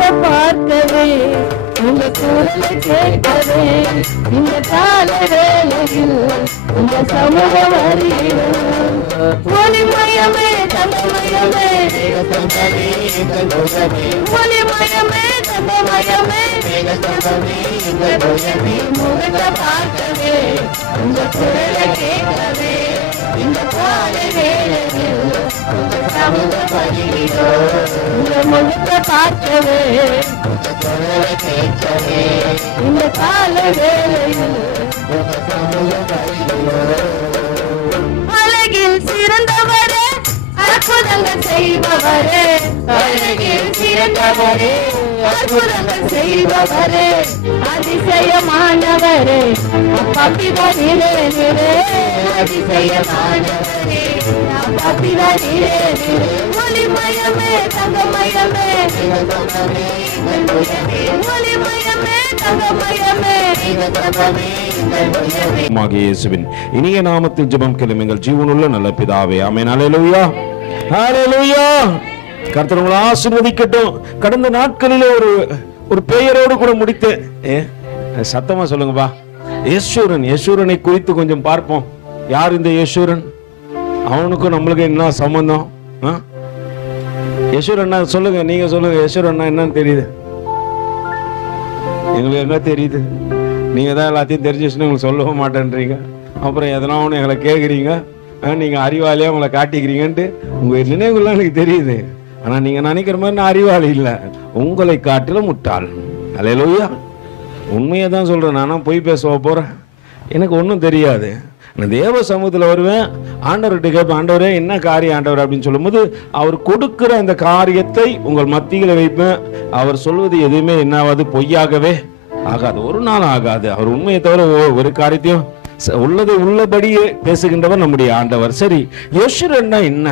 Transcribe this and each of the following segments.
முகத்தை பார்க்கவே உங்க குரலை கேட்கவே இந்த கால வேளையில் உங்க சமூகம் வருகிறோம். ஒளிமயமே தங்கமயமே ஒளிமயமே தங்கமயமே முகத்தை பார்க்கவே உங்க குரலை கேட்கவே இந்த கால வேளையில் உங்க சமூகம் வருகிறோம். உங்க முகத்தை பார்க்கவே இந்த கால வேளையில் அழகில் சிறந்தவரே அற்புதங்கள் செய்பவரே அழகில் சிறந்தவரே அற்புதங்கள் செய்பவரே அதிசயமானவரே அப்பிவரே அதிசயமானவரே அப்பிவரே ஒளிமயமே தங்கமயமே ஒளிமயமே தங்கமயமே இயேசுவின் இனிய நாமத்தில் ஜெபம் கேளும் எங்கள் ஜீவனுள்ள நல்ல பிதாவே. ஆமென். ஹல்லேலூயா, ஹல்லேலூயா. கர்த்தர் உங்களை ஆசீர்வதிக்கட்டும். கடந்த நாட்களிலே ஒரு பெயரோடு கூட முடித்தேன். சத்தமா சொல்லுங்கப்பா. யேசூரன். யேசூரனை குறித்து கொஞ்சம் பார்ப்போம். யார் இந்த யேசூரன்? அவனுக்கும் நம்மளுக்கு என்ன சம்பந்தம்? யேசூரன் சொல்லுங்க, நீங்க சொல்லுங்க. யேசூரன் என்னன்னு தெரியுது? எங்களுக்கு என்ன தெரியுது? நீங்க தான் எல்லாத்தையும் தெரிஞ்சு வச்சுன்னு உங்களுக்கு சொல்லவும் மாட்டேன்றீங்க. அப்புறம் எதனா ஒன்று எங்களை கேட்குறீங்க. நீங்க அறிவாளியா உங்களை காட்டிக்கிறீங்கன்ட்டு உங்க நினைவுகள்லாம் எனக்கு தெரியுது. ஆனா நீங்க நினைக்கிற மாதிரி நான் அறிவாளி இல்லை, உங்களை காட்டிலும் முட்டாள். அல்லேலூயா. உண்மையை தான் சொல்றேன். நானும் பொய் பேச போறேன். எனக்கு ஒன்றும் தெரியாது. நான் தேவ சமூகத்தில் வருவேன். ஆண்டவர்கிட்ட கேட்பேன், ஆண்டவரே என்ன காரியம் ஆண்டவர் அப்படின்னு சொல்லும்போது அவர் கொடுக்கிற அந்த காரியத்தை உங்கள் மத்தியில் வைப்பேன். அவர் சொல்வது எதுவுமே என்னாவது பொய்யாகவே ஆகாது, ஒரு நாள் ஆகாது. அவர் உண்மையை தவிர ஒரு காரியத்தையும் உள்ளதை உள்ளபடியே பேசுகின்றவர் நம்முடைய ஆண்டவர். சரி, யேசூரன்னா என்ன?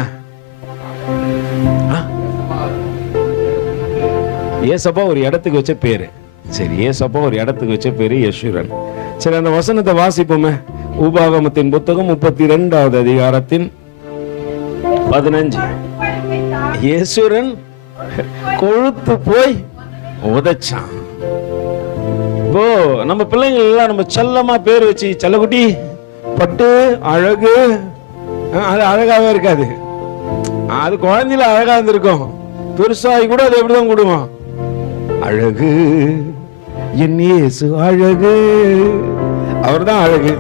ஏசப்பா ஒரு இடத்துக்கு வச்ச பேரு. சரி, ஏசப்பா ஒரு இடத்துக்கு வச்ச பேரு யேசூரன். சரி, அந்த வசனத்தை வாசிப்போமே. உபாகமத்தின் புத்தகம் 32வது அதிகாரத்தின் 15. யேசூரன் கொழுத்து போய் உதைச்சான். இப்போ நம்ம பிள்ளைங்கள் எல்லாம் நம்ம செல்லமா பேர் வச்சு, செல்லக்குட்டி, பட்டு, அழகு, அது அழகாவே இருக்காது. அது குழந்தையில அழகா இருந்திருக்கும். பெருசாகி கூட அது எப்படிதான் கூடுவோம்? அழகு என் இயேசு அழகு. அவர் தான் அழகு.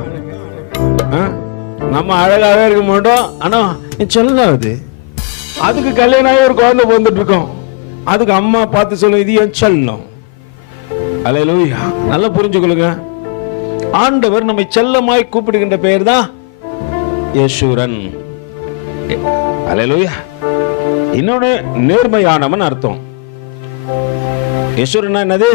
நம்ம அழகாவே இருக்க மாட்டோம். ஆனா செல்லம் அது. அதுக்கு கல்யாணம் ஆகி ஒரு குழந்தை பிறந்துட்டு இருக்கோம். அதுக்கு அம்மா பார்த்து சொல்லும், இது என் செல்லம். அல்லேலூயா. நல்லா புரிஞ்சுக்கொள்ளுங்க. ஆண்டவர் நம்மை செல்லமாய் கூப்பிடுகின்ற பெயர் தான் யேசூரன். அல்லேலூயா. இன்னொன்னு நேர்மையானவன் அர்த்தம். யேசூரன்னா என்னது?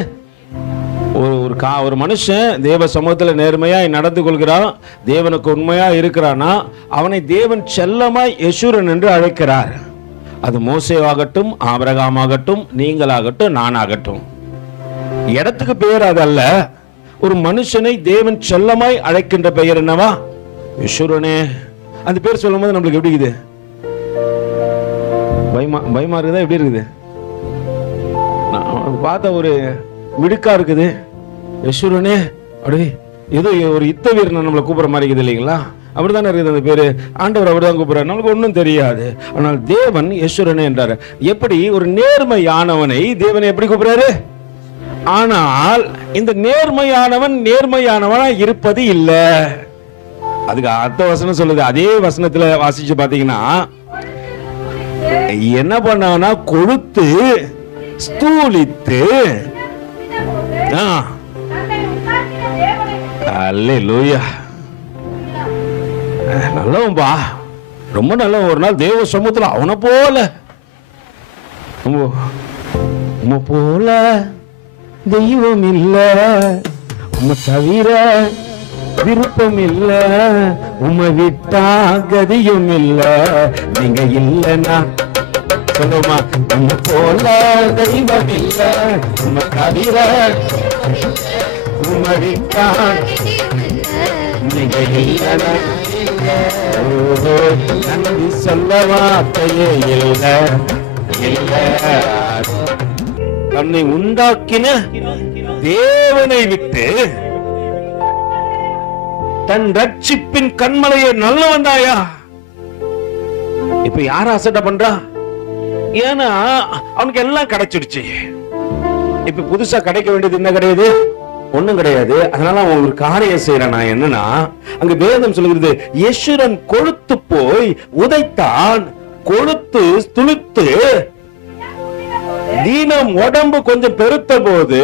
ஒரு மனுஷன் தேவ சமூகத்தில் நேர்மையாய் நடந்து கொள்கிறான், தேவனுக்கு உண்மையா இருக்கிறானா, அவனை தேவன் செல்லமாய் யேசூரன் என்று அழைக்கிறார். அது மோசேவாகட்டும், ஆபிரகாம் ஆகட்டும், நீங்களாகட்டும், நானாகட்டும். இடத்துக்கு பெயர் அதல்ல. ஒரு மனுஷனை தேவன் செல்லமாய் அழைக்கின்ற பெயர் என்னவா? யேசூரனே. அந்த பேர் சொல்லும் போது நம்மளுக்கு எப்படி இருக்குது? பயமா இருக்குதா? எப்படி இருக்குது? பார்த்தா ஒரு மிடுக்கா இருக்குது. யேசூரனே அப்படி ஏதோ ஒரு யுத்த வீரனை நம்மளை கூப்பிடுற மாதிரி இருக்குது இல்லைங்களா? அப்படித்தானே இருக்குது அந்த பேரு. ஆண்டவர் அப்படிதான் கூப்பிடுறாரு. நம்மளுக்கு ஒன்றும் தெரியாது. ஆனால் தேவன் யேசூரனே என்றாரு. எப்படி ஒரு நேர்மையானவனை தேவனை எப்படி கூப்பிடுறாரு? ஆனால் இந்த நேர்மையானவன் நேர்மையானவனா இருப்பது இல்லை. அதுக்கு அடுத்த வசனம் சொல்லுது. அதே வசனத்துல வாசிச்சு பாத்தீங்கன்னா என்ன பண்ணானா, கொழுத்து ஸ்தூலித்து. அல்லேலூயா. நல்லவன்பா, ரொம்ப நல்லவன். ஒரு நாள் தேவ சமூகத்துல அவனை போல தெய்வம் இல்ல, உம்மை தவிர விருப்பம் இல்ல, உம்மை விட்டா கதியும் இல்ல, நீங்க இல்லைன்னா சொல்லுமா, உம்மை போல தெய்வம் இல்ல, உம்மை தவிர உம்மை விட்டா நீங்க இல்லைன்னா நன்றி சொல்ல வார்த்தையே இல்ல இல்ல. தன்னை உண்டாக்கின தேவனை விட்டு தன் ரட்சிப்பின் கண்மலையை நல்ல வந்தாயா? இப்ப யார அசட்டை பண்றா? ஏன்னா அவனுக்கு எல்லாம் கிடைச்சிடுச்சு. இப்ப புதுசா கிடைக்க வேண்டியது என்ன கிடையாது? ஒண்ணும் கிடையாது. அதனால அவன் ஒரு காரியம் செய்யறான். என்னன்னா, அங்க வேதம் சொல்லுகிறது, யெஷுரன் கொழுத்து போய் உதைத்தான், கொழுத்து துளுத்து தீனம் உடம்பு கொஞ்சம் பெருத்த போது,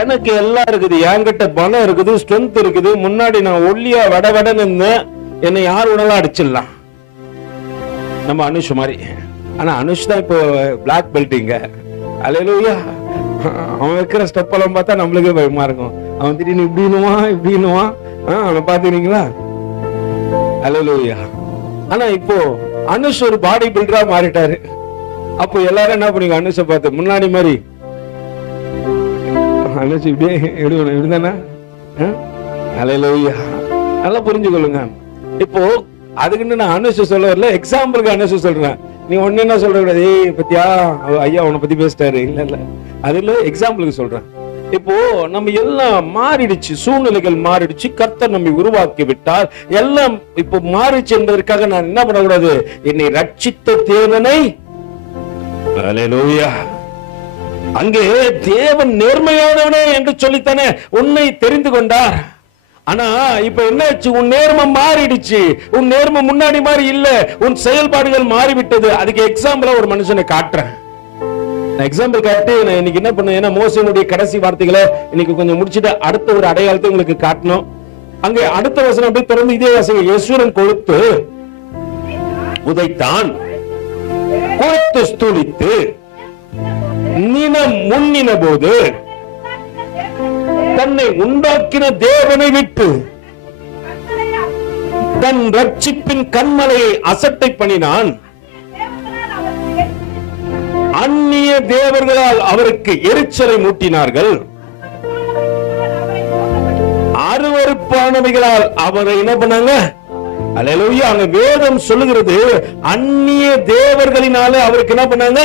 எனக்கு எல்லாம் இருக்குது, என்கிட்ட பலம் இருக்குது, ஸ்ட்ரென்த் இருக்குது, முன்னாடி நான் ஒல்லியா வடவடன்னு என்னை யார் உடலாம் அடிச்சிடலாம், நம்ம அனுஷ் மாதிரி. ஆனா அனுஷ் தான் இப்போ பிளாக் பெல்ட்டிங்க. அல்லேலூயா. அவன் வைக்கிற ஸ்டெப் எல்லாம் பார்த்தா நம்மளுக்கே பயமா இருக்கும். அவன் திடீர்னு இப்படின்னுவான். அவனை பாத்துக்கிறீங்களா? அல்லேலூயா. ஆனா இப்போ அனுஷ் ஒரு பாடி பில்டரா மாறிட்டாரு. அப்போ எல்லாரும் என்ன பண்ணீங்க? அனுஷை பார்த்து முன்னாடி மாதிரி அனுஷ் இப்படிதானா? அல்லேலூயா. நல்லா புரிஞ்சுக்கொள்ளுங்க. இப்போ அதுக்குன்னு நான் அனுஷ சொல்ல வரல, எக்ஸாம்பிளுக்கு அனுஷ சொல்றேன். நீ ஒண்ணு என்ன சொல்ற கூடாது, ஏய் பத்தியா ஐயா உன்னை பத்தி பேசிட்டாரு, இல்ல அதுல எக்ஸாம்பிளுக்கு சொல்றேன். இப்போ நம்ம எல்லாம் மாறிடுச்சு, சூழ்நிலைகள் மாறிடுச்சு, கர்த்தர் நம்மை உருவாக்கி விட்டார், எல்லாம் இப்போ மாறிடுச்சு என்பதற்காக நான் என்ன பண்ணக்கூடாது? என்னை ரட்சித்த தேவனை, அல்லேலூயா, அங்கே தேவன் நேர்மையானவனே என்று சொல்லித்தானே உன்னை தெரிந்து கொண்டார். ஆனா இப்ப என்னாச்சு? உன் நேர்மம் மாறிடுச்சு. உன் நேர்மம் முன்னாடி மாதிரி இல்ல, உன் செயல்பாடுகள் மாறிவிட்டது. அதுக்கு எக்ஸாம்பிளா ஒரு மனுஷனை காட்டுறேன். எக்ஸாம்பிள் காட்டி நான் இன்னைக்கு என்ன பண்ணேன், ஏன்னா மோசேனுடைய கடைசி வார்த்தைகளை இன்னைக்கு கொஞ்சம் முடிச்சுட்டு அடுத்த ஒரு அடையாளத்தை உங்களுக்கு காட்டணும். அங்கே அடுத்த வசனம் அப்படியே தொடர்ந்து இதே வாசகம். யெஷுரன் கொழுத்து உதைத்தான், கொழுத்து ஸ்தூலித்து நினம் முன்னின போது தன்னை உண்டாக்கின தேவனை விட்டு தன் ரட்சிப்பின் கண்மலையை அசட்டை பண்ணினான். அந்நிய தேவர்களால் அவருக்கு எரிச்சலை மூட்டினார்கள், அருவருப்பானவைகளால் அவரை என்ன பண்ணாங்க? அல்லேலூயா. அங்க வேதம் சொல்லுகிறது, அந்நிய தேவர்களினால அவருக்கு என்ன பண்ணாங்க?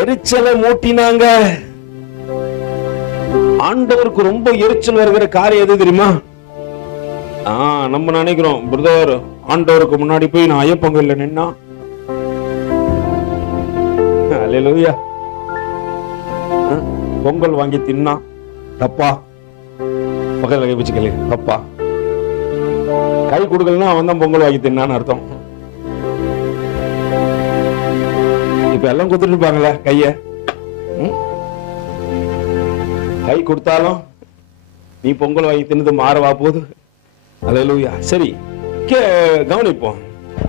எரிச்சலை மூட்டினாங்க. ஆண்டவருக்கு ரொம்ப எரிச்சல் வருகிற காரியம் எது தெரியுமா? நம்ம நினைக்கிறோம், பிரதர் ஆண்டவருக்கு முன்னாடி போய் நான் ஐயப்பொங்கல்ல நின்னா, அல்லேலூயா, பொங்கல் வாங்கி தின்னா தப்பா? பக்கத்துல கை வச்சுக்கல தப்பா? கை கொடுக்கலன்னா அவன் தான் பொங்கல் வாங்கி தின்னான்னு அர்த்தம். இப்ப எல்லாம் கொடுத்துட்டு இருப்பாங்களே கைய, கை கொடுத்தாலும் நீ பொங்கல் வாங்கி தின்னது மாறவா போகுது? அல்லேலூயா. சரி, கவனிப்போம்.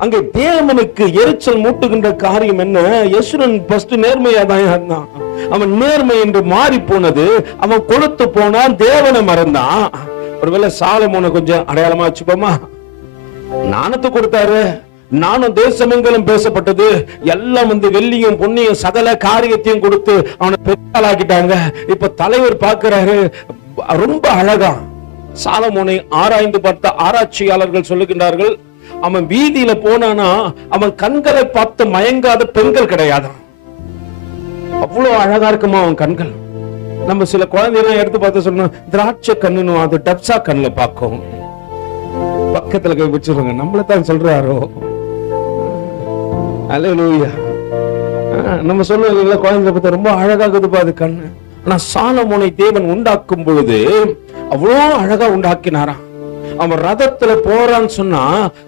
அங்கே தேவனுக்கு எரிச்சல் மூட்டுகின்ற காரியம் என்ன? யெஷுரன் ஃபர்ஸ்ட் நேர்மையா தான் இருந்தான். அவன் நேர்மை என்று மாறி போனது. அவன் கொழுத்து போனான், தேவனை மறந்தான். ஒருவேளை சாலமோனை கொஞ்சம் அடையாளமா வச்சுப்போமா? நாணத்தை கொடுத்தாரு, நானும் தேசமெங்கிலும் பேசப்பட்டது, எல்லாம் வந்து வெள்ளியும் பொன்னியும் சகல காரியத்தையும் கொடுத்து அவனை பெற்றாளாக்கிட்டாங்க. இப்ப தலைவர் பார்க்கிறாரு, ரொம்ப அழகா சாலமோனை ஆராய்ந்து பார்த்த ஆராய்ச்சியாளர்கள் சொல்லுகின்றார்கள், அவன் வீதியில போனானா அவன் கண்களை பார்த்து மயங்காத பெண்கள் கிடையாதான். அவ்வளவு அழகா இருக்குமா அவன் கண்கள். நம்ம சில குழந்தையெல்லாம் எடுத்து பார்த்து சொல்லணும், திராட்சை கண்ணுன்னு அது டப்சா கண்ணுல பார்க்கும். பக்கத்துல கை வச்சிருங்க, நம்மளத்தான் சொல்றாரோ? அல்லேலூயா. நம்ம சொல்லுவீங்களா, குழந்தை பார்த்து ரொம்ப அழகாகுதுப்பா அது கண்ணு. ஆனா சாலமோனை தேவன் உண்டாக்கும் பொழுது அவ்வளோ அழகா உண்டாக்கினாராம். அவன் ரதத்துல போறான்னு சொன்னா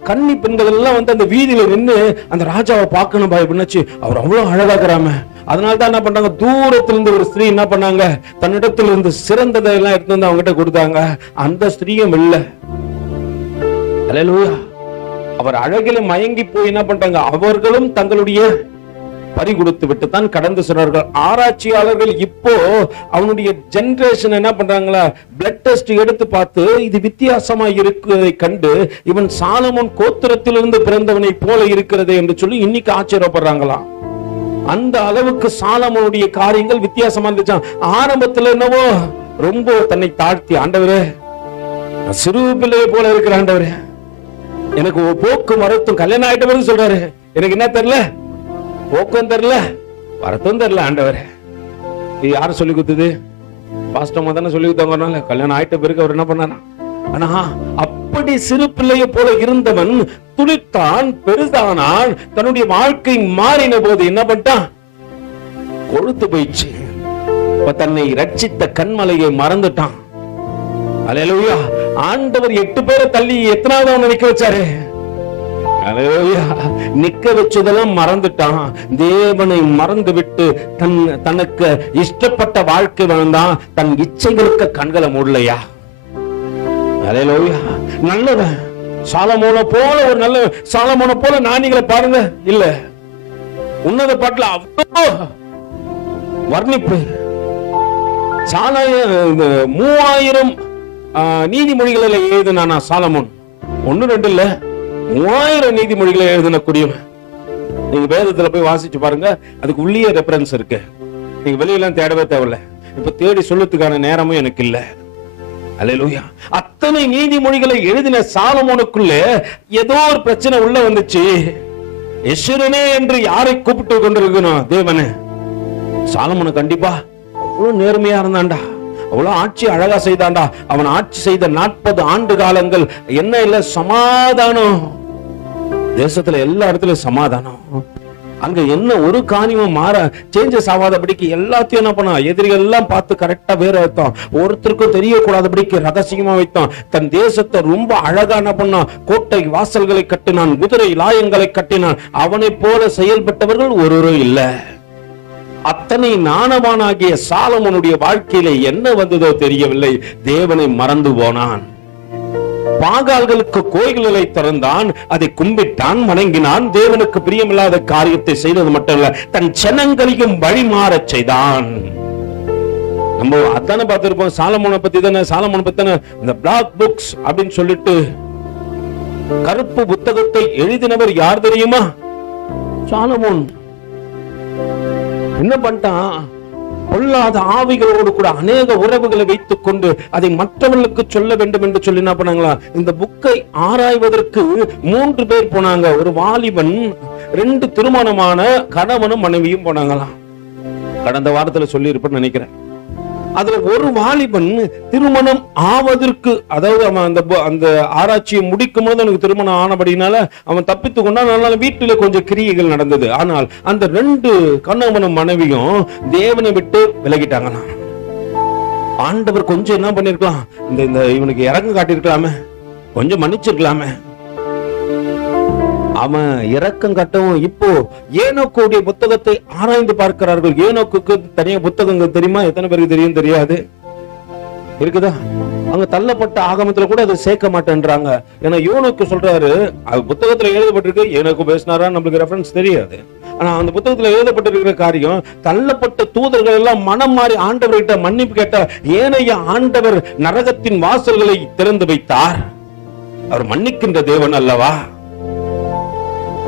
கன்னி பெண்கள் எல்லாம் வந்து அந்த வீதியில நின்று அந்த ராஜாவை பார்க்கணும் பயப்படாச்சு. அவர் அவ்வளவு அழகாக்குறாம. அதனாலதான் என்ன பண்ணாங்க, தூரத்துல இருந்து ஒரு ஸ்திரீ என்ன பண்ணாங்க, தன்னிடத்துல இருந்து சிறந்ததை எல்லாம் எடுத்து வந்து அவங்க கிட்ட கொடுத்தாங்க. அந்த ஸ்திரீயும் இல்ல. அல்லேலூயா. அவர் அழகில மயங்கி போய் என்ன பண்றாங்க, அவர்களும் தங்களுடைய பறி கொடுத்து விட்டு தான் கடந்து சொன்னார்கள். ஆராய்ச்சியாளர்கள் இப்போ அவனுடைய ஜெனரேஷன் என்ன பண்றாங்களா, பிளட் டெஸ்ட் எடுத்து பார்த்து இது வித்தியாசமா இருக்கிறதை கண்டு இவன் சாலமோன் கோத்திரத்திலிருந்து பிறந்தவனை போல இருக்கிறது என்று சொல்லி இன்னைக்கு ஆச்சரியப்படுறாங்களாம். அந்த அளவுக்கு சாலமோனுடைய காரியங்கள் வித்தியாசமா இருந்துச்சான். ஆரம்பத்துல என்னவோ ரொம்ப தன்னை தாழ்த்தி, ஆண்டவரே சிறு பிள்ளையை போல இருக்கிற ஆண்டவரே, எனக்கு போக்கு மரத்தும் கல்யாணம் ஆயிட்டு சொல்றாரு, எனக்கு என்ன தெரியல, போக்கம் தெரியல, வரத்தும் தெரியல ஆண்டவர். இது யாரு சொல்லி கொடுத்தது? பாஸ்டமா தானே சொல்லி கொடுத்தாங்க. கல்யாணம் ஆயிட்ட பிறகு அவர் என்ன பண்ணாரா? ஆனா அப்படி சிறு பிள்ளைய போல இருந்தவன் துளித்தான், பெருதானான். தன்னுடைய வாழ்க்கை மாறின போது என்ன பண்ணிட்டான்? கொழுத்து போயிடுச்சு. தன்னை ரட்சித்த கண்மலையை மறந்துட்டான். அல்லேலூயா. ஆண்டவர் 8 பேரை தள்ளி எத்தனாவது அவனை நிக்க வச்சாரு? அல்லேலூயா. நிக்க வச்சதெல்லாம் மறந்துட்டான். தேவனை மறந்து விட்டு தனக்கு இஷ்டப்பட்ட வாழ்க்கை வாழ்ந்தான். தன் இச்சைகளுக்கு கண்களை மூடலையா? அல்லேலூயா. நல்லவன் சாலமோனை போல, ஒரு நல்ல சாலமோனை போல ஞானிகளை பாருங்க. இல்ல, உன்னத பாட்டுல அவ்வளோ வர்ணிப்பு. 3000 நீதிமொழிகளில் எழுதினானா சாலமோன்? 1 2 இல்ல, 3000 நீதிமொழிகளை எழுதின கூடியவன். நீங்க வேதத்துல போய் வாசிச்சு பாருங்க, அதுக்கு உள்ளே ரெஃபரன்ஸ் இருக்கு. நீங்க வெளியெல்லாம் தேடவே தேவையில்ல. இப்ப தேடி சொல்லுறதுக்கான நேரமும் எனக்கு இல்ல. அல்லேலூயா. அத்தனை நீதிமொழிகளை எழுதின சாலமோனுக்குள்ள ஏதோ ஒரு பிரச்சனை உள்ள வந்துச்சு. யெஷுரனே என்று யாரை கூப்பிட்டு கொண்டிருக்கணும்? தேவனே. சாலமோனு கண்டிப்பா அவ்வளவு நேர்மையா இருந்தான்டா, அவ்வளவு ஆட்சி அழகா செய்தான்டா. அவன் ஆட்சி செய்த 40 ஆண்டு காலங்கள் என்ன இல்ல, சமாதானம். தேசத்துல எல்லா இடத்துலயும் சமாதானம். அங்க என்ன ஒரு காரியமும் சேஞ்சஸ் ஆகாதபடிக்கு எல்லாத்தையும் என்ன பண்ணா? எதிரிகள் எல்லாம் பார்த்து கரெக்டா வேற வைத்தான். ஒருத்தருக்கும் தெரியக்கூடாதபடிக்கு ரகசியமா வைத்தான். தன் தேசத்தை ரொம்ப அழகா என்ன பண்ணா? கோட்டை வாசல்களை கட்டினான், குதிரை லாயங்களை கட்டினான். அவனை போல செயல்பட்டவர்கள் ஒருவரும் இல்ல. அத்தனை ஞானவானாகிய சாலமோனுடைய வாழ்க்கையில என்ன வந்ததோ தெரியவில்லை. தேவனை மறந்து போனான். பாகால்களுக்கு கோயில்களை திறந்தான், அதை கும்பிட்டான், வணங்கினான். தேவனுக்கு பிரியமில்லாத காரியத்தை செய்தது மட்டுமல்ல, தன் ஜனங்களையும் வழிமாறச் செய்தான். நம்ம அதானே பார்த்திருப்போம். சாலமோனை பத்தி தானே, சாலமோனை பத்தி தானே இந்த பிளாக் புக்ஸ் அப்படின்னு சொல்லிட்டு கருப்பு புத்தகத்தை எழுதினவர் யார் தெரியுமா? சாலமோன். என்ன பண்ணிட்டான்? பொல்லாத ஆவிகளோடு கூட அநேக உறவுகளை வைத்துக் கொண்டு அதை மற்றவர்களுக்கு சொல்ல வேண்டும் என்று சொல்லி என்ன பண்ணாங்களா? இந்த புக்கை ஆராய்வதற்கு 3 பேர் போனாங்க. ஒரு வாலிபன், 2 திருமணமான கணவனும் மனைவியும் போனாங்களாம். கடந்த வாரத்துல சொல்லி இருப்பேன்னு நினைக்கிறேன். அதுல ஒரு வாலிபன் திருமணம் ஆவதற்கு, அதாவது அவன் அந்த ஆராய்ச்சியை முடிக்கும் போது அவனுக்கு திருமணம் ஆனபடினால அவன் தப்பித்து கொண்டான். அதனால வீட்டில கொஞ்சம் கிரியைகள் நடந்தது. ஆனால் அந்த 2 கணவனும் மனைவியும் தேவனை விட்டு விலகிட்டாங்களாம். ஆண்டவர் கொஞ்சம் என்ன பண்ணிருக்கலாம்? இந்த இவனுக்கு இறங்க காட்டிருக்கலாமே, கொஞ்சம் மன்னிச்சிருக்கலாமே. அவன் இரக்கம் கட்டவும் இப்போ ஏனோக்குடைய புத்தகத்தை ஆராய்ந்து பார்க்கிறார்கள். ஏனோக்குக்கு தனியா புத்தகங்கள் தெரியுமா? எத்தனை பேருக்கு தெரியும்? தெரியாது. இருக்குதா? அங்க தள்ளப்பட்ட ஆகமத்துல கூட அதை சேர்க்க மாட்டேன்றாங்க. ஏன்னா யோனோக்கு சொல்றாரு, புத்தகத்துல எழுதப்பட்டிருக்கு. ஏனோக்கு பேசினாரா நம்மளுக்கு ரெஃபரன்ஸ் தெரியாது. ஆனா அந்த புத்தகத்துல எழுதப்பட்டிருக்கிற காரியம், தள்ளப்பட்ட தூதர்கள் எல்லாம் மனம் மாறி ஆண்டவர்கிட்ட மன்னிப்பு கேட்ட ஏனைய ஆண்டவர் நரகத்தின் வாசல்களை திறந்து வைத்தார். அவர் மன்னிக்கின்ற தேவன் அல்லவா?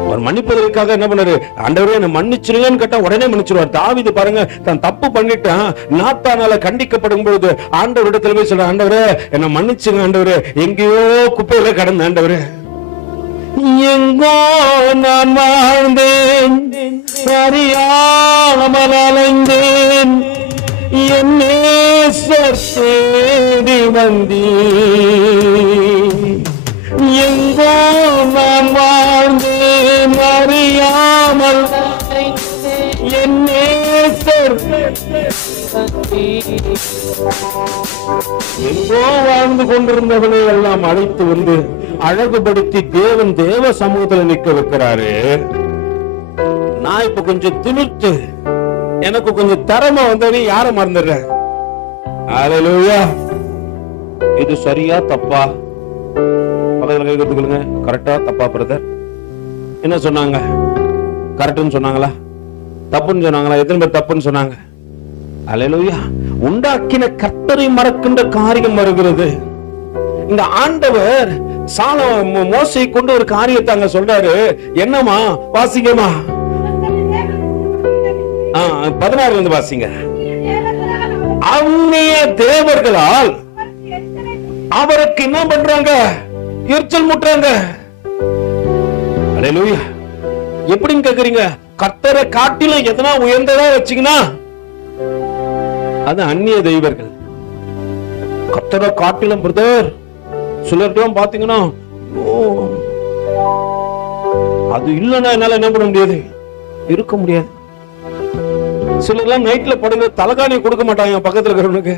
அவர் மன்னிப்பதற்காக என்ன பண்ணாரு? ஆண்டவரே என்ன மன்னிச்சிருங்கன்னு கேட்டா உடனே மன்னிச்சிருவார். தாவீது பாருங்க, தான் தப்பு பண்ணிட்டான், நாத்தானால கண்டிக்கப்படும் பொழுது ஆண்டவரிடத்துல போய் சொல்ற, ஆண்டவரே என்ன மன்னிச்சுங்க ஆண்டவரே, எங்கேயோ குப்பையில கடந்த ஆண்டவரே, எங்கோ நான் வாழ்ந்தேன், அறியாமல் அலைந்தேன், என் நேசர் தேடி வந்தீர். எங்கோ நான் வாழ்ந்தேன், அறியாமல் என் நேசர் எங்கோ வாழ்ந்து கொண்டிருந்தவனை எல்லாம் அழைத்து வந்து அழகுபடுத்தி தேவன் தேவ சமூகத்தில் நிற்க வைக்கிறாரு. நான் இப்ப கொஞ்சம் துணித்து எனக்கு கொஞ்சம் திறமை வந்தவனே யார மறந்துடுறேன். அல்லேலூயா. இது சரியா தப்பா? பக்கத்துல கேட்கறதுக்குங்க, கரெக்டா தப்பா பிரதர்? என்ன சொன்னாங்க? கரெக்ட்னு சொன்னாங்களா? தப்புன்னு சொன்னாங்களா? எத்தனை பேர் தப்புன்னு சொன்னாங்க? அல்லேலூயா. உண்டாக்கின கர்த்தரை மறக்கின்ற காரியம் வருகிறது. இந்த ஆண்டவர் மோசை கொண்டு ஒரு காரியத்தை அங்க சொல்றாரு. என்னமா? வாசிங்கம்மா. 16 வந்து வாசிங்க. அந்நிய தேவர்களால் அவருக்கு என்ன பண்றாங்க? எரிச்சல் முட்டுறாங்க. அல்லேலூயா. எப்படின்னு கேக்குறீங்க? கர்த்தரை காட்டிலும் எதனா உயர்ந்ததா வச்சீங்கன்னா அது அந்நிய தெய்வர்கள். கர்த்தரை காட்டிலும் பிரதர் சிலர்லாம் பாத்தீங்கன்னா அது இல்லைன்னா என்னால என்ன பண்ண முடியாது, இருக்க முடியாது. சிலர்லாம் நைட்ல படுங்க தலகாணி கொடுக்க மாட்டாங்க பக்கத்துல இருக்கிறவனுக்கு.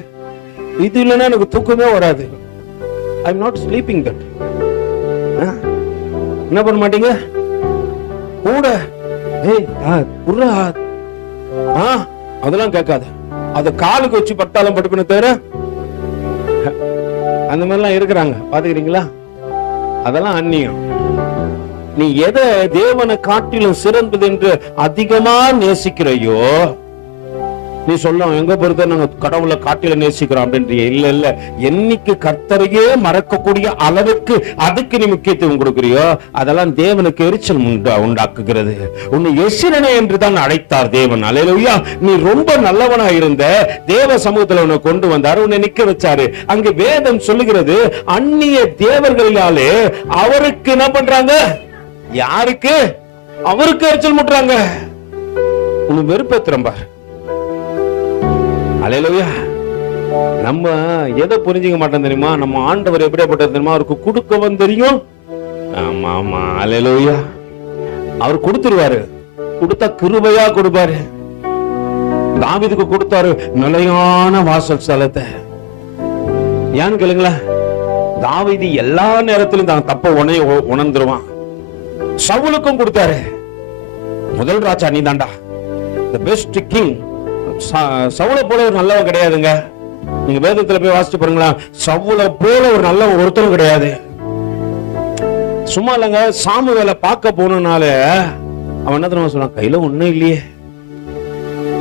இது இல்லைன்னா எனக்கு தூக்கமே வராது. I am not sleeping that. என்ன பண்ண மாட்டீங்க கூட அதெல்லாம் கேட்காது. அது காலுக்கு வச்சு பட்டாலும் படுப்பின தவிர அந்த மாதிரி எல்லாம் இருக்கிறாங்க பாத்துக்கிறீங்களா? அதெல்லாம் அந்நியம். நீ எதை தேவனை காட்டிலும் சிறந்தது என்று அதிகமா நேசிக்கிறையோ, நீ சொல்லும் எங்க பொறுத்த நாங்க கடவுளை காட்டில நேசிக்கிறோம் அப்படின்றிய. இல்ல இல்ல, என்னைக்கு கர்த்தரையே மறக்கக்கூடிய அளவுக்கு அதுக்கு நீ முக்கியத்துவம் கொடுக்கிறியோ அதெல்லாம் தேவனுக்கு எரிச்சல் உண்டாக்குகிறது. உன்னை எசிரனை என்று தான் அழைத்தார் தேவன். அல்லேலூயா. நீ ரொம்ப நல்லவனா இருந்த, தேவ சமூகத்துல உன்னை கொண்டு வந்தாரு, உன்னை நிக்க வச்சாரு. அங்க வேதம் சொல்லுகிறது அந்நிய தேவர்களினாலே அவருக்கு என்ன பண்றாங்க, யாருக்கு, அவருக்கு எரிச்சல் முட்டுறாங்க. உன்னை வெறுப்பேத்துறோம் பாரு. அல்லேலூயா. நம்ம எதை புரிஞ்சுக்க மாட்டோம் தெரியுமா? நம்ம ஆண்டவர் எப்படிப்பட்டது தெரியுமா? அவருக்கு கொடுக்கவும் தெரியும். ஆமா ஆமா, அல்லேலூயா. அவர் கொடுத்துருவாரு, கொடுத்தா கிருபையா கொடுப்பாரு. தாவீதுக்கு கொடுத்தாரு நிலையான வாசல் ஸ்தலத்தை. ஏன்னு கேளுங்களா, தாவீது எல்லா நேரத்திலும் தான் தப்ப உணர்ந்துருவான். சவுலுக்கும் கொடுத்தாரு. முதல் ராஜா நீ தாண்டா, the best king. சவுல போல ஒரு நல்லவன் கிடையாதுங்க. நீங்க வேதத்துல போய் வாசிச்சு பாருங்களா, சவுல போல ஒரு நல்ல ஒருத்தரும் கிடையாது. சும்மா இல்லங்க, சாமுவேலை பார்க்க போனால அவன் என்ன தெரியுமா சொன்னான், கையில ஒண்ணும் இல்லையே,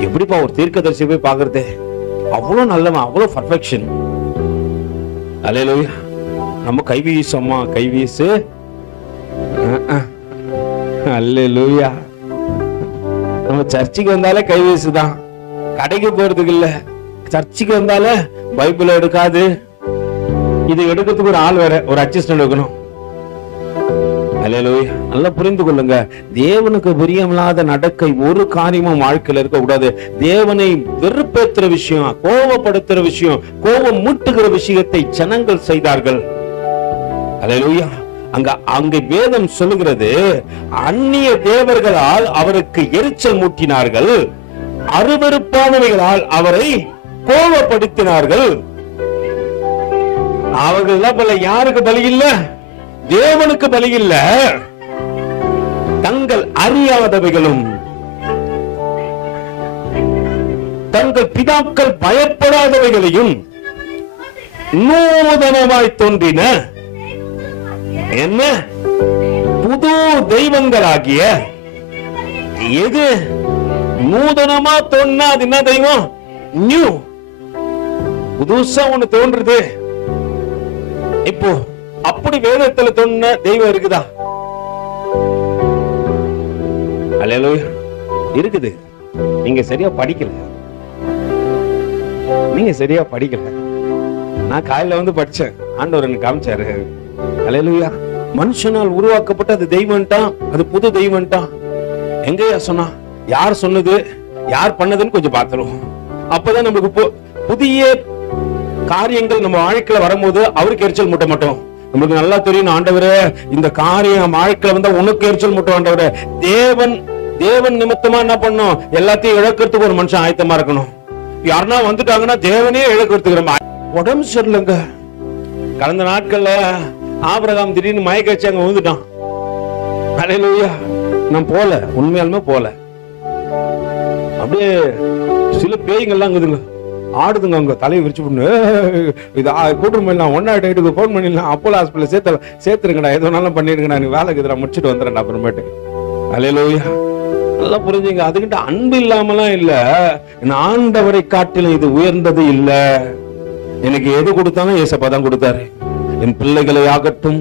எப்படிப்பா ஒரு தீர்க்கதரிசி போய் பாக்குறது, அவ்வளவு நல்லவன், அவ்வளவு பர்ஃபெக்ஷன். அல்லேலூயா. நம்ம கைவீசம்மா, கைவீசு. அல்லேலூயா. நம்ம சர்ச்சுக்கு வந்தாலே கைவீசுதான், கடைக்கு போறதுக்கு இல்ல. சர்ச்சுக்கு வந்தாலே பைபிள் எடுக்காது. இது எடுக்கிறதுக்கு ஒரு ஆள் வேற, ஒரு அசிஸ்டன்ட் வைக்கணும். அல்லேலூயா. நல்லா புரிந்து கொள்ளுங்க, தேவனுக்கு பிரியமில்லாத நடக்கை ஒரு காரியமும் வாழ்க்கையில இருக்க கூடாது. தேவனை வெறுப்பேற்றுற விஷயம், கோபப்படுத்துற விஷயம், கோபம் மூட்டுகிற விஷயத்தை ஜனங்கள் செய்தார்கள். அல்லேலூயா. அங்க வேதம் சொல்லுகிறது, அந்நிய தேவர்களால் அவருக்கு எரிச்சல் மூட்டினார்கள், அருவருப்பானவைகளால் அவரை கோபப்படுத்தினார்கள். அவர்கள் பல யாருக்கு பலி இல்ல, தேவனுக்கு பலி இல்ல. தங்கள் அறியாதவைகளும் தங்கள் பிதாக்கள் பயப்படாதவைகளையும் நூதனமாய் தோன்றின என்ன புது தெய்வங்களாகிய, எது நூதனமா தோன்னா அது என்ன தெய்வம்? நியூ, புதுசா ஒண்ணு தோன்றுது. இப்போ அப்படி வேதத்துல தோன்ற தெய்வம் இருக்குதா? அல்லேலூயா. இருக்குது. நீங்க சரியா படிக்கல, நீங்க சரியா படிக்கல. நான் காலையில வந்து படிச்சேன், ஆண்டவர் எனக்கு காமிச்சாரு. அல்லேலூயா. மனுஷனால் உருவாக்கப்பட்ட அது தெய்வம்ட்டான், அது புது தெய்வம்ட்டான். எங்கயா சொன்னா, யார் சொன்னது, யார் பண்ணதுன்னு கொஞ்சம் பார்த்துருவோம். அப்பதான் நம்மளுக்கு புதிய காரியங்கள் நம்ம வாழ்க்கையில வரும்போது அவருக்கு எரிச்சல் மூட்ட மாட்டோம். நம்மளுக்கு நல்லா தெரியும், ஆண்டவரே இந்த காரியம் வாழ்க்கையில வந்தா உனக்கு எரிச்சல் மூட்டும் ஆண்டவரே. தேவன் நிமித்தமா என்ன பண்ணும், எல்லாத்தையும் இழக்கிறதுக்கு ஒரு மனுஷன் ஆயத்தமா இருக்கணும். யாருன்னா வந்துட்டாங்கன்னா தேவனே இழக்கிறதுக்கு உடம்பு சரியில்லைங்க. கடந்த நாட்கள்ல ஆபிரகாம் திடீர்னு மயக்க வச்சு அங்க வந்துட்டான். அல்லேலூயா. நான் போல, உண்மையாலுமே போல. அப்படியே சில பேய்கள்லாம் இருக்குதுங்க, ஆடுதுங்க. அங்க தலையை விரிச்சு பண்ணு, இது கூட்டம் பண்ணலாம், 108க்கு போன் பண்ணிடலாம், அப்போலோ ஹாஸ்பிட்டல் சேர்த்துருங்கடா, எது வேணாலும் பண்ணிருங்கடா, நீ வேலைக்கு இதெல்லாம் முடிச்சுட்டு வந்துடுறேன் அப்புறமேட்டு. அல்லேலூயா. நல்லா புரிஞ்சுங்க. அதுக்கிட்ட அன்பு இல்லாமலாம் இல்ல, ஆண்டவரை காட்டிலும் இது உயர்ந்தது இல்ல. எனக்கு எது கொடுத்தாலும் ஏசப்பா தான் கொடுத்தாரு. என் பிள்ளைகளை ஆகட்டும்,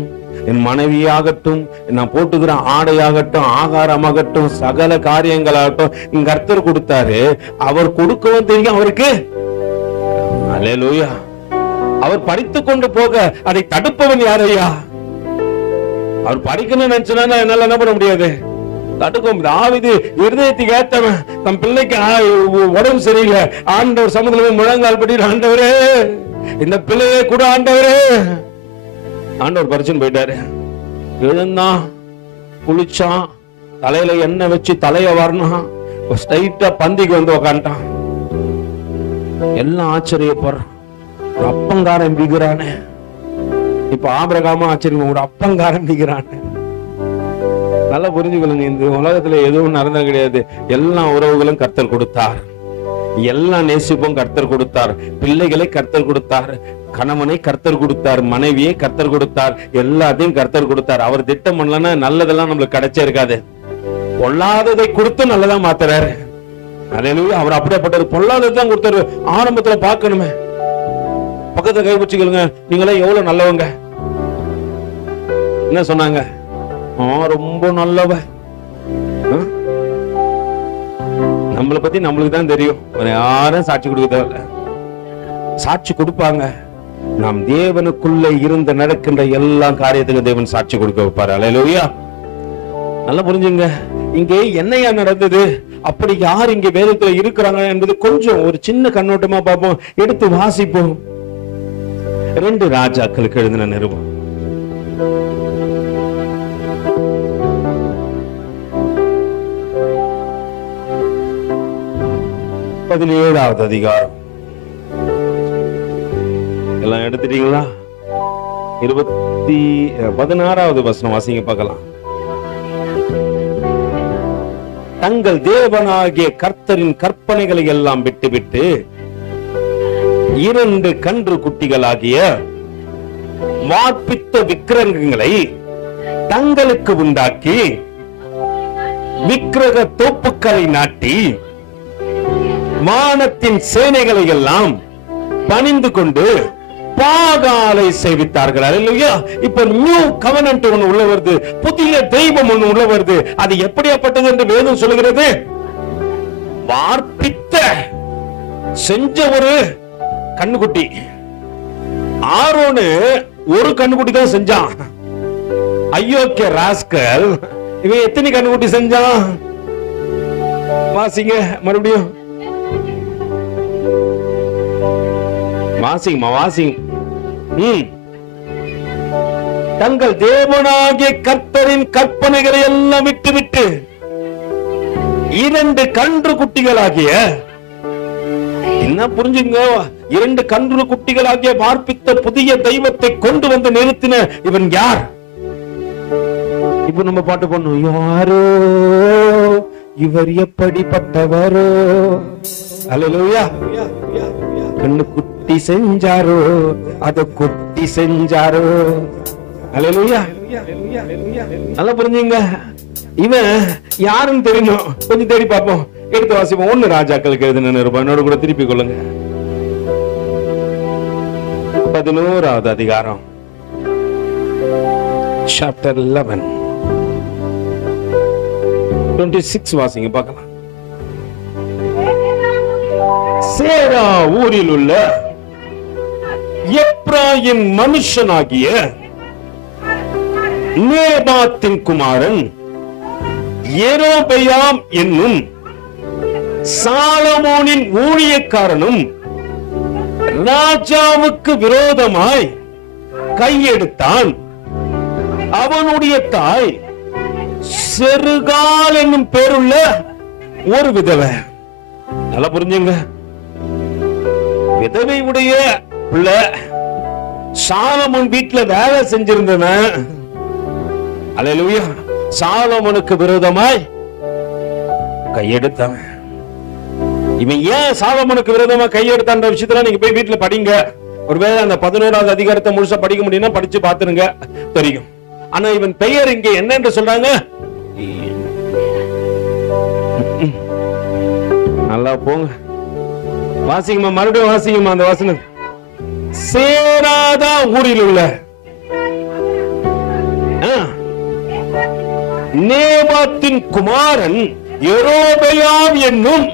என் மனைவியாகட்டும், நான் போட்டுக்கிற ஆடையாகட்டும், ஆகாரமாகட்டும், சகல காரியங்களாகட்டும் என் கர்த்தர் கொடுத்தாரு. அவர் கொடுக்கவும் தெரியும் அவருக்கு. அல்லேலூயா. அவர் படித்துக் கொண்டு போக அதை தடுப்பவன் யாரையா? அவர் படிக்கணும்னு நினைச்சா என்னால என்ன பண்ண முடியாது, தடுக்கும். தாவீது இருதயத்துக்கு ஏத்தவன். தன் பிள்ளைக்கு உடம்பு சரியில்லை, ஆண்டவர் சமூகத்துல முழங்கால் படி, ஆண்டவரே இந்த பிள்ளையை கூட ஆண்டவரே. ஆண்டவர் பரிசுன்னு போயிட்டாரு. எழுந்தான், குளிச்சான், தலையில எண்ணெய் வச்சு தலைய வரணும், ஸ்ட்ரைட்டா பந்திக்கு வந்து உக்காண்டான். எல்லாம் ஆச்சரியப்படுறான். அப்பங்காரன் பிகிறானே. இப்ப ஆபிரகாமா ஆச்சரியம், ஒரு அப்பங்காரன் பிகிறானே. நல்லா புரிஞ்சுக்கொள்ளுங்க, இந்த உலகத்துல எதுவும் நடந்தது கிடையாது. எல்லா உறவுகளும் கர்த்தர் கொடுத்தார், எல்லா நேசிப்பும் கர்த்தர் கொடுத்தார், பிள்ளைகளை கர்த்தர் கொடுத்தார், கணவனை கர்த்தர் கொடுத்தார், மனைவியை கர்த்தர் கொடுத்தார், எல்லாத்தையும் கர்த்தர் கொடுத்தார். அவர் திட்டம் பண்ணலன்னா நல்லதெல்லாம் நம்மளுக்கு கிடைச்சே இருக்காது. பொல்லாததை கொடுத்து நல்லதா மாத்துறாரு. அல்லேலூயா. அவர் அப்படியேப்பட்டவர். பொல்லாததான் கொடுத்தாரு. ஆரம்பத்துல பார்க்கணுமே. பக்கத்துல கை பிடிச்சுக்கலுங்க, நீங்களே எவ்வளவு நல்லவங்க. என்ன சொன்னாங்க? ரொம்ப நல்லவ. நம்மளை பத்தி நம்மளுக்கு தான் தெரியும், யாரும் சாட்சி கொடுக்க தேவையில்ல. சாட்சி கொடுப்பாங்க. நாம் தேவனுக்குள்ள இருந்து நடக்கின்ற எல்லா காரியத்துக்கும் தேவன் சாட்சி கொடுக்க வைப்பாரு. அல்லேலூயா. நல்லா புரிஞ்சுங்க. இங்கே என்னையா நடந்தது, அப்படி யார் இங்க வேதத்துல இருக்கிறாங்க என்பது கொஞ்சம் ஒரு சின்ன கண்ணோட்டமா பார்ப்போம், எடுத்து வாசிப்போம். 2 ராஜாக்களுக்கு எழுதின நிருபம் 17வது அதிகாரம். எல்லாம் எடுத்துட்டீங்களா? 16வது வசனம் வாசிங்க பார்க்கலாம். தங்கள் தேவனாகிய கர்த்தரின் கற்பனைகளை எல்லாம் விட்டுவிட்டு 2 கன்று குட்டிகளாகிய வார்ப்பித்த விக்கிரகங்களை தங்களுக்கு உண்டாக்கி விக்கிரக தோப்புக்களை நாட்டி வானத்தின் சேனைகளை எல்லாம் பணிந்து கொண்டு பாகாலை சேவித்தார்கள். அல்லேலூயா. இப்ப நியூ கவர்னன்ட் ஒன்று உள்ள வருது, புதிய தெய்வம் ஒன்று உள்ள வருது. அது எப்படியாப்பட்டது என்று வேதம் சொல்லுகிறது? வார்ப்பித்த செஞ்ச ஒரு கண்ணுக்குட்டி. ஆரோனு ஒரு கண்ணுக்குட்டி தான் செஞ்சான். ஐயோக்கிய ராஸ்கல், இவன் எத்தனை கண்ணுக்குட்டி செஞ்சான்? வாசிங்க மறுபடியும், வாசிங்க. தங்கள் தேவனாகிய கர்த்தரின் கற்பனைகளை எல்லாம் விட்டுவிட்டு 2 கன்று குட்டிகளாகிய, என்ன புரிஞ்சுங்க, 2 கன்று குட்டிகளாகிய வார்ப்பித்த புதிய தெய்வத்தை கொண்டு வந்து நிறுத்தின இவன் யார்? இப்ப நம்ம பாட்டு பண்ணும், யாரோ இவர் எப்படிப்பட்டவரோ. அல்லேலூயா. கண்ணு குட்டி செஞ்சாரோ, அத குட்டி செஞ்சாரோ. அல்லேலூயா. நல்லா புரிஞ்சுங்க. இவன் யாருன்னு தெரியணும், கொஞ்சம் தேடி பார்ப்போம். எடுத்து வாசிப்போம். 1 ராஜாக்களுக்கு எழுதின நிருபம், என்னோட கூட திருப்பி கொள்ளுங்க. 11வது அதிகாரம், chapter 11 26 வாசிங்க பார்க்கலாம். சேரா ஊரில் உள்ள எப்ராயிம் மனுஷனாகிய நேபாத்தின் குமாரன் யெரொபெயாம் என்னும் சாலமோனின் ஊழியக்காரனும் ராஜாவுக்கு விரோதமாய் கையெடுத்தான். அவனுடைய தாய் செருகால் என்னும் பேருள்ள ஒரு விதவை. நல்லா புரிஞ்சுங்க. விதவை உடைய பிள்ளை சாலமோன் வீட்டுல வேலை செஞ்சிருந்தவன். அல்லேலூயா. சாலமோனுக்கு விரோதமாய் கையெடுத்தவன். இவன் ஏன் சாலமோனுக்கு விரோதமா கையெடுத்தான்ற விஷயத்துல நீங்க போய் வீட்டுல படிங்க. ஒருவேளை அந்த 11வது அதிகாரத்தை முழுசா படிக்க முடியும்னா படிச்சு பாத்துருங்க, தெரியும். ஆனா இவன் பெயர் இங்க என்ன என்று சொல்றாங்க? நல்லா போங்க, வாசிங்கம்மா, மறுபடியும் வாசிங்கம்மா அந்த வாசனை. சேராதா ஊரில் உள்ள நேபாத்தின் குமாரன் யெரொபெயாம் என்னும்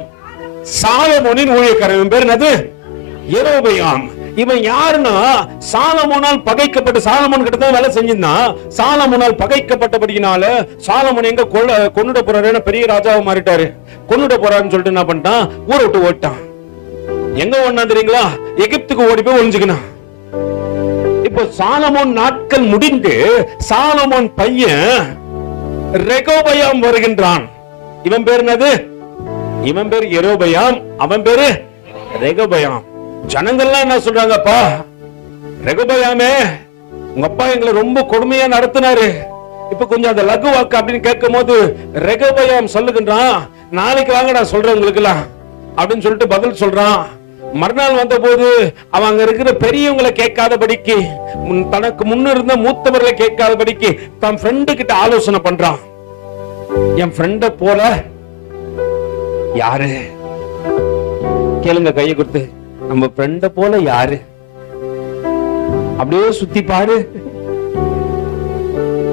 சாலமோனின் ஊழியக்காரன். பேர் என்னது? யெரொபெயாம். இவன் யாருன்னா சாலமோனால் பகைக்கப்பட்டு, சாலமோன் கிட்ட தான் வேலை செஞ்சிருந்தான். சாலமோனால் பகைக்கப்பட்டபடினால சாலமோன் எங்க கொன்னுட போறாரு, பெரிய ராஜாவை மாறிட்டாரு, கொன்னுட போறாருன்னு சொல்லிட்டு என்ன பண்ணிட்டான், ஊரை விட்டு ஓட்டான். எங்க ஓடினா தெரியுங்களா? எகிப்துக்கு ஓடி போய் ஒளிஞ்சுக்கணும். இப்போ சாலமோன் நாட்கள் முடிந்து சாலமோன் பையன் ரெகோபயாம் வருகின்றான். இவன் பேர் என்னது? இவன் பேர் யெரொபெயாம், அவன் பேரு ரெகோபயாம். ஜனங்கள்லாம் என்ன சொல்றாங்கப்பா, ரெகோபயாமே உங்க அப்பா எங்களை ரொம்ப கொடுமையா நடத்தினாரு, இப்ப கொஞ்சம் அந்த லகுவாக்கு அப்படின்னு கேட்கும் போது ரெகோபயாம் சொல்லுகின்றான், நாளைக்கு வாங்க நான் சொல்றேன் உங்களுக்கு எல்லாம் அப்படின்னு சொல்லிட்டு பதில் சொல்றான். மறுநாள் வந்த போது அவன் அங்க இருக்கிற பெரியவங்களை கேட்காதபடிக்கு, தனக்கு முன்னிருந்த மூத்தவர்களை கேட்காதபடிக்கு தன் ஃப்ரெண்டு கிட்ட ஆலோசனை பண்றான். என் ஃப்ரெண்ட போல யாரு? கேளுங்க கையை கொடுத்து, நம்ம ஃப்ரெண்ட போல யாரு? அப்படியே சுத்தி பாரு.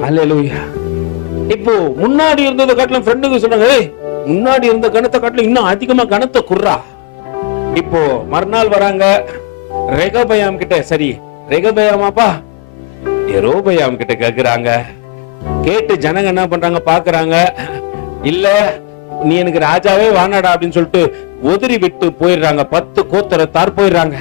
அல்லேலூயா. இப்போ முன்னாடி இருந்ததை காட்டிலும் ஃப்ரெண்டுக்கு சொன்னாங்க, முன்னாடி இருந்த கணத்தை காட்டிலும் இன்னும் அதிகமா கணத்தை குர்றா. இப்போ மறுநாள் வராங்க ரெகோபயாம் கிட்ட. சரி ரெகோபயாமாப்பா, யெரொபெயாம் கிட்ட கேக்குறாங்க. கேட்டு ஜனங்க என்ன பண்றாங்க பாக்குறாங்க, இல்ல நீ எனக்கு ராஜாவே வானாடா அப்படின்னு சொல்லிட்டு உதறி விட்டு போயிடுறாங்க. 10 கோத்திரத்தார் போயிடுறாங்க.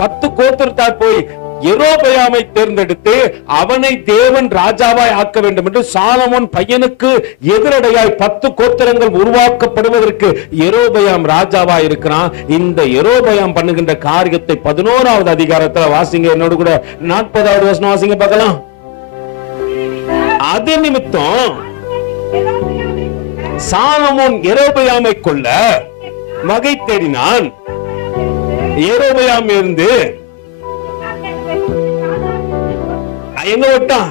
10 கோத்திரத்தார் போய் யெரொபெயாமை தேர்ந்தெடுத்து அவனை தேவன் ராஜாவாய் ஆக்க வேண்டும் என்று சாலமோன் பையனுக்கு எதிரடையாய் 10 கோத்திரங்கள் உருவாக்கப்படுவதற்கு யெரொபெயாம் ராஜாவாய் இருக்கிறான். இந்த யெரொபெயாம் பண்ணுகின்ற காரியத்தை 11வது அதிகாரத்துல வாசிங்க, என்னோடு கூட 40வது வசனம் வாசிங்க பார்க்கலாம். அது நிமித்தம் சாலமோன் யெரொபெயாமை கொல்ல வகை தேடினான். யெரொபெயாம் இருந்து எங்க விட்டான்?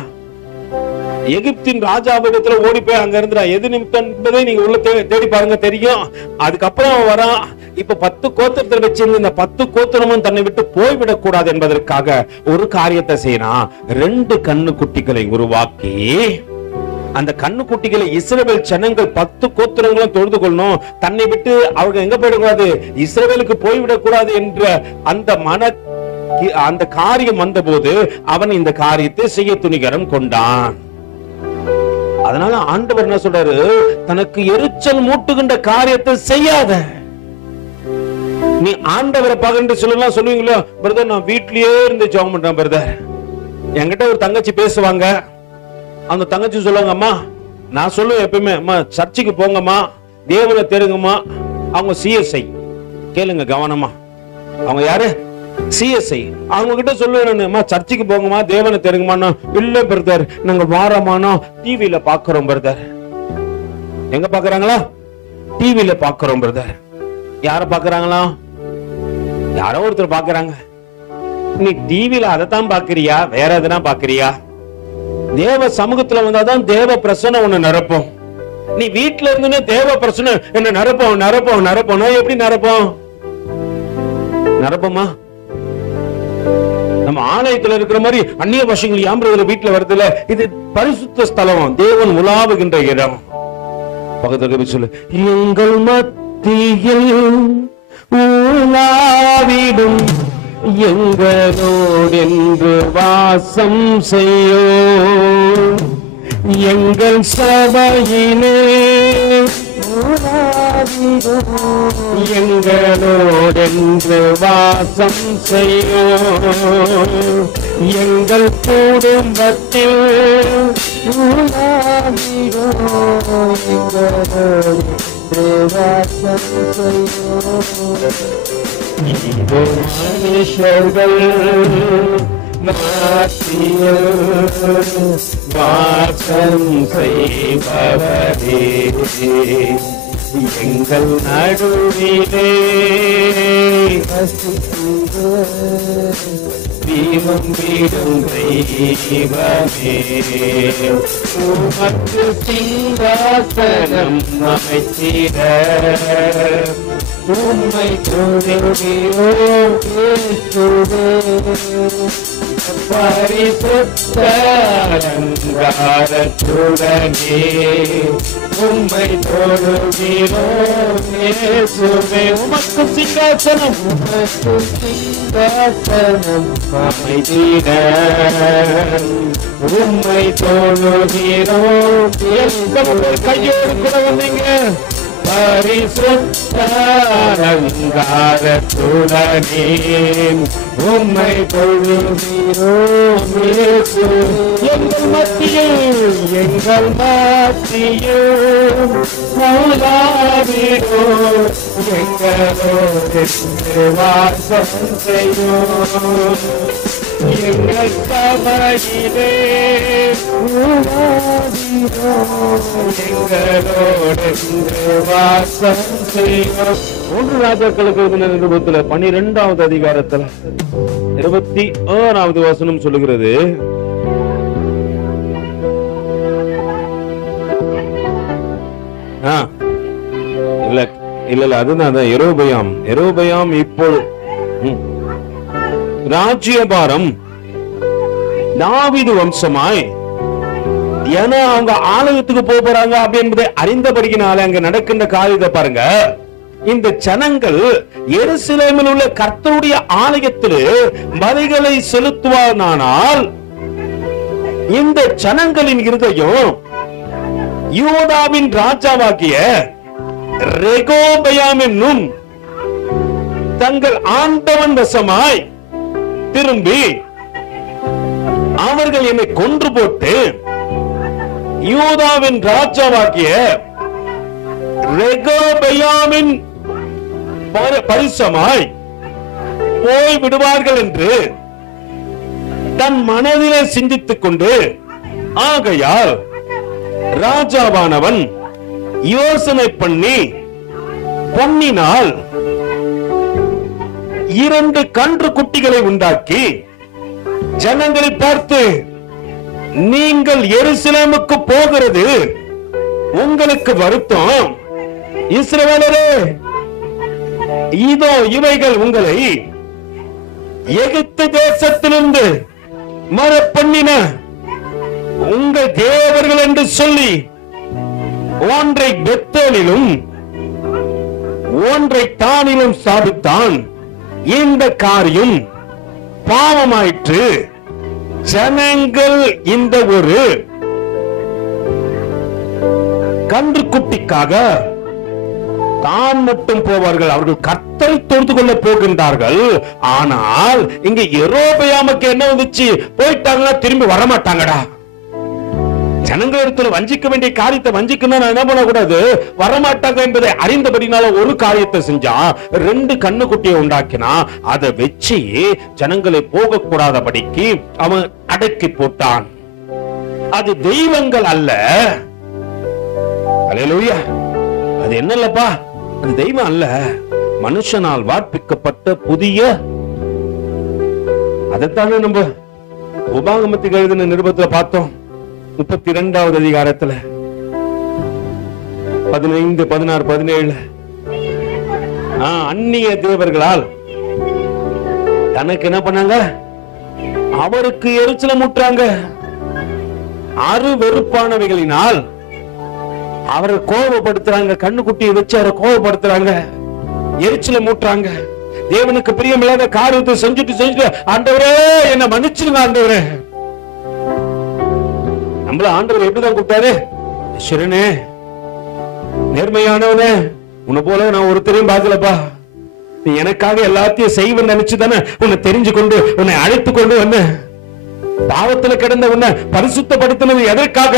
எகிப்தின் ராஜாவிடத்துல ஓடி போய் அங்க இருந்தா. எது நிமித்தம் என்பதை நீங்க உள்ள தேடி பாருங்க, தெரியும். அதுக்கப்புறம் வரான். இப்ப 10 கோத்திரத்தில் வச்சிருந்த இந்த 10 கோத்திரமும் தன்னை விட்டு போய்விடக் கூடாது என்பதற்காக ஒரு காரியத்தை செய்யறான். 2 கண்ணு குட்டிகளை உருவாக்கி அந்த கண்ணு குட்டிகளை இஸ்ரவேல் ஜனங்கள் 10 கோத்திரங்களும் தொழுது கொள்ளணும், தன்னை விட்டு அவங்க எங்க போயிடக்கூடாது, இஸ்ரவேலுக்கு போய்விடக் கூடாது என்ற அந்த காரியம் வந்த போது அவன் இந்த காரியத்தை செய்ய துணிகரம் கொண்டான். அதனால ஆண்டவர் என்ன சொல்றாரு, தனக்கு எரிச்சல் மூட்டுகின்ற காரியத்தை செய்யாத. நீ ஆண்டவரை பகண்டு சொல்லலாம் சொல்லுவீங்களோ, பிரதர் நான் வீட்லயே இருந்து ஜெபம் பண்றேன் பிரதர். என்கிட்ட ஒரு தங்கச்சி பேசுவாங்க, அந்த தங்கச்சி சொல்லுவாங்க, அம்மா நான் சொல்லுவேன் எப்பயுமே, அம்மா சர்ச்சுக்கு போங்கம்மா, தேவனை தேடுங்கம்மா. அவங்க சிஎஸ்ஐ, கேளுங்க கவனமா, அவங்க யாரு? சிஎஸ்ஐ. அவங்க கிட்ட சொல்லுவேன், சர்ச்சுக்கு போங்கம்மா, தேவனை தேடுங்கம்மா. இல்ல பிரதர் நாங்க வாரமானோ டிவில பாக்குறோம் பிரதர். எங்க பாக்குறாங்களா? டிவில பாக்குறோம் பிரதர். யார பாக்குறாங்களா? யாரோ ஒருத்தர் பாக்குறாங்க. நீ டிவில அதைத்தான் பாக்குறியா, வேற எதுனா பாக்குறியா? தேவ சமூகத்துல வந்தாதான் தேவ பிரசன்னம் ஒண்ணு நிரப்போம். நீ வீட்டுல இருந்துன்னு தேவ பிரசன்னம் என்ன நிரப்போம் நிரப்போம் நிரப்போம். எப்படி நிரப்போம்? நிரப்போமா? நம்ம ஆலயத்துல இருக்கிற மாதிரி அந்நிய பாஷைகள் யாம்பரதுல வீட்டுல வருதுல, இது பரிசுத்த ஸ்தலம், தேவன் உலாவுகின்ற இடம். பக்கத்துல சொல்லு, எங்கள் மத்தியில் உலாவிடும் எங்களோடு என்று வாசம் செய்யோ, எங்கள் சபையிலே எங்களோடு என்று வாசம் செய்யோ, எங்கள் குடும்பத்தில் வாசம் செய்யோ. மனுஷர்கள் வாசம் செய்பவரே, எங்கள் நடுவிலே தீபம் வீடும் தெய்வமே, உமக்கு சிங்காசனம் அமைத்திட உம்மை துதிக்கிறோம் இயேசுவே. பரிசுத்த அலங்காரத்துடனே உம்மை தொழுகிறோம் இயேசுவே. உமக்கு சிங்காசனம், உமக்கு சிங்காசனம் அமைதிட உம்மை தொழுகிறோம். கையோடு கூட வந்தீங்க. பரிசுத்த அலங்காரத்துடனே உம்மை தொழுகிறோம் இயேசு. எங்கள் மத்தியில் மூலாவிடோம் எங்களோடு வாசம் செய்யும். எங்கள் சபையிலே எங்களோடு வாசம் செய்யும். 1 ராஜாக்களுக்கு நிருபத்துல 12வது அதிகாரத்துல 21வது வசனம் சொல்லுகிறது, இல்ல அதுதான் எரோபயாம் இப்போது ராஜ்யபாரம் தாவீது வம்சமாய் ஏன்னா அவங்க ஆலயத்துக்கு போறாங்க அப்படி என்பதை அறிந்தபடியினால அங்க நடக்கின்ற காரியத்தை பாருங்க. இந்த ஜனங்கள் எருசலேமில் உள்ள கர்த்தருடைய ஆலயத்தில் பலிகளை செலுத்துவானால் இந்த ஜனங்களின் இருதயம் யூதாவின் ராஜாவாகிய ரெகோபயாம் என்னும் தங்கள் ஆண்டவன் வசமாய் திரும்பி அவர்கள் என்னை கொன்று போட்டு யூதாவின் ராஜாவாகிய ரெகோபயாமின் பரிசமாய் போய் விடுவார்கள் என்று தன் மனதிலே சிந்தித்துக் கொண்டு, ஆகையால் ராஜாவானவன் யோசனை பண்ணி பொன்னினால் 2 கன்று குட்டிகளை உண்டாக்கி ஜனங்களை பார்த்து, நீங்கள் எருசலேமுக்கு போகிறது உங்களுக்கு வருத்தம், இஸ்ரவேலரே இதோ இவைகள் உங்களை எகிப்து தேசத்திலிருந்து மரப்பண்ணின உங்கள் தேவர்கள் என்று சொல்லி ஒன்றை பெத்தேலிலும் ஒன்றை தானிலும் ஸ்தாபித்தான். இந்த காரியம் பாவமாயிற்று. ஜனங்கள் இந்த ஒரு கன்று குட்டிக்காக தான் மட்டும் போவார்கள், அவர்கள் கர்த்தரை தொழுது கொள்ள போகின்றார்கள். ஆனால் இங்க யெரொபெயாமுக்கு என்ன வந்துச்சு, போயிட்டாங்கன்னா திரும்பி வரமாட்டாங்கடா. ஜனங்களிடத்துல வஞ்சிக்க வேண்டிய காரியத்தை வஞ்சிக்கணும் என்ன பண்ணக்கூடாது, வரமாட்டாங்க என்பதை அறிந்தபடினால ஒரு காரியத்தை செஞ்சா, 2 கண்ணு குட்டியை உண்டாக்கினா அதை வச்சு ஜனங்களை போக கூடாதபடிக்கு அவன் அடக்கி போட்டான். அது தெய்வங்கள் அல்ல. அல்லேலூயா. அது என்னல்லப்பா, அது தெய்வம் அல்ல, மனுஷனால் வார்ப்பிக்கப்பட்ட புதிய. அதைத்தானே நம்ம உபாகமத்துக்கு எழுதின நிருபத்துல பார்த்தோம். 32வது அதிகாரத்துல 15, 16, 17 அந்நிய தேவர்களால் தனக்கு என்ன பண்ணாங்க, அவருக்கு எரிச்சல மூட்டுறாங்க. அருவெறுப்பானவைகளினால் அவரை கோபப்படுத்துறாங்க. கண்ணுக்குட்டியை வச்சு அவரை கோபப்படுத்துறாங்க, எரிச்சல மூட்டுறாங்க. தேவனுக்கு பிரியமில்லாத காரியத்தை செஞ்சுட்டு ஆண்டவரே என்ன மன்னிச்சிருங்க ஆண்டவரே. நம்மள ஆண்டவர் எப்படிதான் கூப்பிட்டாரு, ஈஸ்வரனே நேர்மையானவனே, உன்னை போல நான் ஒருத்தரையும் பார்க்கலப்பா, நீ எனக்காக எல்லாத்தையும் செய்வன்னு நினைச்சுதானே உன்னை தெரிஞ்சு கொண்டு உன்னை அழைத்து கொண்டு வந்த. பாவத்துல கிடந்த உன்னை பரிசுத்தப்படுத்தினது எதற்காக,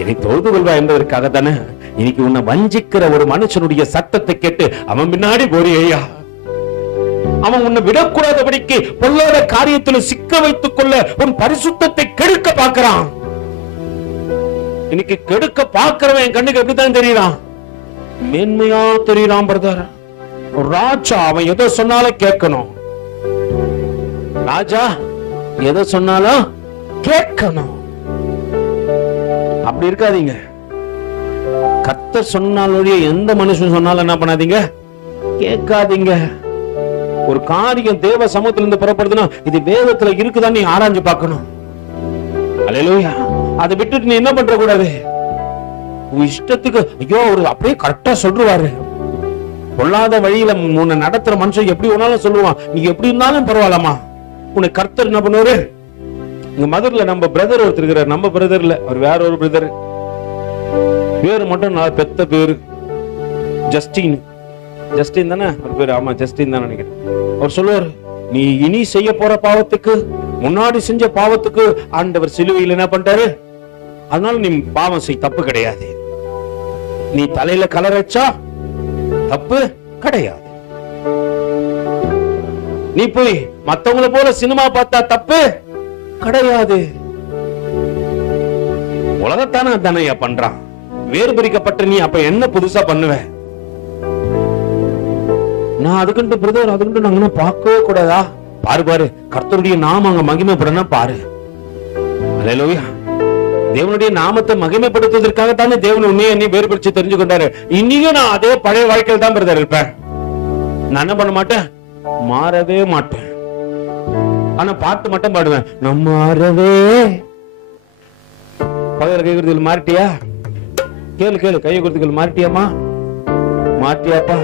என்னை தொழுது கொள்வா என்பதற்காக தானே. இன்னைக்கு உன்னை வஞ்சிக்கிற ஒரு மனுஷனுடைய சத்தத்தை கேட்டு அவன் பின்னாடி போறியா, அவன் உன்னை விடக்கூடாதபடிக்கு பொல்லாத காரியத்தில் சிக்க வைத்துக் கொள்ள உன் பரிசுத்தத்தை கெடுக்க பார்க்கிறான். இன்னைக்கு கெடுக்க பார்க்கிறவன் என் கண்ணுக்கு எப்படித்தான் தெரியறான், மேன்மையா தெரியறான் பிரதர். ராஜா அவன் எதை சொன்னாலும் கேட்கணும், ராஜா எதை சொன்னாலும் கேட்கணும். அப்படி இருக்காதீங்க. கர்த்தர் சொன்னாலும் எந்த மனுஷன் சொன்னாலும் என்ன பண்ணாதீங்க, கேட்காதீங்க. ஒரு காரியம் தேவ சமூகத்திலிருந்து புறப்படுதுன்னா இது வேதத்துல இருக்குதான் நீ ஆராய்ஞ்சு பார்க்கணும். அல்லேலூயா. அதை விட்டுட்டு நீ என்ன பண்ற கூடாது, இஷ்டத்துக்கு ஐயோ ஒரு அப்படியே கரெக்டா சொல்லுவாரு. பொல்லாத வழியில உன்னை நடத்துற மனுஷன் எப்படி ஒன்னாலும் சொல்லுவான், நீ எப்படி இருந்தாலும் பரவாயில்லமா. உன்னை கர்த்தர் என்ன பண்ணுவாரு, இங்க மதுரையில நம்ம பிரதர் ஒருத்தர் இருக்கிறார், நம்ம பிரதர் இல்ல, அவர் வேற ஒரு பிரதர், பேரு மட்டும் நான் பெத்த பேரு ஜஸ்டின். ஜஸ்டின் தானே அவர் பேரு? ஆமா ஜஸ்டின் தான் நினைக்கிறேன். அவர் சொல்லுவாரு, நீ இனி செய்ய போற பாவத்துக்கு முன்னாடி செஞ்ச பாவத்துக்கு ஆண்டவர் சிலுவையில் என்ன பண்றாரு, அதனால நீ பாவம் செய், தப்பு கிடையாது. நீ தலையில கலர் வச்சா தப்பு கிடையாது. நீ போய் மத்தவங்கள போல சினிமா பார்த்தா தப்பு கிடையாது. உலகத்தான தானையா பண்றான். வேறு பிரிக்கப்பட்ட நீ அப்ப என்ன புதுசா பண்ணுவ? நான் அதுக்குன்ட்டு பிரதர் அதுக்குன்ட்டு நாங்க பார்க்கவே கூடாதா? பாரு பாரு, கர்த்தருடைய நாம அங்க மகிமைப்படணும் பாரு. அல்லேலூயா. தேவனுடைய நாமத்தை மகிமைப்படுத்துவதற்காகத்தானே தேவன் உன்னையே நீ வேறு பிரிச்சு தெரிஞ்சு கொண்டாரு. இன்னைக்கும் நான் அதே பழைய வாழ்க்கையில் தான் பிரதர் இருப்பேன். நான் என்ன பண்ண மாட்டேன், மாறவே மாட்டேன். ஆனா பாட்டு மட்டும் பாடுவேன், நம்ம மாறவே. பகல கை கொடுத்து மாறிட்டியா? கேளு கேளு, கையை கொடுத்து மாறிட்டியாமா? மாட்டியாப்பா?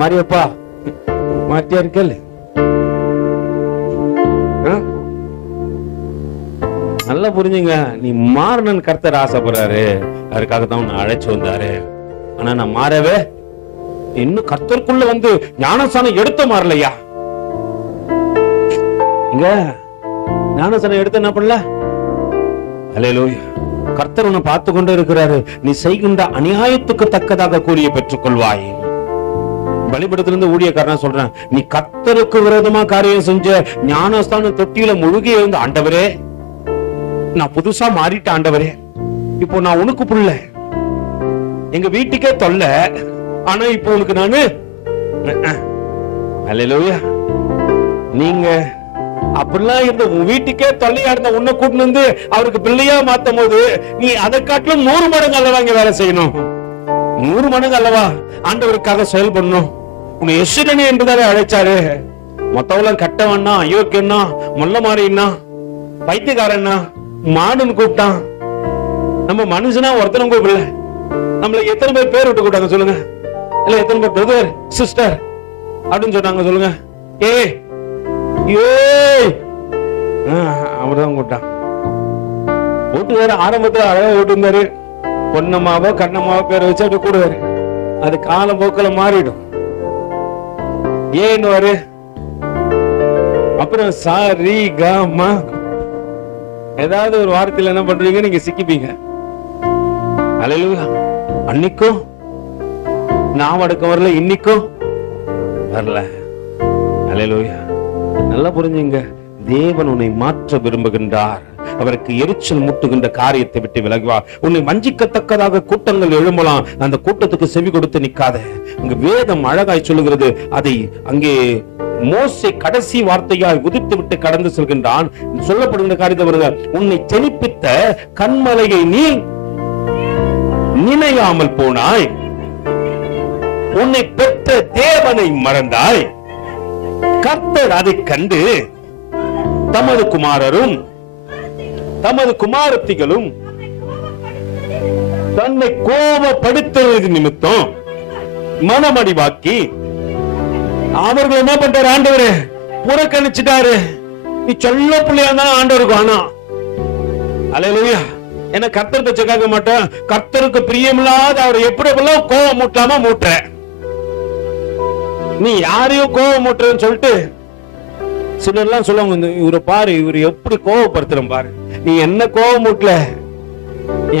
மாறியப்பா? மாட்டியா இருக்கேளு? நல்லா புரிஞ்சுங்க, நீ மாறணும்னு கர்த்தர் ஆசைப்படுறாரு, அதுக்காகத்தான் உன்னை அழைச்சு வந்தாரு. ஆனா நான் மாறவே இன்னும் கர்த்தருக்குள்ள வந்து ஞானசானம் எடுத்த மாறலையா? இங்க ஞானசானம் எடுத்து என்ன பண்ணல? அல்லேலூயா. கர்த்தர் உன்னை பார்த்து கொண்டு இருக்கிறாரு. நீ செய்கின்ற அநியாயத்துக்கு தக்கதாக கூலியை பெற்றுக் கொள்வாய். பலிபடத்திலிருந்து ஊழியக்காரனா சொல்றேன், நீ கர்த்தருக்கு விரோதமா காரியம் செஞ்ச ஞானஸ்தான தொட்டியில முழுகி இருந்த ஆண்டவரே, நான் புதுசா மாறிட்டேன் ஆண்டவரே, இப்போ நான் உனக்கு புள்ள, எங்க வீட்டுக்கே தொல்ல, ஆனா இப்போ உனக்கு நானு. அல்லேலூயா. நீங்க அப்படிலாம் இருந்த வீட்டுக்கே தொல்லையா இருந்த உன்னை கூட்டு வந்து அவருக்கு பிள்ளையா மாத்தும் போது நீ அதை காட்டிலும் 100 மடங்கு அல்லவா இங்க வேலை செய்யணும். 100 மடங்கு அல்லவா ஆண்டவருக்காக செயல்படணும். உன்னை எசுரனே என்றுதானே அழைச்சாரு. மொத்தவெல்லாம் கட்டவன்னா, அயோக்கியன்னா, முல்ல மாறினா, பைத்தியக்காரன்னா, மாடுன்னு கூப்பிட்டான். நம்ம மனுஷனா ஒருத்தனும் கூப்பிடல. நம்மள எத்தனை பேர் விட்டு கூப்பிட்டாங்க சொல்லுங்க? இல்ல எத்தனை பேர் பிரதர் சிஸ்டர் அப்படின்னு சொன்னாங்க சொல்லுங்க? அவர்தான் கூப்பிட்டான். ஓட்டு வேற ஆரம்பத்துல அழகா ஓட்டு இருந்தாரு. பொன்னம்மாவோ கண்ணம்மாவோ பேரை வச்சு அப்படி கூடுவாரு. அது காலம் போக்கில மாறிடும். ஏன்னு அப்புறம் சாரி கமா ஏதாவது ஒரு வார்த்தையில என்ன பண்றீங்க, நீங்க சிக்கிப்பீங்க. அல்லேலூயா. அன்னைக்கும் நான் அடக்கம் வரல, இன்னைக்கும் வரல. அல்லேலூயா. நல்லா புரிஞ்சுங்க, தேவன் உன்னை மாற்ற விரும்புகின்றார். அவருக்கு எரிச்சல் மூட்டுகின்ற காரியத்தை விட்டு விலகுவா. உன்னை வஞ்சிக்கத்தக்கதாக கூட்டங்கள் எழும்பலாம், அந்த கூட்டத்துக்கு செவி கொடுத்து நிக்காத. அங்க வேதம் அழகாய் சொல்லுகிறது. அதை அங்கே மோசே கடைசி வார்த்தையால் உதித்து விட்டு கடந்து செல்கின்றான். சொல்லப்படுகின்ற காரியத்தை வருக, உன்னை ஜெனிப்பித்த கண்மலையை நீ நினையாமல் போனாய், உன்னை பெற்ற தேவனை மறந்தாய். கர்த்தர் அதை கண்டு தமது குமாரரும் தமது குமாரத்திகளும் தன்னை கோபப்படுத்துவது நிமித்தம் மனமடிவாக்கி அவர்கள் என்ன பண்றாரு, ஆண்டவரே புறக்கணிச்சுட்டாரு. நீ சொல்ல பிள்ளையா தான் ஆண்டவருக்கு ஆனா. அல்லேலூயா. என்ன கர்த்தர் பேச்ச கேட்க மாட்டேன். கர்த்தருக்கு பிரியமில்லாத அவர் எப்படி கோபம் மூட்டாம மூட்டுற. நீ யாரையும் கோபம் மூட்டுறன்னு சொல்லிட்டு சிலர்லாம் சொல்லுவாங்க, இவரை பாரு, இவர் எப்படி கோபப்படுத்துறேன் பாரு. நீ என்ன கோபம் மூட்டல,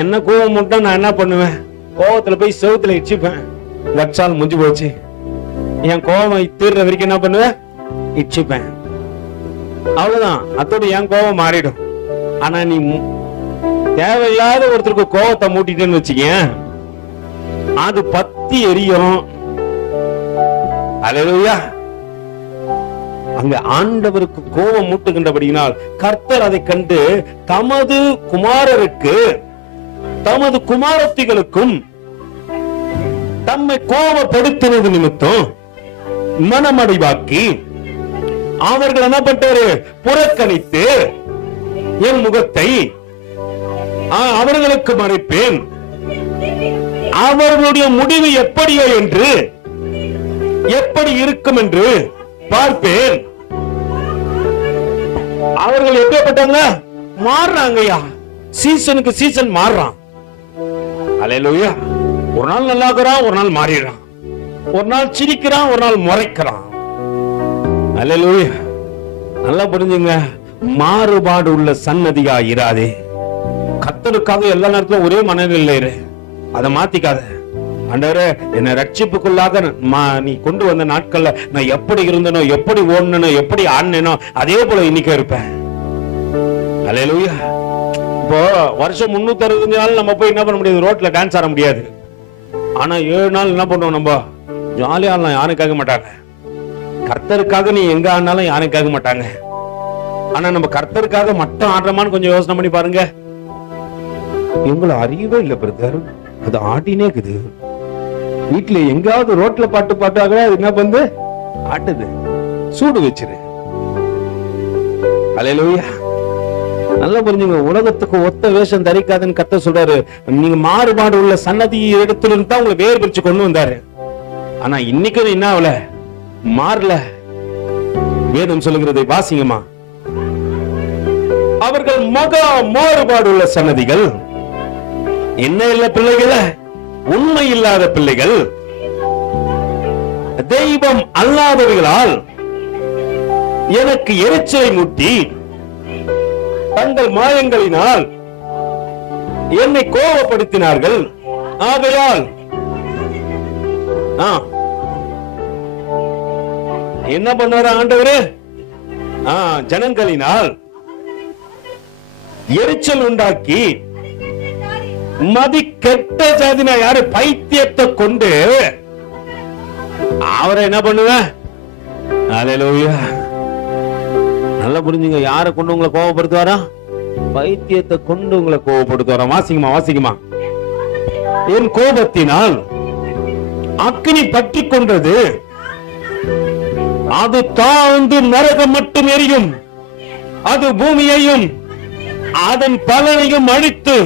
என்ன கோபம் மூட்டா நான் என்ன பண்ணுவேன், கோபத்துல போய் செவுத்துல இச்சிப்பேன். வச்சால் முடிஞ்சு போச்சு. என் கோபம் தீர்ற வரைக்கும் என்ன பண்ணுவேன், இச்சிப்பேன். அவ்வளவுதான், அதோட என் கோபம் மாறிடும். ஆனா நீ தேவையில்லாத ஒருத்தருக்கு கோபத்தை மூட்டிட்டேன்னு வச்சுக்க, அது பத்தி எரியும். அல்லேலூயா. அங்க ஆண்டவருக்கு கோபம் மூட்டுகின்றபடியினால் கர்த்தர் அதை கண்டு தமது குமாரருக்கு தமது குமாரத்திகளுக்கும் தம்மை கோபப்படுத்தினது நிமித்தம் மனமடிவாக்கி அவர்கள் என்ன பண்றாரு? புறக்கணித்து என் முகத்தை அவர்களுக்கு மறைப்பேன், அவர்களுடைய முடிவு எப்படியோ என்று, எப்படி இருக்கும் என்று பார்ப்பேன். அவர்கள் எப்படிப்பட்டாங்க? மாறுறாங்கய்யா, சீசனுக்கு சீசன் மாறுறான். அல்லேலூயா. ஒரு நாள் நல்லா இருக்கிறான், ஒரு நாள் மாறிடுறான், ஒரு நாள் சிரிக்கிறான், ஒரு நாள் முறைக்கிறான். அல்லேலூயா. நல்லா புரிஞ்சுங்க, மாறுபாடு உள்ள சன்னதியா இராதே. கர்த்தருக்காக எல்லா நேரத்திலும் ஒரே மனநிலையில இரு, அதை மாத்திக்காத. ஆண்டவரே, என்னை ரட்சிப்புக்குள்ளாக நீ கொண்டு வந்த நாட்கள்ல நான் எப்படி இருந்தனோ, எப்படி ஓடனோ, எப்படி ஆடினோ, அதே போல இன்னைக்கு இருப்பேன். அல்லேலூயா. இப்போ வருஷம் 365 நாள் நம்ம போய் என்ன பண்ண முடியாது? ரோட்ல டான்ஸ் ஆட முடியாது. ஆனா 7 நாள் என்ன பண்ணுவோம்? நம்ம ஜாலியா ஆடலாம், யாரும் கேட்க மாட்டாங்க. கர்த்தருக்காக நீ எங்க ஆடினாலும் யாரும் கேட்க மாட்டாங்க. ஆனா நம்ம கர்த்தருக்காக மட்டும் ஆடுறோமான்னு கொஞ்சம் யோசனை பண்ணி பாருங்க. எங்களை அறியவே இல்லை பிரதர், அது ஆட்டினே இருக்குது. வீட்டுல எங்காவது ரோட்ல பாட்டாக என்ன பண்ணு? ஆட்டுது. சூடு வச்சிரு. அல்லேலூயா. நல்லா புரிஞ்சுங்க, உலகத்துக்கு ஒத்த வேஷம் தரிக்காதுன்னு கர்த்தர் சொல்றாரு. நீங்க மாறுபாடு உள்ள சன்னதி இடத்துல இருந்து தான் உங்களை வேறு பிரிச்சு கொண்டு வந்தாரு. ஆனா இன்னைக்கு என்ன ஆகல? மாறல. வேதம் சொல்லுகிறதை வாசிங்கம்மா. அவர்கள் மகா மாறுபாடு உள்ள சன்னதிகள், என்ன இல்ல பிள்ளைகள, உண்மை இல்லாத பிள்ளைகள், தெய்வம் அல்லாதவர்களால் எனக்கு எரிச்சலை மூட்டி தங்கள் மாயங்களினால் என்னை கோபப்படுத்தினார்கள். ஆகையால் என்ன பண்ணாரு ஆண்டவரே? ஜனங்களினால் எரிச்சல் உண்டாக்கி மதி கெட்ட ஜாதினா யாரு? பைத்தியத்தை கொண்டு அவரை என்ன பண்ணுவேன்? அல்லேலூயா. நல்லா புரிஞ்சுங்க, யாரை கொண்டு உங்களை கோபப்படுத்துவாரா? பைத்தியத்தை கொண்டு உங்களை கோபப்படுத்துவாரா? வாசிக்குமா, வாசிக்குமா. என் கோபத்தினால் அக்கினி பற்றி கொண்டது, அது தாழ்ந்து நரகம் மட்டும் எரியும், அது பூமியையும் அதன் பலனையும் அழித்து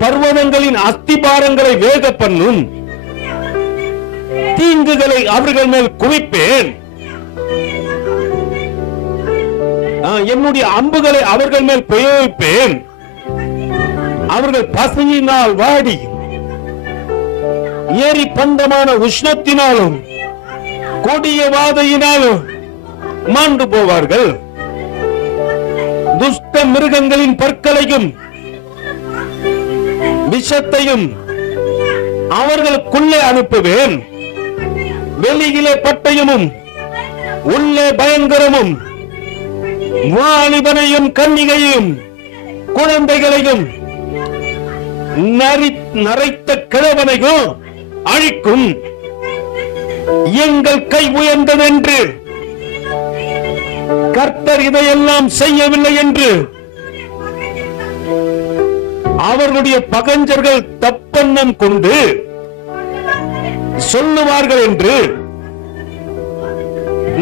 பர்வதங்களின் அஸ்திபாரங்களை வேக பண்ணும். தீங்குகளை அவர்கள் மேல் குவிப்பேன், என்னுடைய அம்புகளை அவர்கள் மேல் பிரயோகிப்பேன். அவர்கள் பசியினால் வாடி ஏரி பந்தமான உஷ்ணத்தினாலும் கொடிய வாதையினாலும் மாண்டு போவார்கள். துஷ்ட மிருகங்களின் பற்களையும் விஷத்தையும் அவர்களுக்குள்ளே அனுப்புவேன். வெளியிலே பட்டயமும் உள்ளே பயங்கரமும், வாலிபனையும் கன்னிகையும் குழந்தைகளையும் நரைத்த கிழவனையும் அழிக்கும். எங்கள் கை உயர்ந்ததென்று கர்த்தர் இதையெல்லாம் செய்யவில்லை என்று அவர்களுடைய பகஞ்சர்கள் தப்பெண்ணம் கொண்டு சொல்லுவார்கள் என்று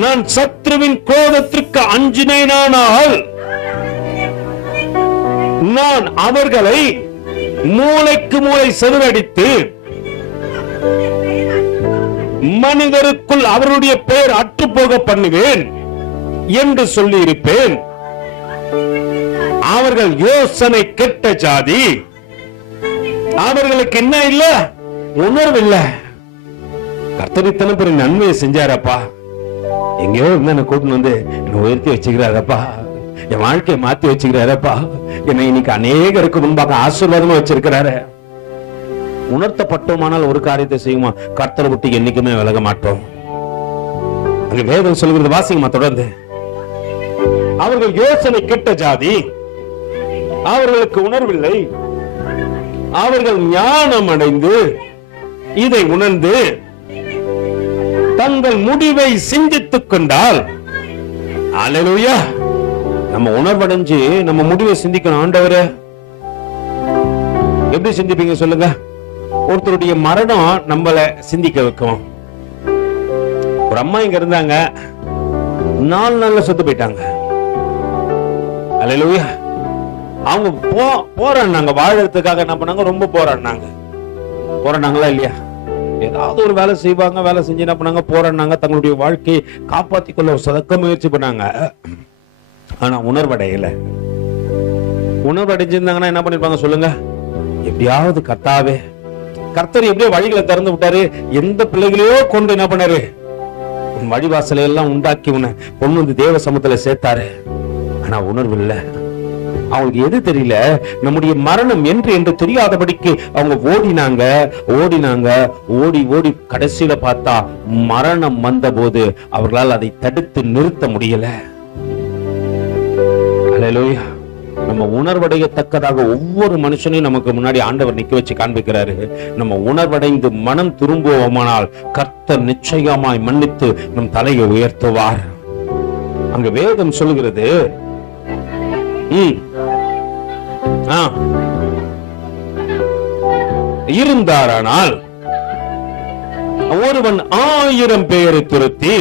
நான் சத்ருவின் கோபத்திற்கு அஞ்சினேனானால் நான் அவர்களை மூளைக்கு மூளை செருவடித்து மனிதருக்குள் அவருடைய பெயர் அற்றுப்போக பண்ணுவேன் என்று சொல்லி இருப்பேன். அவர்கள் யோசனை கெட்ட ஜாதி, அவர்களுக்கு என்ன இல்ல? உணர்வு இல்ல. கர்த்தர் இத்தனை பேர் நன்மையை செஞ்சாரப்பா, எங்கேயோ என்ன கூட்டின்னு வந்து என்ன உயர்த்தி வச்சுக்கிறாரப்பா, என் வாழ்க்கையை மாத்தி வச்சுக்கிறாரப்பா, என்னை இன்னைக்கு அநேகருக்கு முன்பாக ஆசீர்வாதமா வச்சிருக்கிறாரு. உணர்த்தப்பட்டோமானால் ஒரு காரியத்தை செய்யுமா, கர்த்தரை விட்டு என்னைக்குமே விலக மாட்டோம். அங்க வேதம் சொல்கிறது வாசிங்கம்மா தொடர்ந்து. அவர்கள் யோசனை கெட்ட ஜாதி, அவர்களுக்கு உணர்வில்லை. அவர்கள் ஞானம் அடைந்து இதை உணர்ந்து தங்கள் முடிவை சிந்தித்துக் கொண்டால், அல்லேலூயா. நம்ம உணர்வடைஞ்சு நம்ம முடிவை சிந்திக்கணும். ஆண்டவரே எப்படி சிந்திப்பீங்க சொல்லுங்க? ஒருத்தருடைய மரணம் நம்மள சிந்திக்க வைக்கும். ஒரு அம்மா இங்க இருந்தாங்க, 4 நாள்ல செத்து போயிட்டாங்க. அல்லேலூயா. அவங்க போராடினாங்க, வாழறதுக்காக என்ன பண்ணாங்க, ரொம்ப போராடினாங்களா இல்லையா? ஏதாவது ஒரு வேலை செய்வாங்க, வேலை செஞ்சு என்ன பண்ணாங்க, போராடினாங்க, தங்களுடைய வாழ்க்கையை காப்பாற்றிக் கொள்ள ஒரு சதக்க முயற்சி பண்ணாங்க. ஆனா உணர்வடைஞ்சிருந்தாங்கன்னா என்ன பண்ணிருப்பாங்க சொல்லுங்க? எப்படியாவது கர்த்தாவே, கர்த்தர் எப்படியோ வழிகளை திறந்து விட்டாரு, எந்த பிள்ளைகளையோ கொண்டு என்ன பண்ணாரு, வழிவாசலை எல்லாம் உண்டாக்கி உன்னை பொண்ணு வந்து தேவ சமூகத்துல சேர்த்தாரு. ஆனா உணர்வு இல்ல, அவங்களுக்கு எது தெரியல, நம்முடைய மரணம் என்று தெரியாதபடிக்கு அவங்க ஓடி கடைசியில பார்த்தா மரணம் வந்த போது அவர்களால் அதை தடுத்து நிறுத்த முடியல. அல்லேலூயா. நம்ம உணர்வடையத்தக்கதாக ஒவ்வொரு மனுஷனையும் நமக்கு முன்னாடி ஆண்டவர் நிக்க வச்சு காண்பிக்கிறாரு. நம்ம உணர்வடைந்து மனம் திரும்புவோமானால் கர்த்தர் நிச்சயமாய் மன்னித்து நம் தலையை உயர்த்துவார். அங்க வேதம் சொல்லுகிறது, இருந்தாரானால் ஒருவன் 1000 பேரை துரத்தி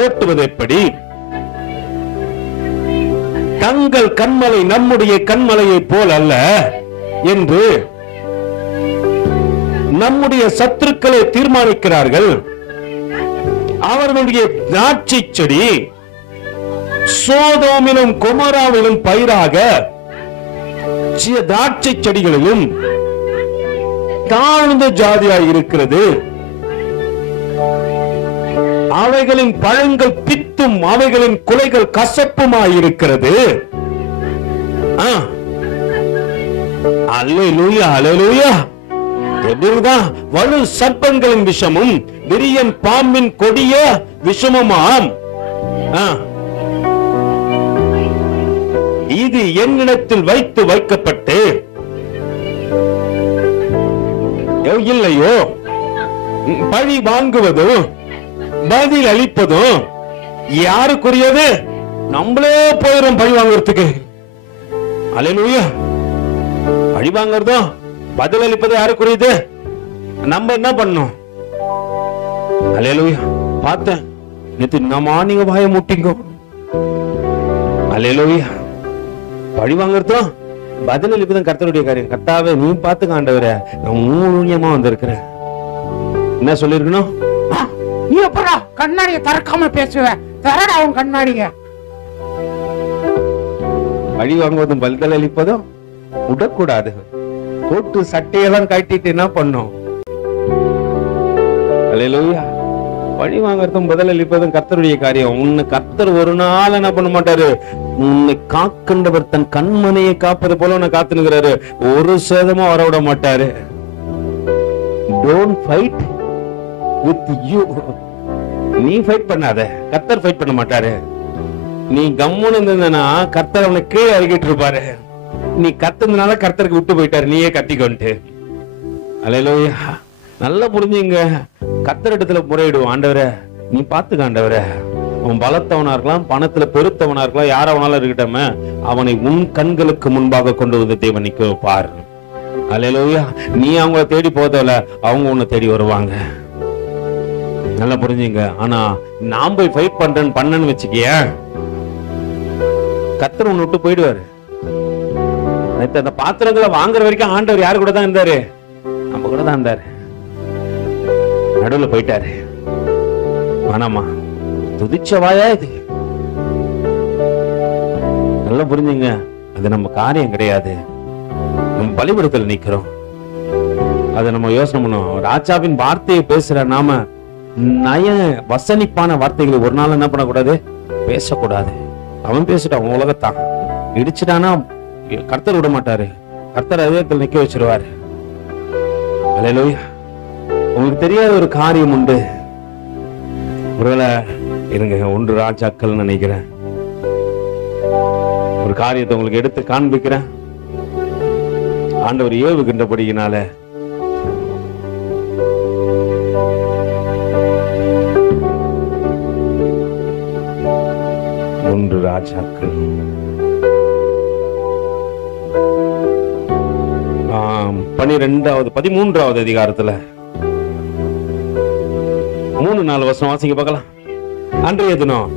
ஓட்டுவது எப்படி? தங்கள் கண்மலை நம்முடைய கண்மலையை போல் அல்ல என்று நம்முடைய சத்துருக்களை தீர்மானிக்கிறார்கள். அவர்களுடைய திராட்சை செடி சோதோமிலும் கொமோராவிலும் பயிராக திராட்சை செடிகளிலும் தாழ்ந்த ஜாதியாய் இருக்கிறது. அவைகளின் பழங்கள் பித்தும் அவைகளின் குலைகள் கசப்புமாய் இருக்கிறது. அல்லேலூயா, அல்லேலூயா. எப்படிதான் வலு சர்ப்பங்களின் விஷமும் விரியன் பாம்பின் கொடிய விஷமுமாம். இது என்னிடத்தில் வைக்கப்பட்டு இல்லையோ பழி வாங்குவதும் பதில் அளிப்பதும் யாருக்குரியது? நம்மளே போயிடும் பழி வாங்குறதுக்கு. அல்லேலூயா. பழி வாங்குறதும் பதில் அளிப்பது யாருக்குரியது? நம்ம என்ன பண்ணோம்? அல்லேலூயா. பார்த்தேன் நேத்து, நீங்க வாய முட்டிங்கோ. அல்லேலூயா. பழி வாங்குறதும் பதில் அளிப்பதும் கர்த்தருடைய காரியம். கர்த்தாவே நீ பாத்துக்க ஆண்டவரே, நான் ஊழியமா வந்திருக்கிறேன். என்ன சொல்லிருக்கணும்? நீ எப்படா கண்ணாடிய திறக்காம பேசுவ? தரடா உன் கண்ணாடிய. பழி வாங்குவதும் பதில் அளிப்பதும் விடக்கூடாது. கோட்டு சட்டையெல்லாம் கட்டிட்டு என்ன பண்ணும்? அல்லேலூயா. பழி வாங்குறதும் பதில் அளிப்பதும் கர்த்தருடைய காரியம். உன்னை கர்த்தர் ஒரு நாள் என்ன பண்ண மாட்டாரு, உன்னை காக்கின்றவர் தன் கண்மனையை காப்பது போல உன்னை காத்துனுகிறாரு. ஒரு சேதமா வர விட மாட்டாரு. Don't fight with you. நீ ஃபைட் பண்ணாத, கர்த்தர் ஃபைட் பண்ண மாட்டாரு. நீ கம்முன்னு இருந்தனா கர்த்தர் அவனை கீழே இறக்கிட்டு இருப்பாரு. நீ கத்துனால கர்த்தருக்கு விட்டு போயிட்டாரு, நீயே கத்திக்கொண்டு. அல்லேலூயா. நல்லா புரிஞ்சுங்க. கர்த்தர் இடத்துல முறையிடுவோம். ஆண்டவரே நீ பாத்துக்க ஆண்டவரே, அவன் பலத்தவனா இருக்கலாம், பணத்துல பெருத்தவனா இருக்கலாம், யாரவனாலும் இருக்கட்டமே, அவனை உன் கண்களுக்கு முன்பாக கொண்டு வந்து தேவன் நிக்க வைப்பார். அல்லேலூயா. நீ அவங்கள தேடி போதல, அவங்க உன்னை தேடி வருவாங்க. நல்லா புரிஞ்சுங்க. ஆனா நான் போய் ஃபைட் பண்ணேன்னு வச்சுக்கிய, கர்த்தர் உன்னை விட்டு போயிடுவாரு. அந்த பாத்திரங்களை வாங்குற வரைக்கும் ஆண்டவர் யாரு கூட தான் இருந்தாரு? நம்ம கூட தான் இருந்தாரு. நடுவுல போயிட்டாரு. வேணாமா, துதிச்ச வாயா இது. நல்லா புரிஞ்சுங்க. அது நம்ம காரியம் கிடையாது. நம்ம பலிபீடத்துல நிக்கிறோம். அதை நம்ம யோசனை பண்ணுவோம். ராஜாவின் வார்த்தையை பேசுற நாம நய வசனிப்பான வார்த்தைகளை ஒரு நாள் என்ன பண்ணக்கூடாது, பேசக்கூடாது. அவன் பேசிட்டான், உலகத்தான் இடிச்சுட்டானா கர்த்தர் விட மாட்டாரு. கர்த்தர் அதயத்தில் நிக்க வச்சிருவாரு. அல்லேலூயா. உங்களுக்கு தெரியாத ஒரு காரியம் உண்டு. ஒருவேளை இருங்க, 1 ராஜாக்கள் நினைக்கிறேன். ஒரு காரியத்தை உங்களுக்கு எடுத்து காண்பிக்கிறேன். ஆண்டவர் ஏவுகின்றபடியினால 1 ராஜாக்கள் 13வது அதிகாரத்துல 3-4 வசனம் வாசிங்க பார்க்கலாம். அன்றைய தினம்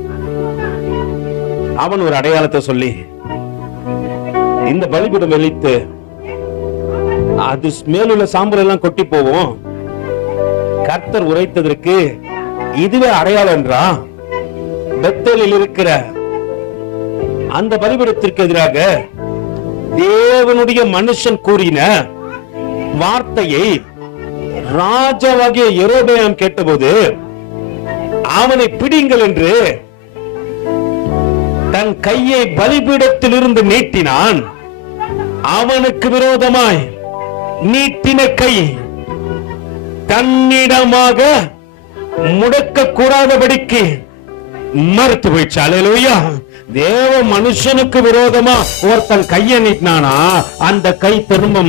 அவன் ஒரு அடையாளத்தை சொல்லி இந்த பலிபீடம் வெளித்து அது மேலுள்ள சாம்பல் எல்லாம் கொட்டி போவோம், கர்த்தர் உரைத்ததற்கு இதுவே அடையாளம் என்றா. பெத்தேலில் இருக்கிற அந்த பலிபீடத்திற்கு எதிராக தேவனுடைய மனுஷன் கூறின வார்த்தையை ராஜாவாகிய யெரொபெயாம் கேட்டபோது அவனை பிடிங்கள் என்று தன் கையை பலிபீடத்தில் இருந்து நீட்டினான். அவனுக்கு விரோதமாய் நீட்டின கை தன்னிடமாக முடக்க கூடாதபடிக்கு மறுத்து போயிடுச்சு. அல்லேலூயா. தேவ மனுஷனுக்கு விரோதமா ஒருத்தன் கையை நீட்டினானா அந்த கை திரும்ப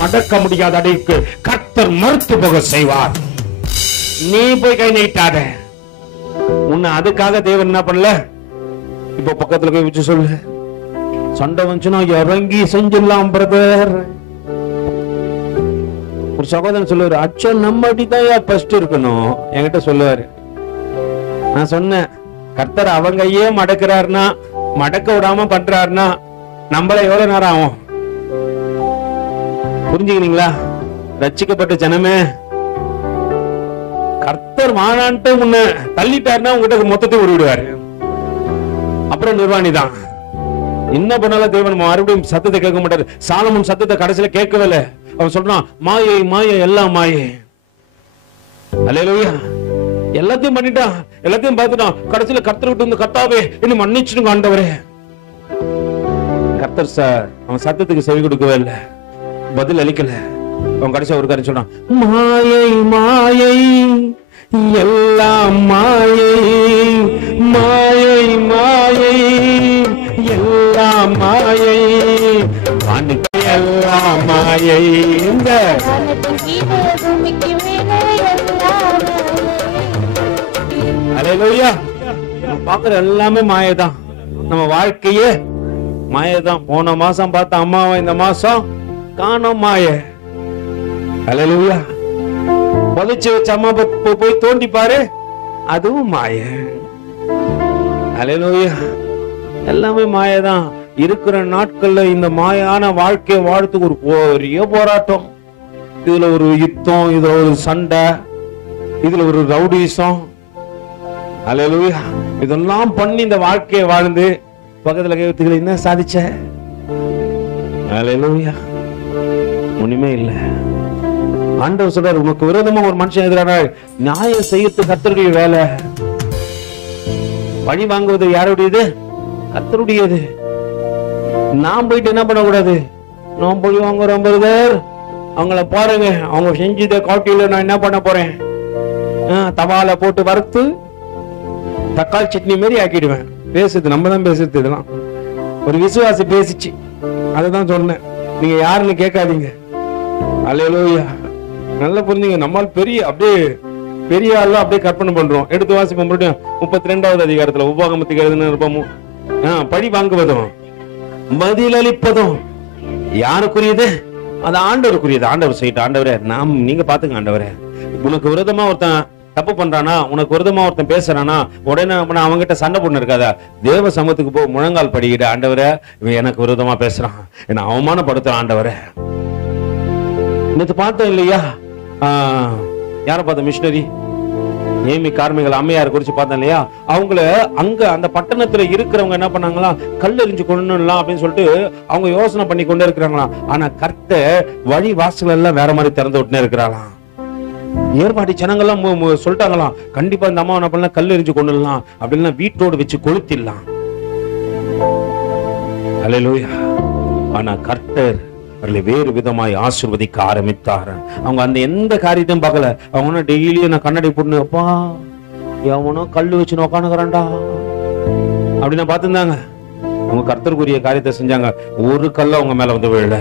மடக்க முடியாத அடிக்கு கர்த்தர் மறுத்து போக செய்வார். நீ போய் கை நீட்டாத. உன்னை அதுக்காக தேவன் என்ன பண்ணல? இப்ப பக்கத்துல போய் வச்சு சொல்லு, சண்டை வந்துச்சுன்னா இறங்கி செஞ்சிடலாம் பிரதர். ஒரு சகோதரன் சொல்லுவாரு, அச்சன் நம்ம அடிதான் ஃபர்ஸ்ட் இருக்கணும். என்கிட்ட சொல்லுவாரு. நான் சொன்னேன், கர்த்தர் அவங்க கையே மடக்கிறாருன்னா, மடக்க விடாம பண்றாருன்னா நம்மள எவ்வளவு நேரம் ஆகும்? புரிஞ்சுக்கிறீங்களா? ரட்சிக்கப்பட்ட ஜனமே, கர்த்தர் வானான்ட்டு உன்னை தள்ளிட்டாருன்னா உங்ககிட்ட மொத்தத்தை விடுவாரு. அப்புறம் நிர்வாணி தான். என்ன பண்ணாலும் தேவன் மறுபடியும் சத்தத்தை கேட்க மாட்டாரு. சாலமோன் சத்தத்தை கடைசியில கேட்கவே இல்லை. அவன் சொல்றான், மாயை மாயை எல்லாம் மாயை. அல்லேலூயா. எல்லாத்தையும் பண்ணிட்டான், எல்லாத்தையும் பார்த்துட்டான். கடைசியில கர்த்தர் விட்டு வந்து, கர்த்தாவே என்ன மன்னிச்சுடுங்க ஆண்டவரே. கர்த்தர் அவன் சத்தத்துக்கு செவி கொடுக்கவே இல்லை, பதில் அளிக்கல. அவன் கடைசியா ஒரு காரியம் சொல்றான், மாயை மாயை எல்லாம் மாயை, மாயை மாயை எல்லாம் மாயை, எல்லாம் மாயை. இந்த அல்லேலூயா. பாக்குற எல்லாமே மாயதான். நம்ம வாழ்க்கையே மாயதான். போன மாசம் பார்த்த அம்மாவை இந்த மாசம் காணோம் மாய. அல்லேலூயா. புதைச்சு வச்ச அம்மா போய் தோண்டி பாரு, அதுவும் மாய. அல்லேலூயா. எல்லாமே மாயதான். இருக்கிற நாட்கள்ல இந்த மாயான வாழ்க்கை வாழ்த்துக்கு ஒரு பெரிய போராட்டம். இதுல ஒரு யுத்தம், இதுல ஒரு சண்டை, இதுல ஒரு ரவுடிசம். அல்லேலூயா. இதெல்லாம் பண்ணி இந்த வாழ்க்கையை வாழ்ந்து பக்கத்துல கையெழுத்துக்களை என்ன சாதிச்ச? அல்லேலூயா. ஒண்ணுமே இல்லை. ஆண்டவர் சொல்றாரு, உனக்கு விரோதமா ஒரு மனுஷன் எதிரான நியாயம் செய்யறது கர்த்தருடைய வேலை. பழி வாங்குவது யாருடையது? கர்த்தருடையது. நான் போயிட்டு என்ன பண்ணக்கூடாது? நான் பழி வாங்குறேன் பிரதர், அவங்கள பாருங்க, அவங்க செஞ்சத காட்டில நான் என்ன பண்ண போறேன்? தவால போட்டு வறுத்து தக்காளி சட்னி மாரி ஆக்கிடுவேன். பேசுது, நம்ம தான் பேசுறது. இதெல்லாம் ஒரு விசுவாசி பேசிச்சு, அதுதான் சொன்னேன். நீங்க யாருன்னு கேட்காதீங்க. அல்லேலூயா. நல்லா புரிஞ்சுங்க. நம்மால் பெரிய அப்படியே பெரிய ஆள் அப்படியே கற்பனை பண்றோம். எடுத்து வாசிப்போம். 32வது அதிகாரத்துல உபாகமத்துக்கு எழுதுன இருப்போம். பழி வாங்குவதும் பதிலளிப்பதும் யாருக்குரியது? அது ஆண்டவருக்குரியது. ஆண்டவர் செய்யட்டும். ஆண்டவரே, நீங்க பாத்துங்க ஆண்டவரே. உனக்கு விரோதமா ஒருத்தன் தப்பு பண்றானா, உனக்கு விரோதமா ஒருத்தன் பேசுறானா, உடனே அவங்ககிட்ட சண்டை பொண்ணு இருக்காதா? தேவ சமூகத்துக்கு போ, முழங்கால் படிக்கிட. ஆண்டவரே, இவன் எனக்கு விரோதமா பேசுறான், என்ன அவமானப்படுத்துறான் ஆண்டவரே. நேற்று பார்த்தோம் இல்லையா? யார பார்த்த? மிஷினரி ஏமி கார்மிகள் அம்மையார் குறிச்சு பார்த்தோம் இல்லையா? அவங்கள அங்க அந்த பட்டணத்துல இருக்கிறவங்க என்ன பண்ணாங்களா? கல்லெறிஞ்சு கொள்ளலாம் அப்படின்னு சொல்லிட்டு அவங்க யோசனை பண்ணி கொண்டே இருக்கிறாங்களாம். ஆனா கர்த்தர் வழி வாசல் எல்லாம் வேற மாதிரி திறந்து விட்டுனே இருக்கிறாளாம். ஏற்பாடு ஜனங்கள்லாம் சொல்லிட்டாங்களாம், கண்டிப்பா இந்த அம்மா என்ன பண்ணலாம்? கல்லெறிஞ்சு கொள்ளலாம், அப்படின்னா வீட்டோடு வச்சு கொளுத்திடலாம். அல்லேலூயா. ஆனா கர்த்தர் அவர்களை வேறு விதமாய் ஆசீர்வதிக்க ஆரம்பித்தார். அவங்க அந்த எந்த காரியத்தையும் பார்க்கல. அவங்க டெய்லியும் நான் கண்ணாடி போட்டு, அப்பா எவனோ கல்லு வச்சு உட்காந்துக்கிறான்டா அப்படின்னு பார்த்துருந்தாங்க. அவங்க கர்த்தருக்குரிய காரியத்தை செஞ்சாங்க. ஒரு கல்ல அவங்க மேல வந்து விழல.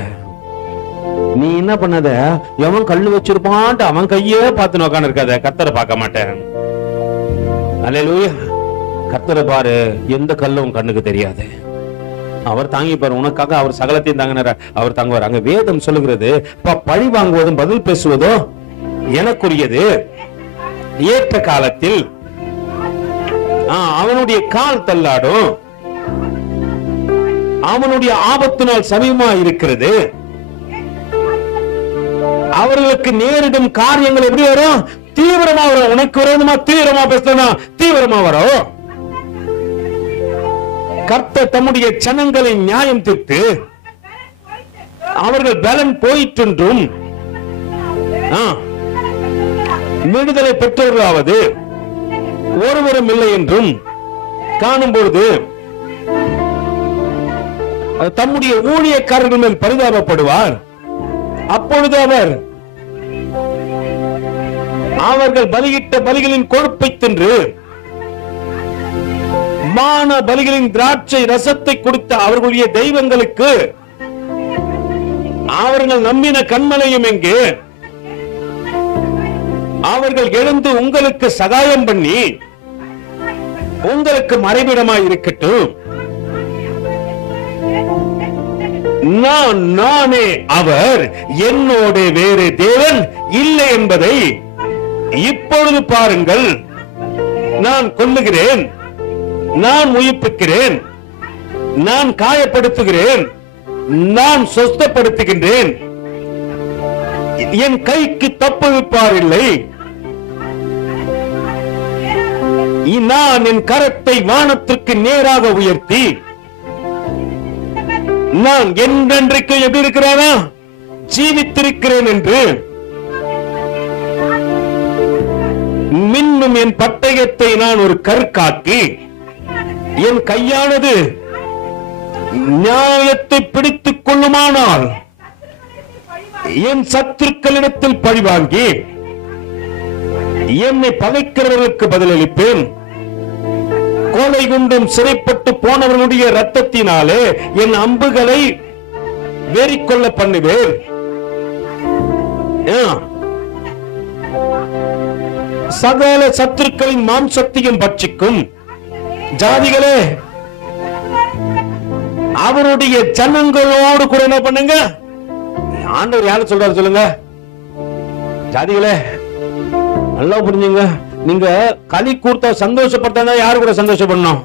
நீ என்ன பண்ணாத? எவன் கல்லு வச்சிருப்பான்ட்டு அவன் கையே பார்த்து உட்காந்து இருக்காத. கர்த்தரை பார்க்க மாட்டேன். அல்லேலூயா. கர்த்தரை பாரு, எந்த கல்லும் கண்ணுக்கு தெரியாது. அவர் தாங்கிப்பார், உனக்காக அவர் சகலத்தையும் தாங்கினார், அவர் தாங்குவார். அங்க வேதம் சொல்லுகிறது, பழி வாங்குவதும் பதில் பேசுவதோ எனக்குரியது, ஏற்ற காலத்தில் அவனுடைய கால் தள்ளாடும், அவனுடைய ஆபத்து நாள் சமீபமா இருக்கிறது. அவர்களுக்கு நேரிடும் காரியங்கள் எப்படி வரும்? தீவிரமா வரும். உனக்கு விரோதமா தீவிரமா பேசினா தீவிரமா வரும். கர்த்தர் தம்முடைய ஜனங்களை நியாயம் தீர்த்து அவர்கள் பலன் போயிற்றென்றும் விடுதலை பெற்றவர்களாவது ஒருவரும் இல்லை என்றும் காணும்பொழுது தம்முடைய ஊழியக்காரர்கள் மேல் பரிதாபப்படுவார். அப்பொழுது அவர்கள் பலியிட்ட பலிகளின் கொழுப்பை தின்று மான பலிகளின் திராட்சை ரசத்தை கொடுத்த அவர்களுடைய தெய்வங்களுக்கு அவர்கள் நம்பின கண்மலையும் எங்கே? அவர்கள் எழுந்து உங்களுக்கு சகாயம் பண்ணி உங்களுக்கு மறைவிடமாய் இருக்கட்டும். நானே அவர், என்னோட வேறு தேவன் இல்லை என்பதை இப்பொழுது பாருங்கள். நான் கொல்லுகிறேன், நான் உயிர்ப்பிக்கிறேன், நான் காயப்படுத்துகிறேன், நான் சொஸ்தப்படுத்துகின்றேன். என் கைக்கு தப்புவிப்பார் இல்லை. நான் என் கரத்தை வானத்திற்கு நேராக உயர்த்தி நான் என்றென்றைக்கு எப்படி இருக்கிறானா ஜீவித்திருக்கிறேன் என்று மின்னும் என் பட்டயத்தை நான் ஒரு கற்காக்கி என் கையானது நியாயத்தை பிடித்துக் கொள்ளுமானால் என் சத்துருக்களிடத்தில் பழிவாங்கி என்னை பகைக்கிறவர்களுக்கு பதிலளிப்பேன். கொலை குண்டும் சிறைப்பட்டு போனவர்களுடைய ரத்தத்தினாலே என் அம்புகளை வெறிக்கொள்ள பண்ணுவேன். சகல சத்துருக்களின் மாம்சத்தையும் பட்சிக்கும். ஜாதிகளே, அவருடைய ஜனங்களோடு கூட என்ன பண்ணுங்க? ஆண்டவர் யாரு சொல்றாரு சொல்லுங்க? ஜாதிகளே, நல்லா புரிஞ்சுங்க. நீங்க களி கூர்த்தா சந்தோஷப்பட்டா யாரு கூட சந்தோஷப்படணும்?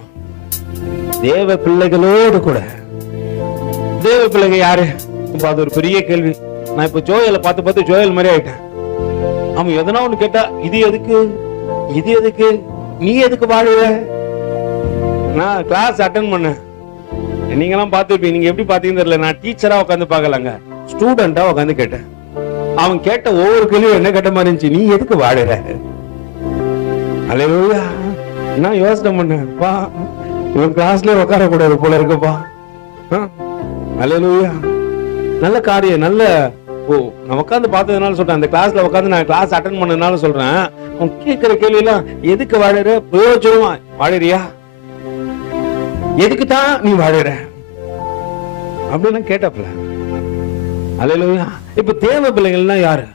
தேவ பிள்ளைகளோடு கூட. தேவ பிள்ளைங்க யாரு? இப்ப அது ஒரு பெரிய கேள்வி. நான் இப்ப ஜோயலை பார்த்து ஜோயல் மாதிரி ஆயிட்டேன். அவன் எதனா ஒண்ணு கேட்டா, இது எதுக்கு, இது எதுக்கு, நீ எதுக்கு வாழுற? நான் கிளாஸ் அட்டென்ட் பண்ணேன். நீங்க எல்லாம் பார்த்துருப்பீங்க. நீங்க எப்படி பாத்தீங்கன்னு தெரியல. நான் டீச்சரா உட்காந்து பாக்கலாங்க, ஸ்டூடெண்டா உட்காந்து கேட்டேன். அவன் கேட்ட ஒவ்வொரு கேள்வியும் என்ன கேட்ட மாதிரி இருந்துச்சு. நீ எதுக்கு வாழுற? அல்லேலூயா. நான் யோசனை பண்ணேன்ப்பா, இவன் கிளாஸ்ல உட்கார கூடாது போல இருக்குப்பா. அல்லேலூயா. நல்ல காரியம், நல்ல நான் உட்காந்து பார்த்ததுனால சொல்றேன். அந்த கிளாஸ்ல உட்காந்து நான் கிளாஸ் அட்டென்ட் பண்ணதுனால சொல்றேன். அவன் கேட்கிற கேள்வி எல்லாம், எதுக்கு வாழுற? பிரயோஜனமா வாழுறியா? எதுக்கு தான் நீ வாழுற அப்படின்னு கேட்டப்பல. அல்லேலூயா. இப்ப தேவ பிள்ளைகள்லாம் யாரு?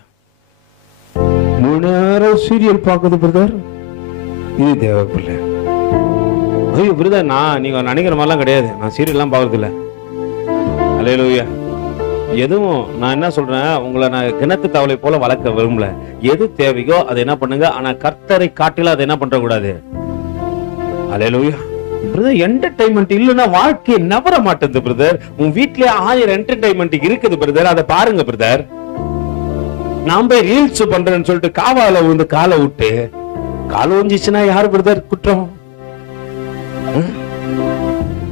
முழு நேரம் சீரியல் பாக்குது பிரதர், இது தேவ பிள்ளை. ஐயோ பிரதர், நீங்க நினைக்கிற மாதிரிலாம் கிடையாது. நான் சீரியல் எல்லாம் பாக்குறது இல்ல. அல்லேலூயா. எதுவும் நான் என்ன சொல்றேன், உங்களை நான் கிணத்து தவளை போல வளர்க்க விரும்பல. எது தேவையோ அதை என்ன பண்ணுங்க. ஆனா கர்த்தரை காட்டில அதை என்ன பண்ற கூடாது. அல்லேலூயா. பிரதர், என்டர்டைன்மெண்ட் இல்லைன்னா வாழ்க்கையை நவர மாட்டேது பிரதர். உன் வீட்லயே 1000 என்டர்டைன்மெண்ட் இருக்குது பிரதர், அதை பாருங்க பிரதர். நான் போய் ரீல்ஸ் பண்றேன்னு சொல்லிட்டு காவால வந்து காலை விட்டு காலை ஒஞ்சிச்சுன்னா யாரு பிரதர் குற்றம்?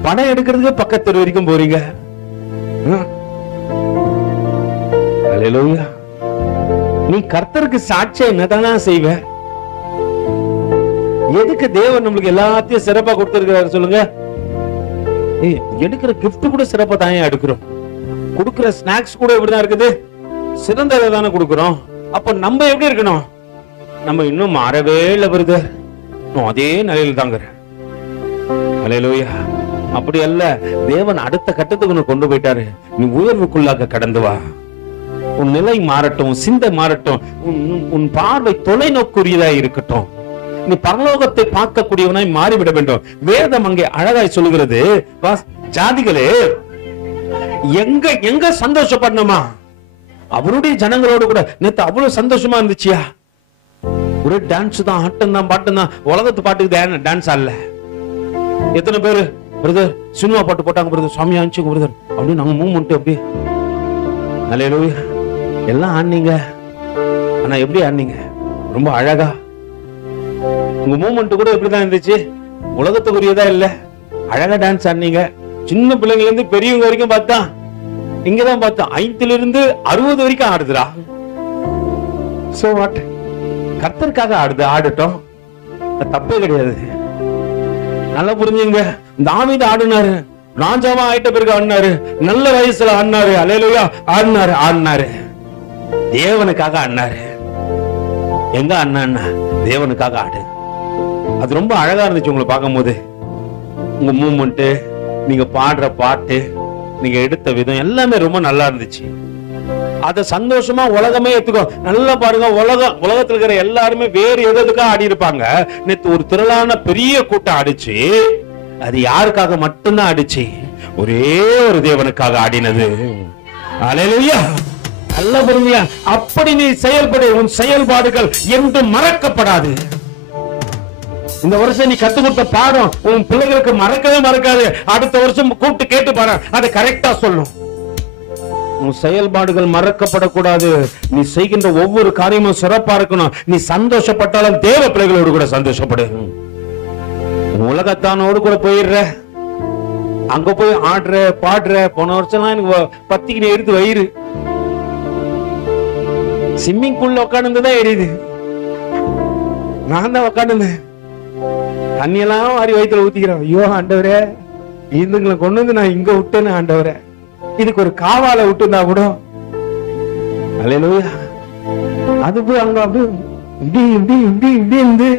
பணம் எடுக்கிறதுக்கு பக்கத்து வரைக்கும் போறீங்க. அல்லேலூயா. நீ கர்த்தருக்கு சாட்சியா என்னதானா செய்வ? எதுக்கு தேவன் நம்மளுக்கு எல்லாத்தையும் சிறப்பா கொடுத்திருக்கிறாரு சொல்லுங்க? எடுக்கிற கிஃப்ட் கூட சிறப்பா தான் எடுக்கிறோம். கொடுக்கிற ஸ்நாக்ஸ் கூட எப்படிதான் இருக்குது? சிறந்ததை தானே கொடுக்கிறோம். அப்ப நம்ம எப்படி இருக்கணும்? நம்ம இன்னும் மாறவே இல்லை பிரதர், அதே நிலையில தாங்க. அல்லேலூயா. அப்படி அல்ல, தேவன் அடுத்த கட்டத்துக்கு கொண்டு போயிட்டாரு. நீ உயர்வுக்குள்ளாக கடந்து வா. உன் நிலை மாறட்டும், சிந்தை மாறட்டும், உன் பார்வை தொலைநோக்குரியதா இருக்கட்டும். நீ பரலோகத்தை பார்க்கக்கூடியவனாய் மாறிவிட வேண்டும். வேதம் அங்கே அழகாய் சொல்லுகிறது. ஜாதிகளே, எங்க எங்க சந்தோஷப்படணுமா? அவருடைய ஜனங்களோடு கூட நேத்து அவ்வளவு சந்தோஷமா இருந்துச்சியா? ஒரு டான்ஸ் தான், ஆட்டம் தான், பாட்டம் தான். உலகத்து பாட்டுக்கு டான்ஸ் ஆடல. எத்தனை பேரு பிரதர் சினிமா பாட்டு போட்டாங்க பிரதர், சாமி ஆச்சுங்க பிரதர் அப்படின்னு நாங்க மூவ்மெண்ட் அப்படி அல்லேலூயா எல்லாம் ஆனீங்க. ஆனா எப்படி ஆனீங்க? ரொம்ப அழகா. உங்க மூவ்மெண்ட் கூட எப்படிதான் இருந்துச்சு? உலகத்துக்குரியதா இல்ல, அழகா டான்ஸ் ஆனீங்க. சின்ன பிள்ளைங்கல இருந்து பெரியவங்க வரைக்கும் பார்த்தா இங்கதான் பார்த்தோம். 5 இருந்து 60 வரைக்கும் ஆடுதுடா. So what? கர்த்தருக்காக ஆடுது, ஆடட்டும், தப்பே கிடையாது. நல்லா புரிஞ்சுங்க. தாவீது ஆடினாரு, ராஜாவா ஆயிட்ட பிறகு ஆடினாரு, நல்ல வயசுல ஆடினாரு, அல்லேலூயா ஆடினாரு, தேவனுக்காக ஆடினாரு. எங்க அண்ணா தேவனுக்காக ஆடு. அது ரொம்ப அழகா இருந்துச்சு உங்களை பார்க்கும் போது. உங்க மூவ்மெண்ட், நீங்க பாடுற பாட்டு, நீங்க எடுத்த விதம் எல்லாமே ரொம்ப நல்லா இருந்துச்சு. அத சந்தோஷமா உலகமே ஏத்துக்கோ. நல்லா பாருங்க, உலகத்துல இருக்கிற எல்லாருமே வேறு எதுக்கா ஆடி இருப்பாங்க. நேத்து ஒரு திரளான பெரிய கூட்டம் ஆடிச்சு. அது யாருக்காக மட்டும்தான் ஆடிச்சு? ஒரே ஒரு தேவனுக்காக ஆடினது. அல்லேலூயா. நல்லா புரியுங்க. அப்படி நீ செயல்படு. உன் செயல்பாடுகள் என்று மறக்கப்படாது. இந்த வருஷம் நீ கத்து கொடுத்த பாடம் உன் பிள்ளைகளுக்கு மறக்கவே மறக்காது. அடுத்த வருஷம் கூப்பிட்டு கேட்டு பாரு, அதை கரெக்டா சொல்லும். உன் செயல்பாடுகள் மறக்கப்படக்கூடாது. நீ செய்கின்ற ஒவ்வொரு காரியமும் சிறப்பா இருக்கணும். நீ சந்தோஷப்பட்டாலும் தேவ பிள்ளைகளோடு கூட சந்தோஷப்படு. உலகத்தானோடு கூட போயிடுற, அங்க போய் ஆடுற பாடுற. போன வருஷம் எனக்கு பத்திக்கு எடுத்து வயிறு ஸ்விம்மிங் பூல்ல உட்காந்துதான் எரியுது. நான் தான் உட்காந்து தண்ணியெல்லாம் வாரி வயிற்றுல ஊத்திக்கிறேன். ஐயோ ஆண்டவரே, இந்துங்களை கொண்டு வந்து நான் இங்க விட்டேன்னு ஆண்டவரே, இதுக்கு ஒரு காவால விட்டுருந்தா கூட. அல்லேலூயா. அது போய் அங்க அப்படி இப்படி இப்படி இப்படி இப்படி இருந்து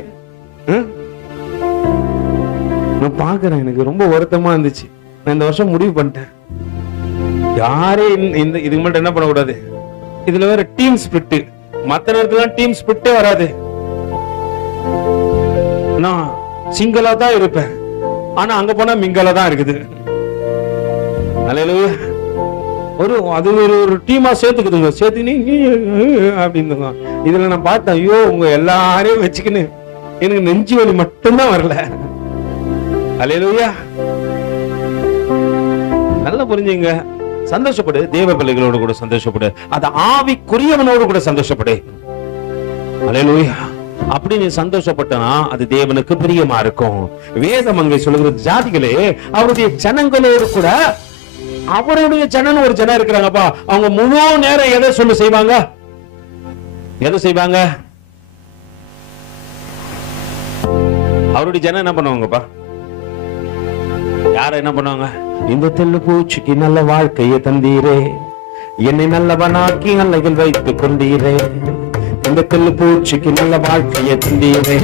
நான் பாக்குறேன். எனக்கு ரொம்ப வருத்தமா இருந்துச்சு. நான் இந்த வருஷம் முடிவு பண்ணிட்டேன், யாரே இந்த இதுக்கு மட்டும் என்ன பண்ணக்கூடாது. இதுல வேற டீம் ஸ்பிரிட். மத்த நேரத்துல டீம் ஸ்பிரிட்டே வராது. நான் சிங்களா தான் இருப்பேன், ஆனா அங்க போனா மிங்கலா தான் இருக்குது. அல்லேலூயா. அது ஒரு டீமா சேர்த்துக்குதுங்க. சேர்த்து அப்படின்னு இதுல நான் பார்த்தேன், ஐயோ உங்க எல்லாரையும் வச்சுக்கின்னு எனக்கு நெஞ்சு வலி மட்டும்தான் வரல. அல்லேலூயா. நல்லா புரிஞ்சுங்க. சந்தோஷப்படு, தேவ பிள்ளைகளோடு கூட சந்தோஷப்படு. அது ஆவிக்குரியவனோடு கூட சந்தோஷப்படு. அல்லேலூயா. அப்படி நீ சந்தோஷப்பட்டனா அது தேவனுக்கு பிரியமா இருக்கும். வேதம் அங்கே சொல்லுகிறது, ஜாதிகளே அவருடைய ஜனங்களோடு கூட, அவருடைய ஜனன் ஒரு ஜனம் இருக்கிறாங்கப்பா. அவங்க முழு நேரம் எதை சொல்லி செய்வாங்க? எதை செய்வாங்க? அவருடைய ஜனம் என்ன பண்ணுவாங்கப்பா? யார என்ன பண்ணுவாங்க? இந்த தெல்லு பூச்சிக்கு நல்ல வாழ்க்கையை தந்தீரே, என்னை நல்லவனாக்கி நல்லகள் வைத்துக் கொண்டீரே. இந்த தெல்லு பூச்சிக்கு நல்ல வாழ்க்கையை தந்தீரே,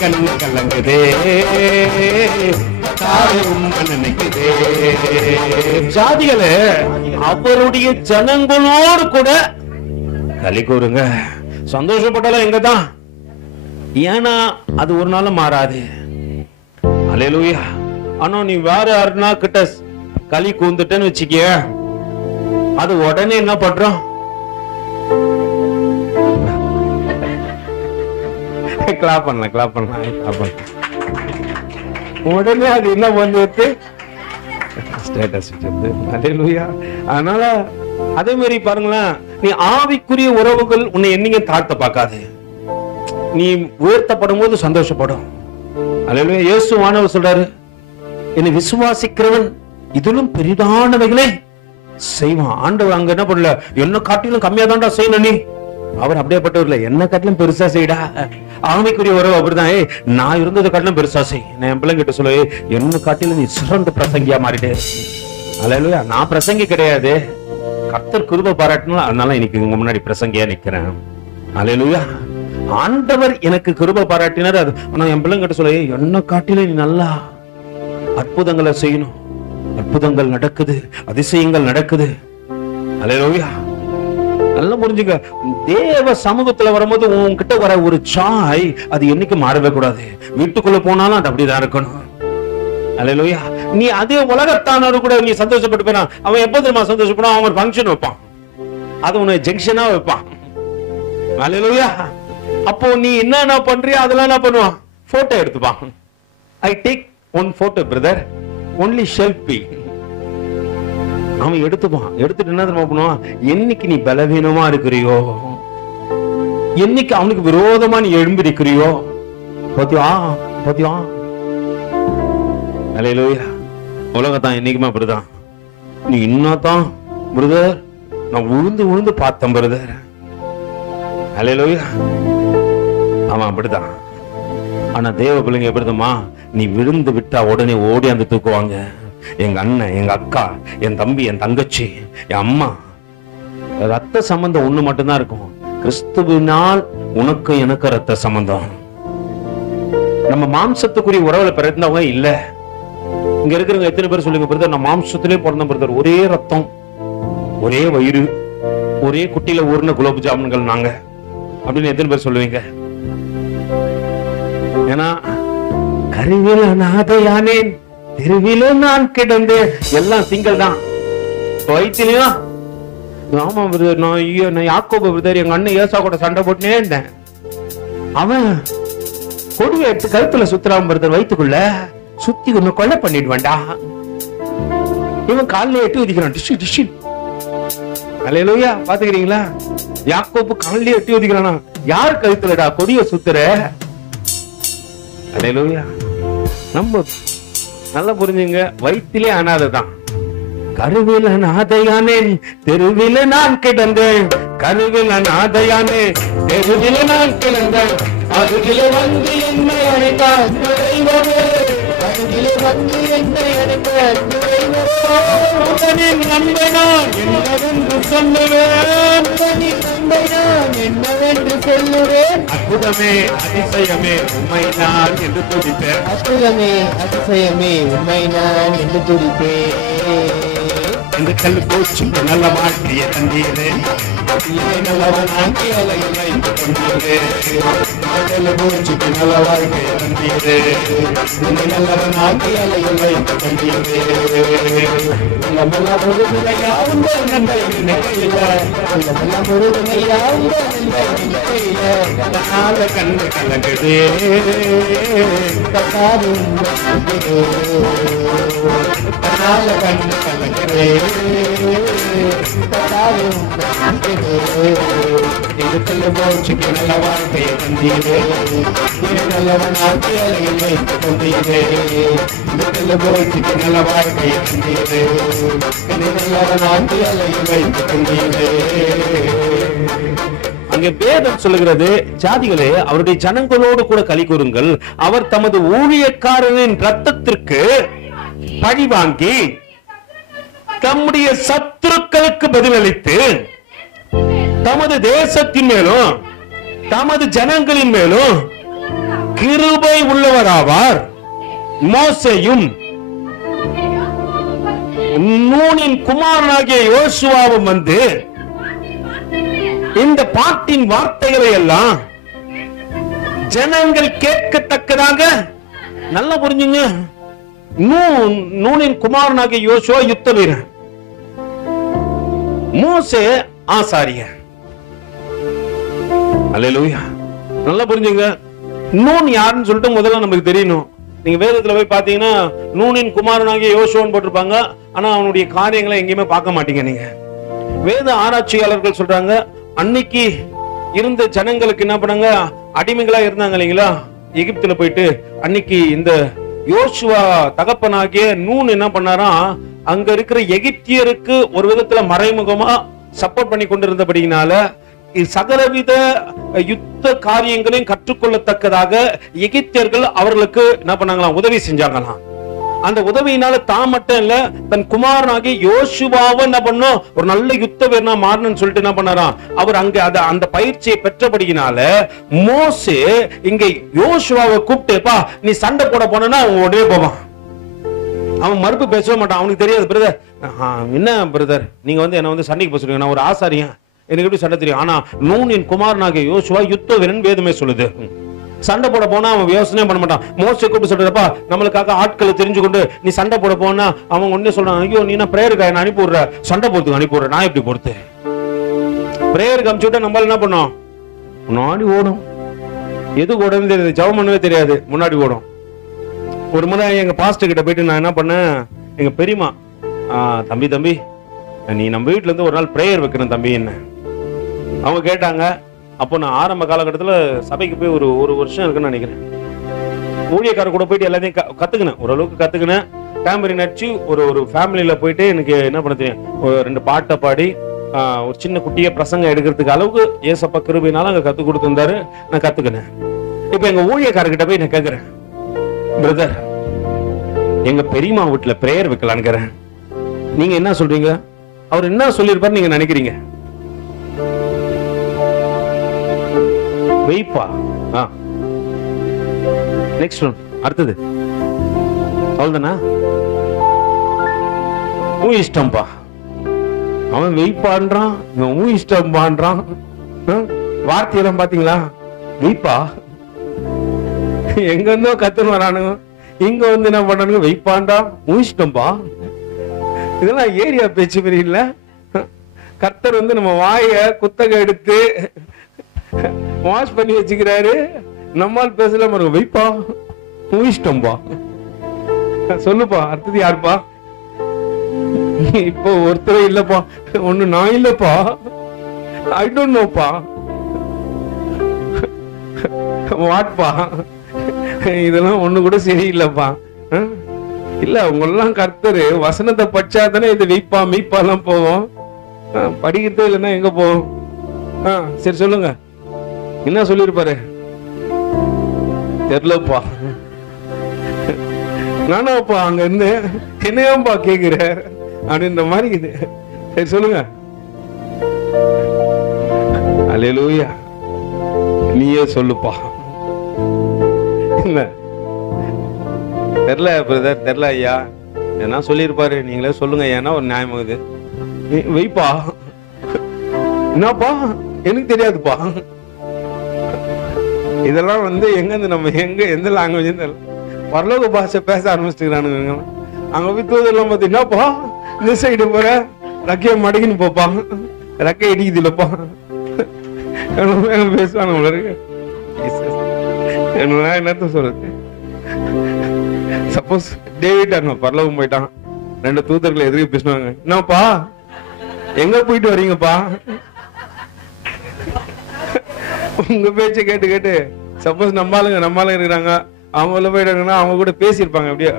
கண்ணு கலங்குதே, ஜாதிகளே அவருடைய ஜனங்களோடு கூட களி கூறுங்க. சந்தோஷப்பட்டாலும் எங்கதான்? ஏன்னா அது ஒரு நாளும் மாறாது. அல்லேலூயா. ஆனா நீ வேற யாருன்னா கிட்ட களி கூந்துட்டேன்னு வச்சுக்க, அது உடனே என்ன பண்றோம்? கிளாப் பண்ணலாம். உடனே அது என்ன பண்ணுது? ஸ்டேட்டஸ் வச்சிருது. அல்லேலூயா. அதனால அதே மாதிரி பாருங்களேன், நீ ஆவிக்குரிய உறவுகள் உன்னை என்னைக்கு தாழ்த்த பார்க்காது. நீ உயர்த்தப்படும் போது சந்தோஷப்படும். அல்லேலூயா. இயேசு ஆண்டவர் சொல்றாரு, என்னை விசுவாசிக்கிறவன் இதிலும் பெரிதானவைகளே செய்வான். ஆண்டவர் அங்க என்ன பண்ணல, என்ன காட்டிலும் கம்மியா தான்டா செய்யணும். நீ அவர் அப்படியேப்பட்டவர் இல்ல, என்ன காட்டிலும் பெருசா செய்டா. ஆமைக்குரிய உறவு அப்படிதான். நான் இருந்ததை காட்டிலும் பெருசா செய். நான் என் பிள்ளைங்கிட்ட சொல்ல, என்ன காட்டிலும் நீ சிறந்த பிரசங்கியா மாறிட்டு. அல்லேலூயா. நான் பிரசங்கி கிடையாது, கர்த்தர் கிருபை பாராட்டணும், அதனால இன்னைக்கு உங்க முன்னாடி பிரசங்கியா நிக்கிறேன். அல்லேலூயா. ஆண்டவர் எனக்கு கிருபை பாராட்டினார். அது ஆனா என் பிள்ளைங்கிட்ட சொல்ல, என்ன காட்டிலும் நீ நல்லா அற்புதங்களை செய்யணும். அற்புதங்கள் நடக்குது, அதிசயங்கள் நடக்குது. அல்லேலூயா. நல்லா புரிஞ்சுங்க, தேவ சமூகத்துல வரும்போது உன்கிட்ட வர ஒரு சாய் அது என்னைக்கு மாறவே கூடாது. வீட்டுக்குள்ள போனாலும் அது அப்படிதான் இருக்கணும். அல்லேலூயா. நீ அதே உலகத்தானோடு கூட நீ சந்தோஷப்பட்டு போனா, அவன் எப்ப தெரியுமா சந்தோஷப்படும்? அவன் ஒரு ஃபங்க்ஷன் வைப்பான், அது உன்னை ஜங்ஷனா வைப்பான். அல்லேலூயா. அப்போ நீ என்ன பண்றியோ அதெல்லாம் என்ன பண்ணுவான்? போட்டோ எடுத்துப்பான். I take one photo brother, only selfie. அவன் எடுத்துப்பான். எடுத்துட்டு என்ன தெரியுமா பண்ணுவான்? என்னைக்கு நீ பலவீனமா இருக்கிறியோ, என்னைக்கு அவனுக்கு விரோதமா நீ எழும்பி இருக்கிறியோ, பாத்தியா பாத்தியா. அல்லேலூயா. உலகத்தான் என்னைக்குமே அப்படிதான். நீ இன்னதான் பிரதர், நான் உழுந்து உழுந்து பார்த்தேன் பிரதர். அல்லேலூயா. அவன் அப்படிதான். ஆனா தேவ பிள்ளைங்க எப்படிதமா, நீ விழுந்து விட்டா உடனே ஓடி அந்த தூக்குவாங்க. எங்க அண்ணன், எங்க அக்கா, என் தம்பி, என் தங்கச்சி, என் அம்மா, ரத்த சம்பந்தம் ஒண்ணு மட்டும்தான் இருக்கும். கிறிஸ்துவினால் உனக்கு எனக்கு ரத்த சம்பந்தம். நம்ம மாம்சத்துக்குரிய உறவுல பிறந்தவங்க இல்ல. இங்க இருக்கிறவங்க எத்தனை பேர் சொல்லுங்க பிரதர், நான் மாம்சத்திலே பிறந்த பிரதர், ஒரே ரத்தம், ஒரே வயிறு, ஒரே குட்டியில ஊர்ன குலோப் ஜாமுன்கள் நாங்க அப்படின்னு எத்தனை பேர் சொல்லுவீங்க? ஏன்னா கருவில நாதையானேன், தெருவில நான் கிடந்தேன், எல்லாம் சிங்கிள் தான். வயிற்றுலயா ஆமா பிரதர், நான் யாக்கோபு பிரதர், எங்க அண்ணன் ஏசா கூட சண்டை போட்டுனே இருந்தேன். அவன் கொடுவை எடுத்து கழுத்துல சுத்துறான் பிரதர், வயிற்றுக்குள்ள சுத்தி ஒண்ணு கொலை பண்ணிடுவான்டா. இவன் காலில் எட்டு உதிக்கிறான், டிஷு டிஷு. அல்லேலூயா. பாத்துக்கிறீங்களா? யாக்கோபு காலில் எட்டி உதிக்கிறானா? யார் கழுத்துலடா கொடிய சுத்துற? அல்லேலூயா. நம்ம நல்லா புரிஞ்சுங்க, வயிற்றிலே அனாதைதான். கருவில நாதையானேன், தெருவில நான் கிடந்தேன். கருவில நாதையானே, தெருவில நான் கிடந்தேன். அருகில வந்து என்னை அழைத்தார் தெய்வமே, அருகில வந்து என்னை அழைத்தார் தெய்வமே. உடனின் நண்பை நான் என்னவென்று சொல்லுவேன், உடனின் நண்பை நான் என்னவென்று சொல்லுவேன். அற்புதமே அதிசயமே உண்மை நான் என்று துடிப்பேன், அற்புதமே அதிசயமே உண்மை நான் என்று துடிப்பேன். இந்த கல் போச்சு நல்ல வாழ்க்கையை தந்தீரே, நல்லவன் ஆக்கி அலைகளை தந்தீரே. கல் போச்சு நல்ல வாழ்க்கையை தந்தீரே, நல்லவன் ஆக்கி அலைகளை தந்தீரே. நல்ல முருகையா உண்ட நன்மை நினைக்கையில, நல்ல முருகையா உண்ட நன்மை நினைக்கையில. கண்ணால கண்ணு கலங்குதே, கண்ணால கண்ணு கலங்குதே. இதுக்குள்ள போச்சுக்கு நல்ல வாழ்க்கையை தந்தீரே, நல்லவன் ஆட்சி அலைகளை தந்தீரே. இதுக்குள்ள போச்சுக்கு நல்ல வாழ்க்கையை தந்தீரே, நல்லவன் ஆட்சி அலைகளை தந்தீரே. அங்கே வேதம் சொல்லுகிறது, ஜாதிகளே அவருடைய ஜனங்களோடு கூட களி கூறுங்கள். அவர் தமது ஊழியக்காரனின் ரத்தத்திற்கு பழி வாங்கி தம்முடைய சத்துருக்களுக்கு பதிலளித்து தமது தேசத்தின் மேலும் தமது ஜனங்களின் மேலும் கிருபை உள்ளவராவார். மோசேயும் நூனின் குமாரனாகிய யோசுவாவும் வந்து இந்த பாட்டின் வார்த்தைகளை எல்லாம் ஜனங்கள் கேட்கத்தக்கதாக, நல்லா புரிஞ்சுங்க, நூனின் குமாரனாகிய யோசுவா யுத்த வீரன், மோசே ஆசாரியர். அல்லேலூயா. நல்லா புரிஞ்சுங்க, நூன் யாருன்னு சொல்லிட்டு முதல்ல நமக்கு தெரியணும். நீங்க வேதத்துல போய் பாத்தீங்கன்னா நூனின் குமாரனாகிய யோசுவான்னு போட்டிருப்பாங்க, ஆனா அவனுடைய காரியங்களை எங்கேயுமே பார்க்க மாட்டீங்க. நீங்க வேத ஆராய்ச்சியாளர்கள் சொல்றாங்க, அன்னைக்கு இருந்த ஜனங்களுக்கு என்ன பண்ணாங்க, அடிமைகளா இருந்தாங்க இல்லைங்களா எகிப்துல போயிட்டு. அன்னைக்கு இந்த யோசுவா தகப்பனாகிய நூன் என்ன பண்ணாராம், அங்க இருக்கிற எகிப்தியருக்கு ஒரு விதத்துல மறைமுகமா சப்போர்ட் பண்ணி கொண்டிருந்தபடினால சகலவித யுத்த காரியங்களையும் கற்றுக்கொள்ளத்தக்கதாக எகிப்தியர்கள் அவர்களுக்கு என்ன பண்ணாங்களாம், உதவி செஞ்சாங்களாம். அந்த உதவியினால தான் மட்டும் இல்ல, தன் குமாரனாகிய யோசுவாவை என்ன பண்ணும், ஒரு நல்ல யுத்த வீரனா மாறணும்னு சொல்லிட்டு என்ன பண்ணாராம், அவர் அங்க அந்த பயிற்சியை பெற்றபடியினால மோசே இங்க யோசுவாவை கூப்பிட்டேப்பா நீ சண்டை போட போனா அவன் உடனே போவான். அவன் மறுப்பு பேசவே மாட்டான். அவனுக்கு தெரியாது பிரதர் என்ன பிரதர் நீங்க வந்து என்ன வந்து சண்டைக்கு போக சொல்லுங்க, நான் ஒரு ஆசாரியன், எனக்கு எப்படி சண்டை தெரியும், ஆனா நூனின் குமாரனாகிய யோசுவா யுத்த வீரன் வேதமே சொல்லுது. சண்டை போட போனா அவன் யோசனையே பண்ண மாட்டான். மோசே கூப்பிட்டு சொல்றப்பா நம்மளுக்காக ஆட்களை தெரிஞ்சு கொண்டு நீ சண்டை போட போனா அவன் ஒன்னே சொல்றான், ஐயோ நீ நான் பிரேயருக்கு என்ன அனுப்பி விடுற, சண்டை போறதுக்கு அனுப்பி விடுற, நான் எப்படி பொறுத்து பிரேயருக்கு அனுப்பிச்சு விட்டா நம்மளால என்ன பண்ணோம், முன்னாடி ஓடும். எது ஓடுன்னு தெரியாது, ஜெபம் பண்ணவே தெரியாது, முன்னாடி ஓடும். ஒரு முறை எங்க பாஸ்டர் கிட்ட போயிட்டு நான் என்ன பண்ணேன், எங்க பெரியமா தம்பி தம்பி நீ நம்ம வீட்டுல இருந்து ஒரு நாள் பிரேயர் வைக்கணும் தம்பி என்ன அவங்க கேட்டாங்க. அப்போ நான் ஆரம்ப காலகட்டத்தில் சபைக்கு போய் ஒரு வருஷம் இருக்குன்னு நினைக்கிறேன். ஊழியக்காரர் கூட போயிட்டு எல்லாத்தையும் கத்துக்கினேன், ஓரளவுக்கு கத்துக்கினேன். டேம்பரின் அடிச்சு ஒரு ஃபேமிலியில போயிட்டு எனக்கு என்ன பண்ண தெரியும், ஒரு 2 பாட்டை பாடி ஒரு சின்ன குட்டிய பிரசங்கம் எடுக்கிறதுக்கு அளவுக்கு ஏசப்பா கிருபையினால அங்க கத்து கொடுத்திருந்தாரு, நான் கத்துக்கினேன். இப்ப எங்க ஊழியக்காரர்கிட்ட போய் நான் கேட்கிறேன், பிரதர் எங்க பெரியம்மா வீட்டுல பிரேயர் வைக்கலான்னு, நீங்க என்ன சொல்றீங்க, அவர் என்ன சொல்லிருப்பாரு நீங்க நினைக்கிறீங்க? வெயிப்பா. நெக்ஸ்ட் ஒன், அடுத்தது அவ்வளவுதானா? உன் இஷ்டம்பா. அவன் வெயிப்பான்றான், உன் இஷ்டம்பான்றான். வார்த்தையெல்லாம் பாத்தீங்களா? வெயிப்பா. எங்க இருந்தோ கத்துன்னு வரானுங்க, இங்க வந்து என்ன பண்றானுங்க, வெயிப்பான்டா, உன் இஷ்டம்பா. இதெல்லாம் ஏரியா பேச்சு பெரிய இல்ல. கர்த்தர் வந்து நம்ம வாய குத்தகை எடுத்து வாஷ் பண்ணி வச்சுக்கிறாரு, நம்மால் பேசல மறு வைப்பா, உன் இஷ்டம்பா. சொல்லுப்பா, அடுத்தது யாருப்பா? இப்போ ஒருத்தர் இல்லப்பா, ஒண்ணு நான் இல்லப்பா, ஐ டோன்ட் நோப்பா, வாட்பா, இதெல்லாம் ஒண்ணு கூட சரியில்லப்பா. இல்ல உங்களெல்லாம் கர்த்தரு வசனத்தை படிச்சாதானே இது வைப்பா மீப்பா எல்லாம் போவோம், படிக்கிறதே இல்லைன்னா எங்க போவோம்? சரி சொல்லுங்க, என்ன சொல்லிருப்பாரு? தெரியலப்பா. நானாப்பா அங்க இருந்து என்னையாம்பா கேக்குற அப்படின்ற மாதிரி இது. சரி சொல்லுங்க. அல்லேலூயா. நீயே சொல்லுப்பா. இல்ல தெரியல பிரதர், தெரியல ஐயா, என்ன சொல்லிருப்பாரு, நீங்களே சொல்லுங்க. ஏன்னா ஒரு நியாயம் இது. வைப்பா. என்னப்பா எனக்கு தெரியாதுப்பா. இதெல்லாம் வந்து எங்க இருந்து நம்ம எந்த லாங்குவேஜ் பரலோக பாஷை பேச ஆரம்பிச்சுக்கிறானுங்க. அங்க போய் தூதெல்லாம் பார்த்து, என்னப்பா இந்த சைடு போற, ரக்கைய மடக்கின்னு போப்பா, ரக்கை இடிக்குது இல்லப்பா பேசுவாங்க. என்னத்த சொல்றது, சப்போஸ் டேவிட் பரலோகம் போயிட்டான், 2 தூதர்களை எதிர்க்க பேசுவாங்க, என்னப்பா எங்க போயிட்டு வரீங்கப்பா? உங்க பேச்ச கேட்டு கேட்டு சப்போஸ் நம்மாளுங்க இருக்கிறாங்க, அவங்க போயிட்டாங்கன்னா அவங்க கூட பேசியிருப்பாங்க. அப்படியே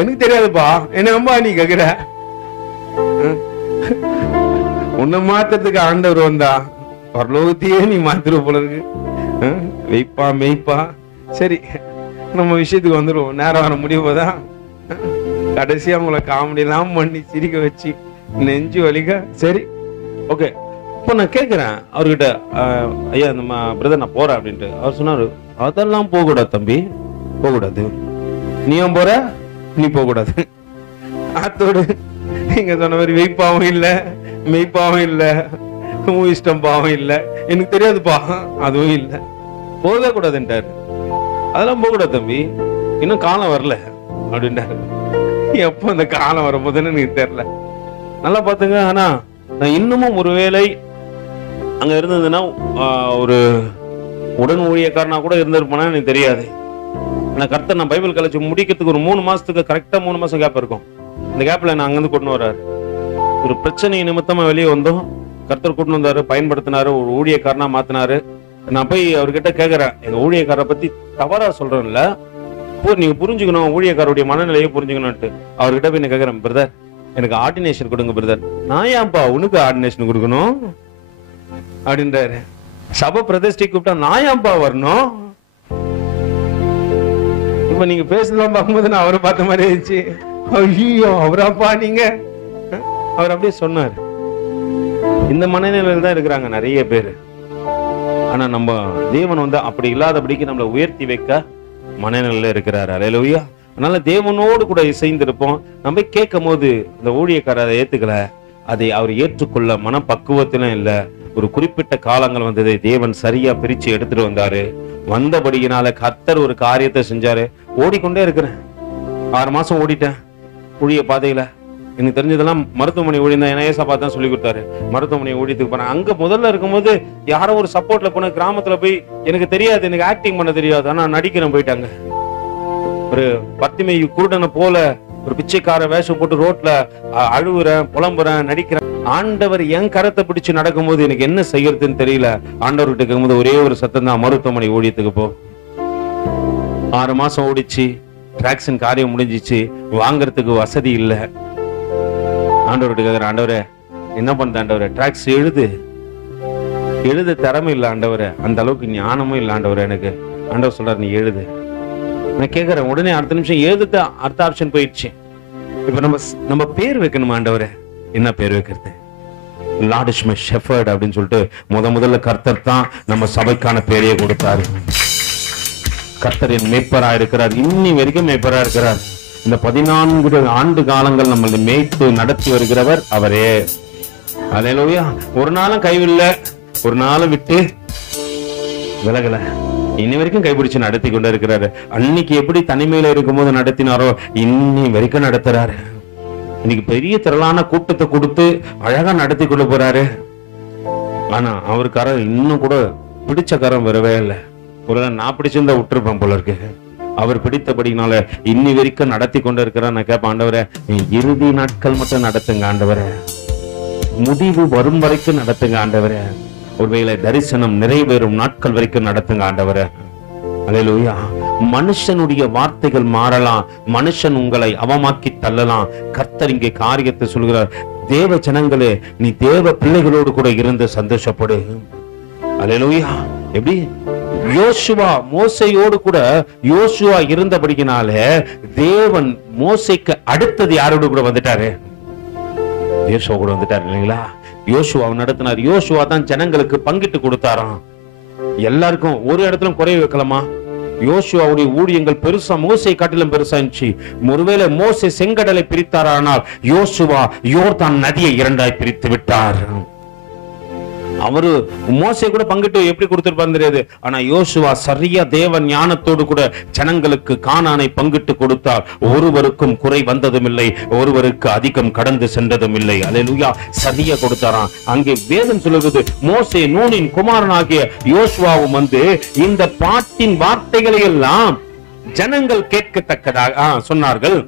எனக்கு தெரியாதுப்பா, என்ன அம்மா நீ கேக்குற? உன்னை மாத்துறதுக்கு ஆண்டவர் வந்தா பரலோகத்தையே நீ மாத்துற போல இருக்கு. வைப்பா மெய்ப்பா. சரி, நம்ம விஷயத்துக்கு வந்துருவோம். நேரம் வர முடியும் போதா கடைசி அவங்கள காமெடி எல்லாம் பண்ணி சிரிக்க வச்சு நெஞ்சு வலிக்க. சரி ஓகே, இப்ப நான் கேக்குறேன் அவர்கிட்ட, ஐயா நம்ம பிரதர் நான் போறேன் அப்படின்ட்டு. அவர் சொன்னாரு, அதெல்லாம் போக கூடாது தம்பி, போக கூடாது. நீயும் போற, நீ போக கூடாது. அத்தோடு நீங்க சொன்ன மாதிரி வெய்ப்பாவும் இல்ல, மெய்ப்பாவும் இல்ல, உன் இஷ்டம் பாவம் இல்ல, எனக்கு தெரியாதுப்பா அதுவும் இல்ல, போக கூடாதுன்ட்டாரு. அதெல்லாம் போக கூடாது தம்பி, இன்னும் காலம் வரல அப்படின்ட்டாரு. எப்போ அந்த காலம் வரும்போதுன்னு எனக்கு தெரியல. நல்லா பாத்துங்க. ஆனா நான் இன்னமும் ஒருவேளை அங்க இருந்ததுன்னா ஒரு உடன் ஊழியக்காரனா கூட இருந்திருப்பேனா எனக்கு தெரியாது. ஆனா கர்த்தர் நான் பைபிள் காலேஜ் முடிக்கிறதுக்கு ஒரு 3 மாசத்துக்கு கரெக்டா 3 மாசம் கேப் இருக்கும். இந்த கேப்ல நான் அங்கிருந்து கொண்டு வர்றாரு. ஒரு பிரச்சனை நிமித்தமா வெளியே வந்தோம், கர்த்தர் கூட்டு வந்தாரு, பயன்படுத்தினாரு, ஒரு ஊழியக்காரனா மாத்தினாரு. நான் போய் அவர்கிட்ட கேக்குறேன், எங்க ஊழியக்காரரை பத்தி தவறா சொல்றேன்ல, நீங்க புரிஞ்சுக்கணும், ஊழியக்காரருடைய மனநிலையை புரிஞ்சுக்கணும்ட்டு. அவர்கிட்ட போய் நான் கேக்குறேன், பிரதர் எனக்கு ஆர்டினேஷன் கொடுங்க பிரதர். நான் ஏன்பா உனக்கு ஆர்டினேஷன் கொடுக்கணும் அப்படின்றாரு. சபை பிரதிஷ்டை கூப்பிட்டா நான் ஏன்பா வரணும்? இப்ப நீங்க பேசலாம் பார்க்கும்போது நான் அவரை பார்த்த மாதிரி இருந்துச்சு. ஐயோ அவராப்பா நீங்க, அவர் அப்படியே சொன்னார். இந்த மனநிலையில தான் இருக்கிறாங்க நிறைய பேர். ஆனா நம்ம தேவன் வந்து அப்படி இல்லாதபடிக்கு நம்மளை உயர்த்தி வைக்க மனநிலையில இருக்கிறாரு. அல்லேலூயா. அதனால தேவனோடு கூட இசைந்திருப்போம். நம்ம கேட்கும் போது இந்த ஊழியக்காரர் அதை ஏத்துக்கல, அதை அவர் ஏற்றுக்கொள்ள மனப்பக்குவத்திலும் இல்ல. ஒரு குறிப்பிட்ட காலங்கள் வந்தது, தேவன் சரியா பிரிச்சு எடுத்துட்டு வந்தாரு. வந்தபடியினால கர்த்தர் ஒரு காரியத்தை செஞ்சாரு. ஓடிக்கொண்டே இருக்கிறேன். 6 மாசம் ஓடிட்டேன் ஊழிய பாதையில. எனக்கு தெரிஞ்சதெல்லாம் மருத்துவமனை ஊழியம் தான். ஏசப்பா தான் சொல்லி கொடுத்தாரு. மருத்துவமனை ஊழியத்துக்கு போனேன். அங்க முதல்ல இருக்கும்போது யாரோ ஒரு சப்போர்ட்ல போன, கிராமத்துல போய் எனக்கு தெரியாது, எனக்கு ஆக்டிங் பண்ண தெரியாது, ஆனா நடிக்கிறேன். போயிட்டாங்க. ஒரு பத்திமை குருடனை போல ஒரு பிச்சைக்கார வேஷம் போட்டு ரோட்ல அழுவுறேன், புலம்புறேன், நடிக்கிறேன். ஆண்டவர் என் கரத்தை பிடிச்சு நடக்கும்போது எனக்கு என்ன செய்யறதுன்னு தெரியல. ஆண்டவர்கிட்ட இருக்கும்போது ஒரே ஒரு சத்தம் தான், மருத்துவமனை ஊழியத்துக்கு போ. 6 மாசம் ஓடிச்சு. டிராக்ஷன் காரியம் முடிஞ்சிச்சு. வாங்கறதுக்கு வசதி இல்லை. ஆண்டவர்கிட்ட கேக்குறேன், ஆண்டவரே என்ன பண்ண ஆண்டவரே, டிராக்ஸ் எழுத திறமை இல்லை ஆண்டவரே, அந்த அளவுக்கு ஞானமும் இல்லை ஆண்டவரே எனக்கு. ஆண்டவர் சொல்றாரு, நீ எழுது. நான் கேட்கறேன். உடனே அடுத்த நிமிஷம் எழுதுட்டு அடுத்த ஆப்ஷன் போயிடுச்சு. இப்ப நம்ம பேர் வைக்கணுமா ஆண்டவரே? என்ன பேர் வைக்கிறது? லார்ட் இஸ் மை ஷெஃபர்ட் அப்படின்னு சொல்லிட்டு முதல்ல கர்த்தர் தான் நம்ம சபைக்கான பேரையே கொடுத்தாரு. கர்த்தர் என் மேய்ப்பரா இருக்கிறார். இன்னி வரைக்கும் மேய்ப்பரா இருக்கிறார். இந்த 14 ஆண்டு காலங்கள் நம்மளை மேய்த்து நடத்தி வருகிறவர் அவரே. அல்லேலூயா. ஒரு நாளும் கைவில்ல, ஒரு நாளும் விட்டு விலகல. இன்னி வரைக்கும் கைப்பிடிச்சு நடத்தி கொண்டு இருக்கிறாரு. அன்னைக்கு எப்படி தனிமையில இருக்கும்போது நடத்தினாரோ இன்னி வரைக்கும் நடத்துறாரு. இன்னைக்கு பெரிய திரளான கூட்டத்தை கொடுத்து அழகா நடத்தி கொண்டு போறாரு. ஆனா அவர் கரம் இன்னும் கூட பிடிச்ச கரம் வரவே இல்லை. ஒரு நான் பிடிச்சிருந்தா விட்டுருப்பேன் போல இருக்கு. அவர் பிடித்தபடினால இன்னி வரைக்கும் நடத்தி கொண்டு இருக்கிறார். நான் கேட்பேன், ஆண்டவரே இறுதி நாட்கள் மட்டும் நடத்துங்க ஆண்டவரே, முடிவு வரும் வரைக்கும் நடத்துங்க ஆண்டவரே, ஒருவேளை தரிசனம் நிறைவேறும் நாட்கள் வரைக்கும் நடத்துங்க ஆண்டவரே. அல்லேலூயா. மனுஷனுடைய வார்த்தைகள் மாறலாம், மனுஷன் உங்களை அவமாக்கி தள்ளலாம். கர்த்தர் இங்கே காரியத்தை சொல்கிறார். தேவ ஜனங்களே, நீ தேவ பிள்ளைகளோடு கூட இருந்து சந்தோஷப்படு. அல்லேலூயா. எப்படி யோசுவா மோசையோடு கூட யோசுவா இருந்தபடியினாலே தேவன் மோசைக்கு அடுத்தது யாரோடு கூட வந்துட்டாரு? யோசுவா கூட வந்துட்டாரு இல்லைங்களா? யோசுவா நடத்தினார். யோசுவா தான் ஜனங்களுக்கு பங்கிட்டு கொடுத்தாராம். எல்லாருக்கும் ஒரு இடத்துல குறை வைக்கலாமா? யோசுவாவுடைய ஊழியங்கள் பெருசா, மோசை காட்டிலும் பெருசா இருந்துச்சு. ஒருவேளை மோசை செங்கடலை பிரித்தாரானால் யோசுவா யோர்தான் நதியை 2ஆய் பிரித்து விட்டார். அவரு மோசே கூட பங்கிட்டு எப்படி கொடுத்திருப்பாரு தெரியாது. ஆனா யோசுவா சரியா தேவ ஞானத்தோடு கூட ஜனங்களுக்கு கானானை பங்கிட்டு கொடுத்தார். ஒருவருக்கும் குறை வந்ததும் இல்லை, ஒருவருக்கு அதிகம் கடந்து சென்றதும் இல்லை. அல்லேலூயா. சரியா கொடுத்தாராம். அங்கே வேதம் சொல்லுகிறது, மோசே நூனின் குமாரனாகிய யோசுவாவும் வந்து இந்த பாட்டின் வார்த்தைகளை எல்லாம் ஜனங்கள் கேட்கத்தக்கதாக சொன்னார்கள்.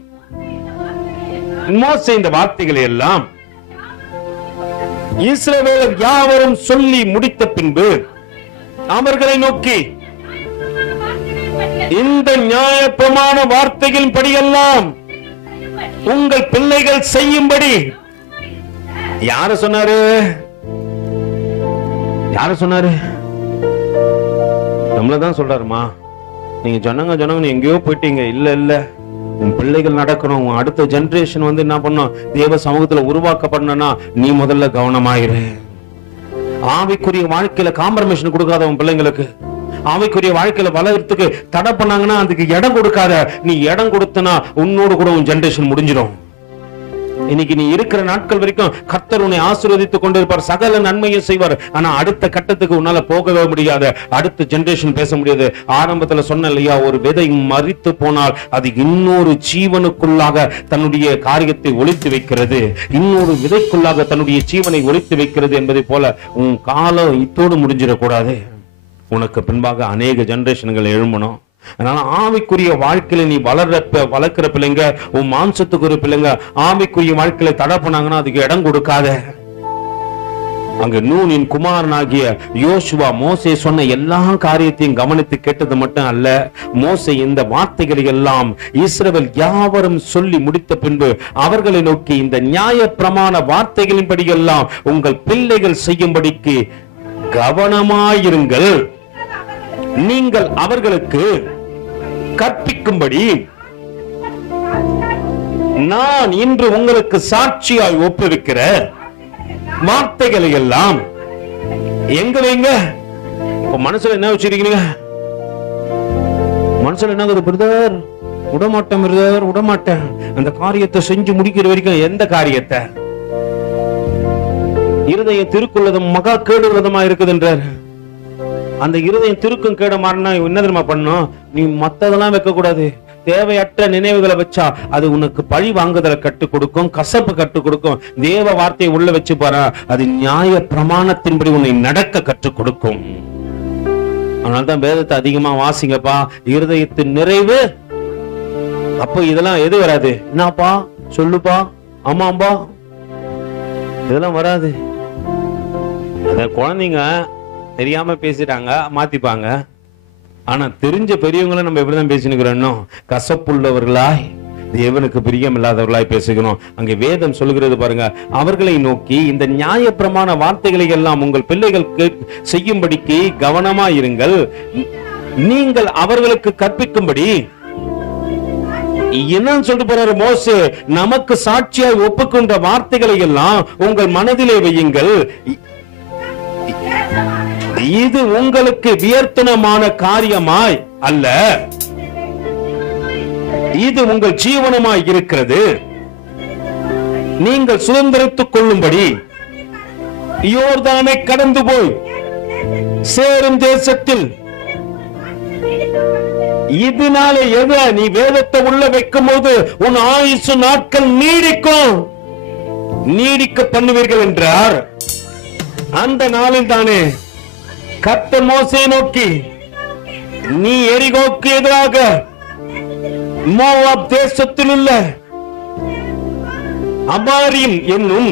மோசே இந்த வார்த்தைகளை எல்லாம் இஸ்ரவேலர் யாவரும் சொல்லி முடித்த பின்பு அவர்களை நோக்கி, இந்த நியாயப்பிரமாண வார்த்தைகளின் படியெல்லாம் உங்கள் பிள்ளைகள் செய்யும்படி. யார சொன்னாரு? நம்மளதான் சொல்றாருமா. நீங்க சொன்னங்க நீ எங்கேயோ போயிட்டீங்க. இல்ல உன் பிள்ளைகள் நடக்கணும். உன் அடுத்த ஜெனரேஷன் வந்து என்ன பண்ணும்? தேவ சமூகத்துல உருவாக்கப்படணும்னா நீ முதல்ல கவனமாயிரு. ஆவிக்குரிய வாழ்க்கையில காம்ப்ரமைஷன் கொடுக்காத உன் பிள்ளைங்களுக்கு. ஆவிக்குரிய வாழ்க்கையில வளர்றதுக்கு தடை பண்ணாங்கன்னா அதுக்கு இடம் கொடுக்காத. நீ இடம் கொடுத்தனா உன்னோடு கூட உன் ஜெனரேஷன் முடிஞ்சிடும். இன்னைக்கு நீ இருக்கிற நாட்கள் வரைக்கும் கர்த்தர் உன்னை ஆசீர்வதித்துக் கொண்டிருப்பார், சகல நன்மையை செய்வார். ஆனா அடுத்த கட்டத்துக்கு உன்னால போகவே முடியாது. அடுத்த ஜெனரேஷன் பேச முடியாது. ஆரம்பத்துல சொன்ன இல்லையா, ஒரு விதை மரித்து போனால் அது இன்னொரு ஜீவனுக்குள்ளாக தன்னுடைய காரியத்தை ஒளித்து வைக்கிறது, இன்னொரு விதைக்குள்ளாக தன்னுடைய ஜீவனை ஒளித்து வைக்கிறது என்பதை போல உன் காலம் இத்தோடு முடிஞ்சிடக்கூடாது. உனக்கு பின்பாக அநேக ஜெனரேஷன்கள் எழும்பணும். அதனால ஆவிக்குரிய வாழ்க்கையில நீ வளர்க்கிற பிள்ளைங்க, உன் மாம்சத்துக்கு ஒரு பிள்ளைங்க ஆவிக்குரிய வாழ்க்கையில தடை பண்ணாங்கன்னா அதுக்கு இடம் கொடுக்காத. அங்க நூனின் குமாரனாகிய யோசுவா மோசே சொன்ன எல்லா காரியத்தையும் கவனித்து கேட்டது மட்டும் அல்ல, மோசே இந்த வார்த்தைகளை எல்லாம் இஸ்ரவேல் யாவரும் சொல்லி முடித்த பின்பு அவர்களை நோக்கி, இந்த நியாய பிரமாண வார்த்தைகளின்படி எல்லாம் உங்கள் பிள்ளைகள் செய்யும்படிக்கு கவனமாயிருங்கள். நீங்கள் அவர்களுக்கு கற்பிக்கும்படி நான் இன்று உங்களுக்கு சாட்சியாய் ஒப்புவிக்கிற வார்த்தைகளை எல்லாம் எங்க வைங்க. இப்ப மனசுல என்ன வச்சிருக்கீங்க? மனசுல என்ன பிரதர்? விடமாட்டேன் பிரதர், விடமாட்டேன். அந்த காரியத்தை செஞ்சு முடிக்கிற வரைக்கும். எந்த காரியத்தை? இருதயம் திருக்குள்ளதும் மகா கேடு விதமா இருக்குதுன்றார். அந்த இருதயம் திருக்கும் கேட மாறினா என்ன தெரியுமா பண்ணும்? நீ மத்ததெல்லாம் வைக்க கூடாது. தேவையற்ற நினைவுகளை வச்சா அது உனக்கு பழி வாங்குதலை கற்றுக் கொடுக்கும், கசப்பு கற்றுக் கொடுக்கும். தேவ வார்த்தையை உள்ள வச்சு பாரு, அது நியாய பிரமாணத்தின்படி உன்னை நடக்க கற்றுக் கொடுக்கும். அதனால்தான் வேதத்தை அதிகமா வாசிங்கப்பா. இருதயத்தின் நிறைவு. அப்போ இதெல்லாம் எது வராது? என்னப்பா சொல்லுப்பா, ஆமாம்பா, இதெல்லாம் வராது. அத குழந்தைங்க தெரியாம பேசிட்டாங்க, மாத்திப்பாங்க. ஆனா தெரிஞ்ச பெரியவங்களை நம்ம எப்படிதான் பேசினுக்கிறோம்? கசப்புள்ளவர்களாய், தேவனுக்கு பிரியம் இல்லாதவர்களாய் பேசுகிறோம். அங்கே வேதம் சொல்லுகிறது பாருங்க, அவர்களை நோக்கி இந்த நியாயப்பிரமாண வார்த்தைகளை எல்லாம் உங்கள் பிள்ளைகள் செய்யும்படிக்கு கவனமா இருங்கள், நீங்கள் அவர்களுக்கு கற்பிக்கும்படி. என்னன்னு சொல்லிட்டு போறாரு மோசே? நமக்கு சாட்சியாய் ஒப்புக்கொண்ட வார்த்தைகளை எல்லாம் உங்கள் மனதிலே வையுங்கள், இது உங்களுக்கு வியர்த்தனமான காரியமாய் அல்ல, இது உங்கள் ஜீவனமாய் இருக்கிறது. நீங்கள் சுதந்திரத்துக் கொள்ளும்படி யோர்தானை கடந்து போய் சேரும் தேசத்தில். இதனால எது? நீ வேதத்தை உள்ள வைக்கும் போது உன் ஆயுசு நாட்கள் நீடிக்கும், நீடிக்க பண்ணுவீர்கள் என்றார். அந்த நாளில் தானே கர்த்தர் மோசேயை நோக்கி, நீ எரிகோக்கு எதிராக மோவாப் தேசத்தில் உள்ள அபாரிம் என்னும்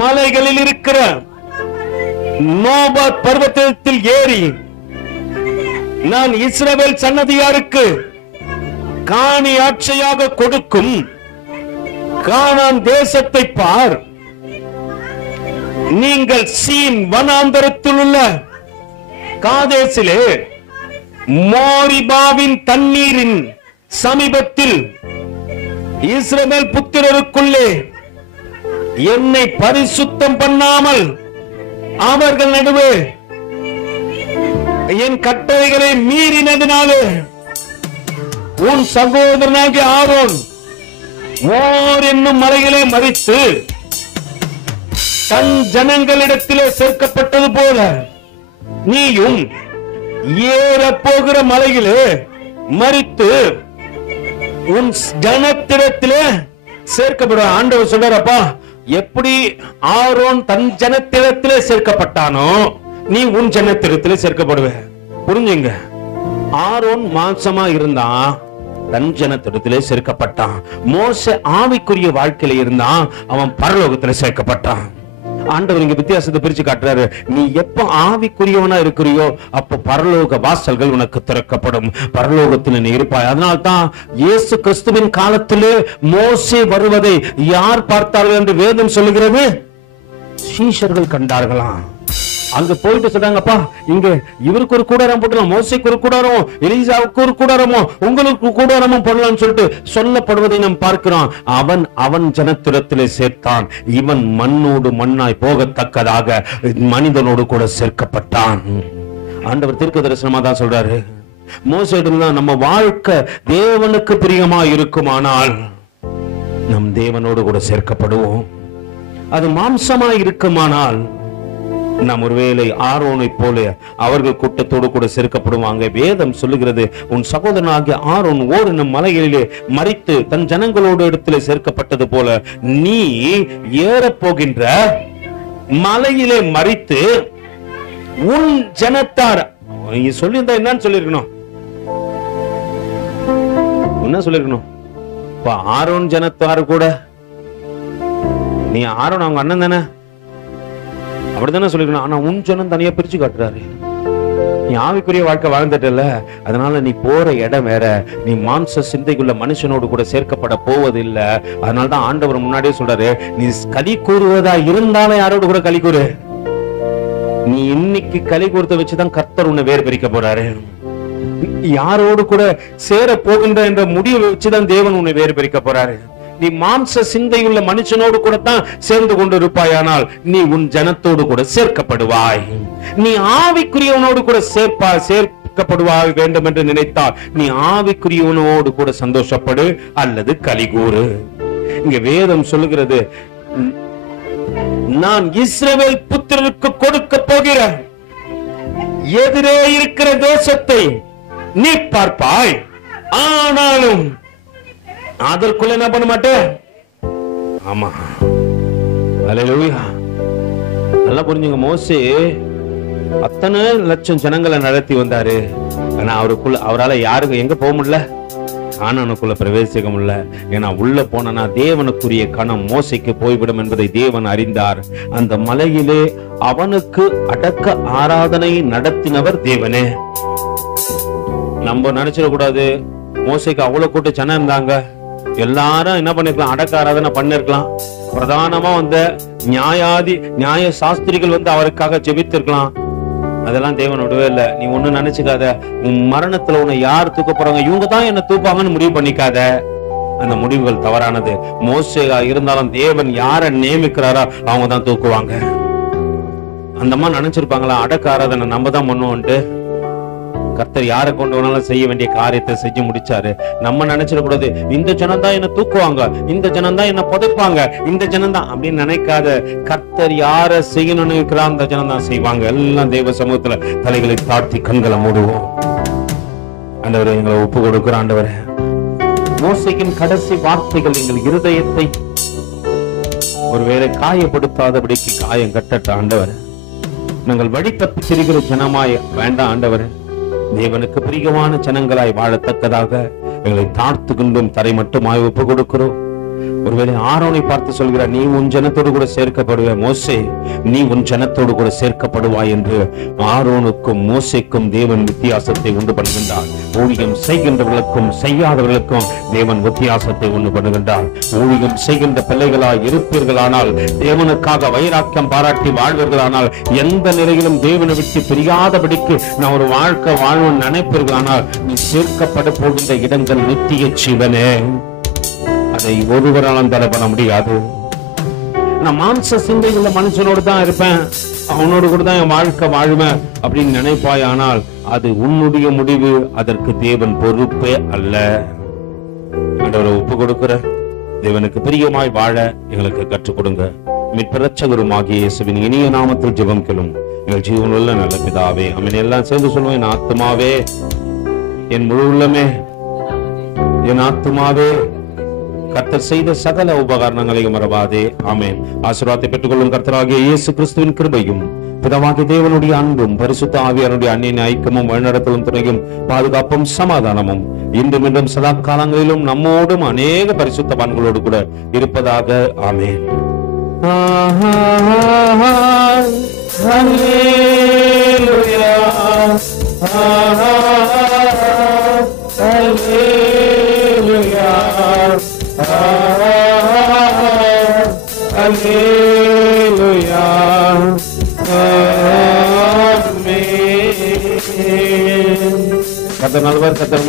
மலைகளில் இருக்கிற நோபாத் பர்வதத்தில் ஏறி நான் இஸ்ரவேல் சன்னதியாருக்கு காணி ஆட்சியாக கொடுக்கும் கானான் தேசத்தை பார். நீங்கள் சீன் வனாந்தரத்தில் உள்ள காதேசிலே மோரிபாவின் தண்ணீரின் சமீபத்தில் இஸ்ரவேல் புத்திரருக்குள்ளே என்னை பரிசுத்தம் பண்ணாமல் அவர்கள் நடுவே என் கட்டளைகளை மீறினதினாலே உன் சகோதரனாகிய ஆரோன் ஓர் என்னும் மலைகளை மறித்து தன் ஜனங்களிடத்திலே சேர்க்கப்பட்டது போல நீயும் ஏற போகிற மலையிலே மறித்து உன் ஜனத்திடத்திலே சேர்க்கப்பட. ஆண்டவர் சொல்றாரப்பா, எப்படி ஆரோன் தன் ஜனத்திடத்திலே சேர்க்கப்பட்டானோ நீ உன் ஜனத்திடத்திலே சேர்க்கப்படுவ. புரிஞ்சுங்க, ஆரோன் மாம்சமா இருந்தான், தன் ஜனத்திடத்திலே சேர்க்கப்பட்டான். மோசே ஆவிக்குரிய வாழ்க்கையில இருந்தான், அவன் பரலோகத்திலே சேர்க்கப்பட்டான். ஆண்டவர் இங்க வித்தியாசத்தை பிரிச்சு காட்டுறாரு. நீ எப்ப ஆவிக்குரியவனா இருக்கிறியோ அப்ப பரலோக வாசல்கள் உனக்கு திறக்கப்படும், பரலோகத்தில் நீ இருப்பாய். அதனால்தான் இயேசு கிறிஸ்துவின் காலத்திலே மோசே வருவதை யார் பார்த்தார்கள் என்று வேதம் சொல்லுகிறது? சீஷர்கள் கண்டார்களாம். அங்க போயிட்டு சொல்றாங்கப்பா, இங்க இவருக்கு ஒரு கூடாரம் போட்டலாம், மோசேக்கு ஒரு கூடாரம், எலிசாவுக்கு ஒரு கூடாரமோ, உங்களுக்கு கூடாரமும் போடலாம்னு சொல்லிட்டு சொல்லப்படுவதை நாம் பார்க்கிறோம். அவன் ஜனத்திடத்திலே சேர்த்தான், இவன் மண்ணோடு மண்ணாய் போகத்தக்கதாக மனிதனோடு கூட சேர்க்கப்பட்டான். ஆண்டவர் தீர்க்க தரிசனமா தான் சொல்றாரு. மோசேயிடம் தான் நம்ம வாழ்க்கை தேவனுக்கு பிரியமா இருக்குமானால் நம் தேவனோடு கூட சேர்க்கப்படுவோம். அது மாம்சமா இருக்குமானால் நாம் ஒருவேளை ஆரோனை போல அவர்கள் கூட்டத்தோடு கூட சேர்க்கப்படுவாங்க. வேதம் சொல்லுகிறது, உன் சகோதரனாகிய ஆரோன் ஓர் என்னும் மலைகளிலே மறித்து தன் ஜனங்களோடு இடத்திலே சேர்க்கப்பட்டது போல நீ ஏறப் போகின்ற மலையிலே மறித்து உன் ஜனத்தார். சொல்லியிருந்தா என்னன்னு சொல்லிருக்கணும்? என்ன சொல்லிருக்கணும்? ஆரோன் ஜனத்தார் கூட, நீ ஆரோன் அவங்க அண்ணன் தானே, அப்படித்தானே சொல்லிருக்கணும். ஆனா உன் ஜனம் தனியா பிரிச்சு காட்டுறாரு. நீ ஆவிக்குரிய வாழ்க்கை வாழ்ந்துட்டல, அதனால நீ போற இடம் வேற, நீ மாம்ச சிந்தைக்குள்ள மனுஷனோடு கூட சேர்க்கப்பட போவது இல்ல. அதனாலதான் ஆண்டவர் முன்னாடியே சொல்றாரு, நீ களி கூறுவதா இருந்தாலும் யாரோடு கூட களி கூறு. நீ இன்னைக்கு களி கூறுத்த வச்சுதான் கர்த்தர் உன்னை வேறு பிரிக்க போறாரு. யாரோடு கூட சேர போகின்ற என்ற முடிவை வச்சுதான் தேவன் உன்னை வேறு பிரிக்க போறாரு. நீ மாம்ச சிந்தையுள்ள மனுஷனோடு கூட தான் சேர்ந்து கொண்டு இருப்பாயானால் நீ உன் ஜனத்தோடு கூட சேர்க்கப்படுவாய். நீ ஆவிக்குரியவனோடு கூட கொடுக்கப்படுவா வேண்டும் என்று நினைத்தால் நீ ஆவிக்குரியவனோடு கூட சந்தோஷப்படு அல்லது கலிகூறு. இங்க வேதம் சொல்லுகிறது, நான் இஸ்ரவேல் புத்திரருக்கு கொடுக்க போகிற எதிரே இருக்கிற தேசத்தை நீ பார்ப்பாய், ஆனாலும் அதற்குள்ள என்ன பண்ண மாட்டேன். ஆமா, அல்லேலூயா. நல்லா புரிஞ்சுங்க, மோசே அத்தனை லட்சம் ஜனங்களை நடத்தி வந்தாரு. ஆனா அவரால் யாருக்கு எங்க போக முடியல, கானானுக்குள்ள பிரவேசிக்க முடியல. ஏன்னா உள்ள போனா தேவனுக்குரிய கணம் மோசைக்கு போய்விடும் என்பதை தேவன் அறிந்தார். அந்த மலையிலே அவனுக்கு அடக்க ஆராதனை நடத்தினவர் தேவனே. நம்ம நினைச்சிடக்கூடாது, மோசைக்கு அவ்வளவு கூட்ட ஜனம் இருந்தாங்க, எல்லாரும் என்ன பண்ணிருக்கலாம், அடக்க ஆராதனை பண்ணிருக்கலாம். பிரதானமா வந்த நியாய சாஸ்திரிகள் அவருக்காக ஜெபித்திருக்கலாம். அதெல்லாம் தேவன் விடவே இல்லை. நீ ஒண்ணு நினைச்சுக்காத, உன் மரணத்துல உன்னை யார் தூக்க போறாங்க, இவங்க தான் என்ன தூக்குவாங்கன்னு முடிவு பண்ணிக்காத. அந்த முடிவுகள் தவறானது. மோசேயா இருந்தாலும் தேவன் யாரை நியமிக்கிறாரோ அவங்க தான் தூக்குவாங்க. அந்த மாதிரி நினைச்சிருப்பாங்களா, அடக்க ஆராதனை நம்ம தான் பண்ணுவோம்ட்டு. கர்த்தர் யாரை கொண்டு வந்தாலும் செய்ய வேண்டிய காரியத்தை செஞ்சு முடிச்சாரு. நம்ம நினைச்சிடக்கூடாது, இந்த ஜனம் தான் என்ன தூக்குவாங்க, இந்த ஜனம் தான் என்ன புதைப்பாங்க, இந்த ஜனம் தான் அப்படின்னு நினைக்காத. கர்த்தர் யாரை செய்யணும்னு இருக்கிறார் அந்த ஜனம் தான் செய்வாங்க. எல்லாம் தேவ சமூகத்துல தலைகளை தாழ்த்தி கண்களை மூடுவோம். ஆண்டவரே, எங்களை ஒப்பு கொடுக்கிற ஆண்டவரே, மோசேயின் கடைசி வார்த்தைகள் எங்கள் இருதயத்தை ஒருவேளை காயப்படுத்தாதபடிக்கு காயம் கட்டட்ட ஆண்டவரே. நாங்கள் வழிபட்டு திரிகிற ஜனமாய் வேண்டாம் ஆண்டவரே. தேவனுக்கு பிரியமான ஜனங்களாய் வாழத்தக்கதாக எங்களை தாழ்த்துகின்றோம், தரை மட்டுமாய் ஒப்பு கொடுக்கிறோம். ஒருவேளை ஆரோனை பார்த்து சொல்கிறார், நீ உன் ஜனத்தோடு கூட சேர்க்கப்படுவ, மோசே நீ உன் ஜனத்தோடு கூட சேர்க்கப்படுவாய் என்று ஆரோனுக்கும் மோசேக்கும் தேவன் வித்தியாசத்தை உண்டு பண்ணுகின்றார். ஊழியம் செய்கின்றவர்களுக்கும் செய்யாதவர்களுக்கும் தேவன் வித்தியாசத்தை உண்டு பண்ணுகின்றார். ஊழியம் செய்கின்ற பிள்ளைகளாய் இருப்பீர்களானால், தேவனுக்காக வைராக்கியம் பாராட்டி வாழ்வீர்களானால், எந்த நிலையிலும் தேவனை விட்டு பிரியாதபடிக்கு நான் ஒரு வாழ்க்கை வாழ்வன் நினைப்பீர்களானால், நீ சேர்க்கப்பட போகின்ற இடங்கள் நித்திய ஜீவனே. அதை ஒருவராலும் தடை பண்ண முடியாது. நான் மாம்ச சிந்தையுள்ள மனுஷனோடு தான் இருப்பேன், அவனோடு கூட தான் என் வாழ்க்கை வாழ்வேன் அப்படின்னு நினைப்பாய். ஆனால் அது உன்னுடைய முடிவு, அதற்கு தேவன் பொறுப்பே அல்ல. ஆண்டவரை ஒப்பு கொடுக்கிற தேவனுக்கு பிரியமாய் வாழ எங்களுக்கு கற்றுக் கொடுங்க. மீட்பரட்சகருமாகிய இயேசுவின் இனிய நாமத்தில் ஜெபம் கேளும் எங்கள் ஜீவனுள்ள நல்ல பிதாவே, ஆமென். எல்லாம் சேர்ந்து சொல்லுவேன், என் ஆத்துமாவே, என் முழு உள்ளமே, என் ஆத்துமாவே கர்த்தர் செய்த சகல உபகரணங்களையும் மறவாதே. ஆமென். ஆசீர்வாதத்தை பெற்றுக்கொள்ளும் கர்த்தராகிய இயேசு கிறிஸ்துவின் கிருபையும் பிதாவாகிய தேவனுடைய அன்பும் பரிசுத்த ஆவியாருடைய அன்னின் ஐக்கியமும் வழிநடத்தலும் துணையும் பாதுகாப்பும் சமாதானமும் இன்றும் இன்றும் சதா காலங்களிலும் நம்மோடும் அநேக பரிசுத்தவான்களோடு கூட இருப்பதாக. ஆமென். கர்த்தர் நல்லவர். கர்த்தர்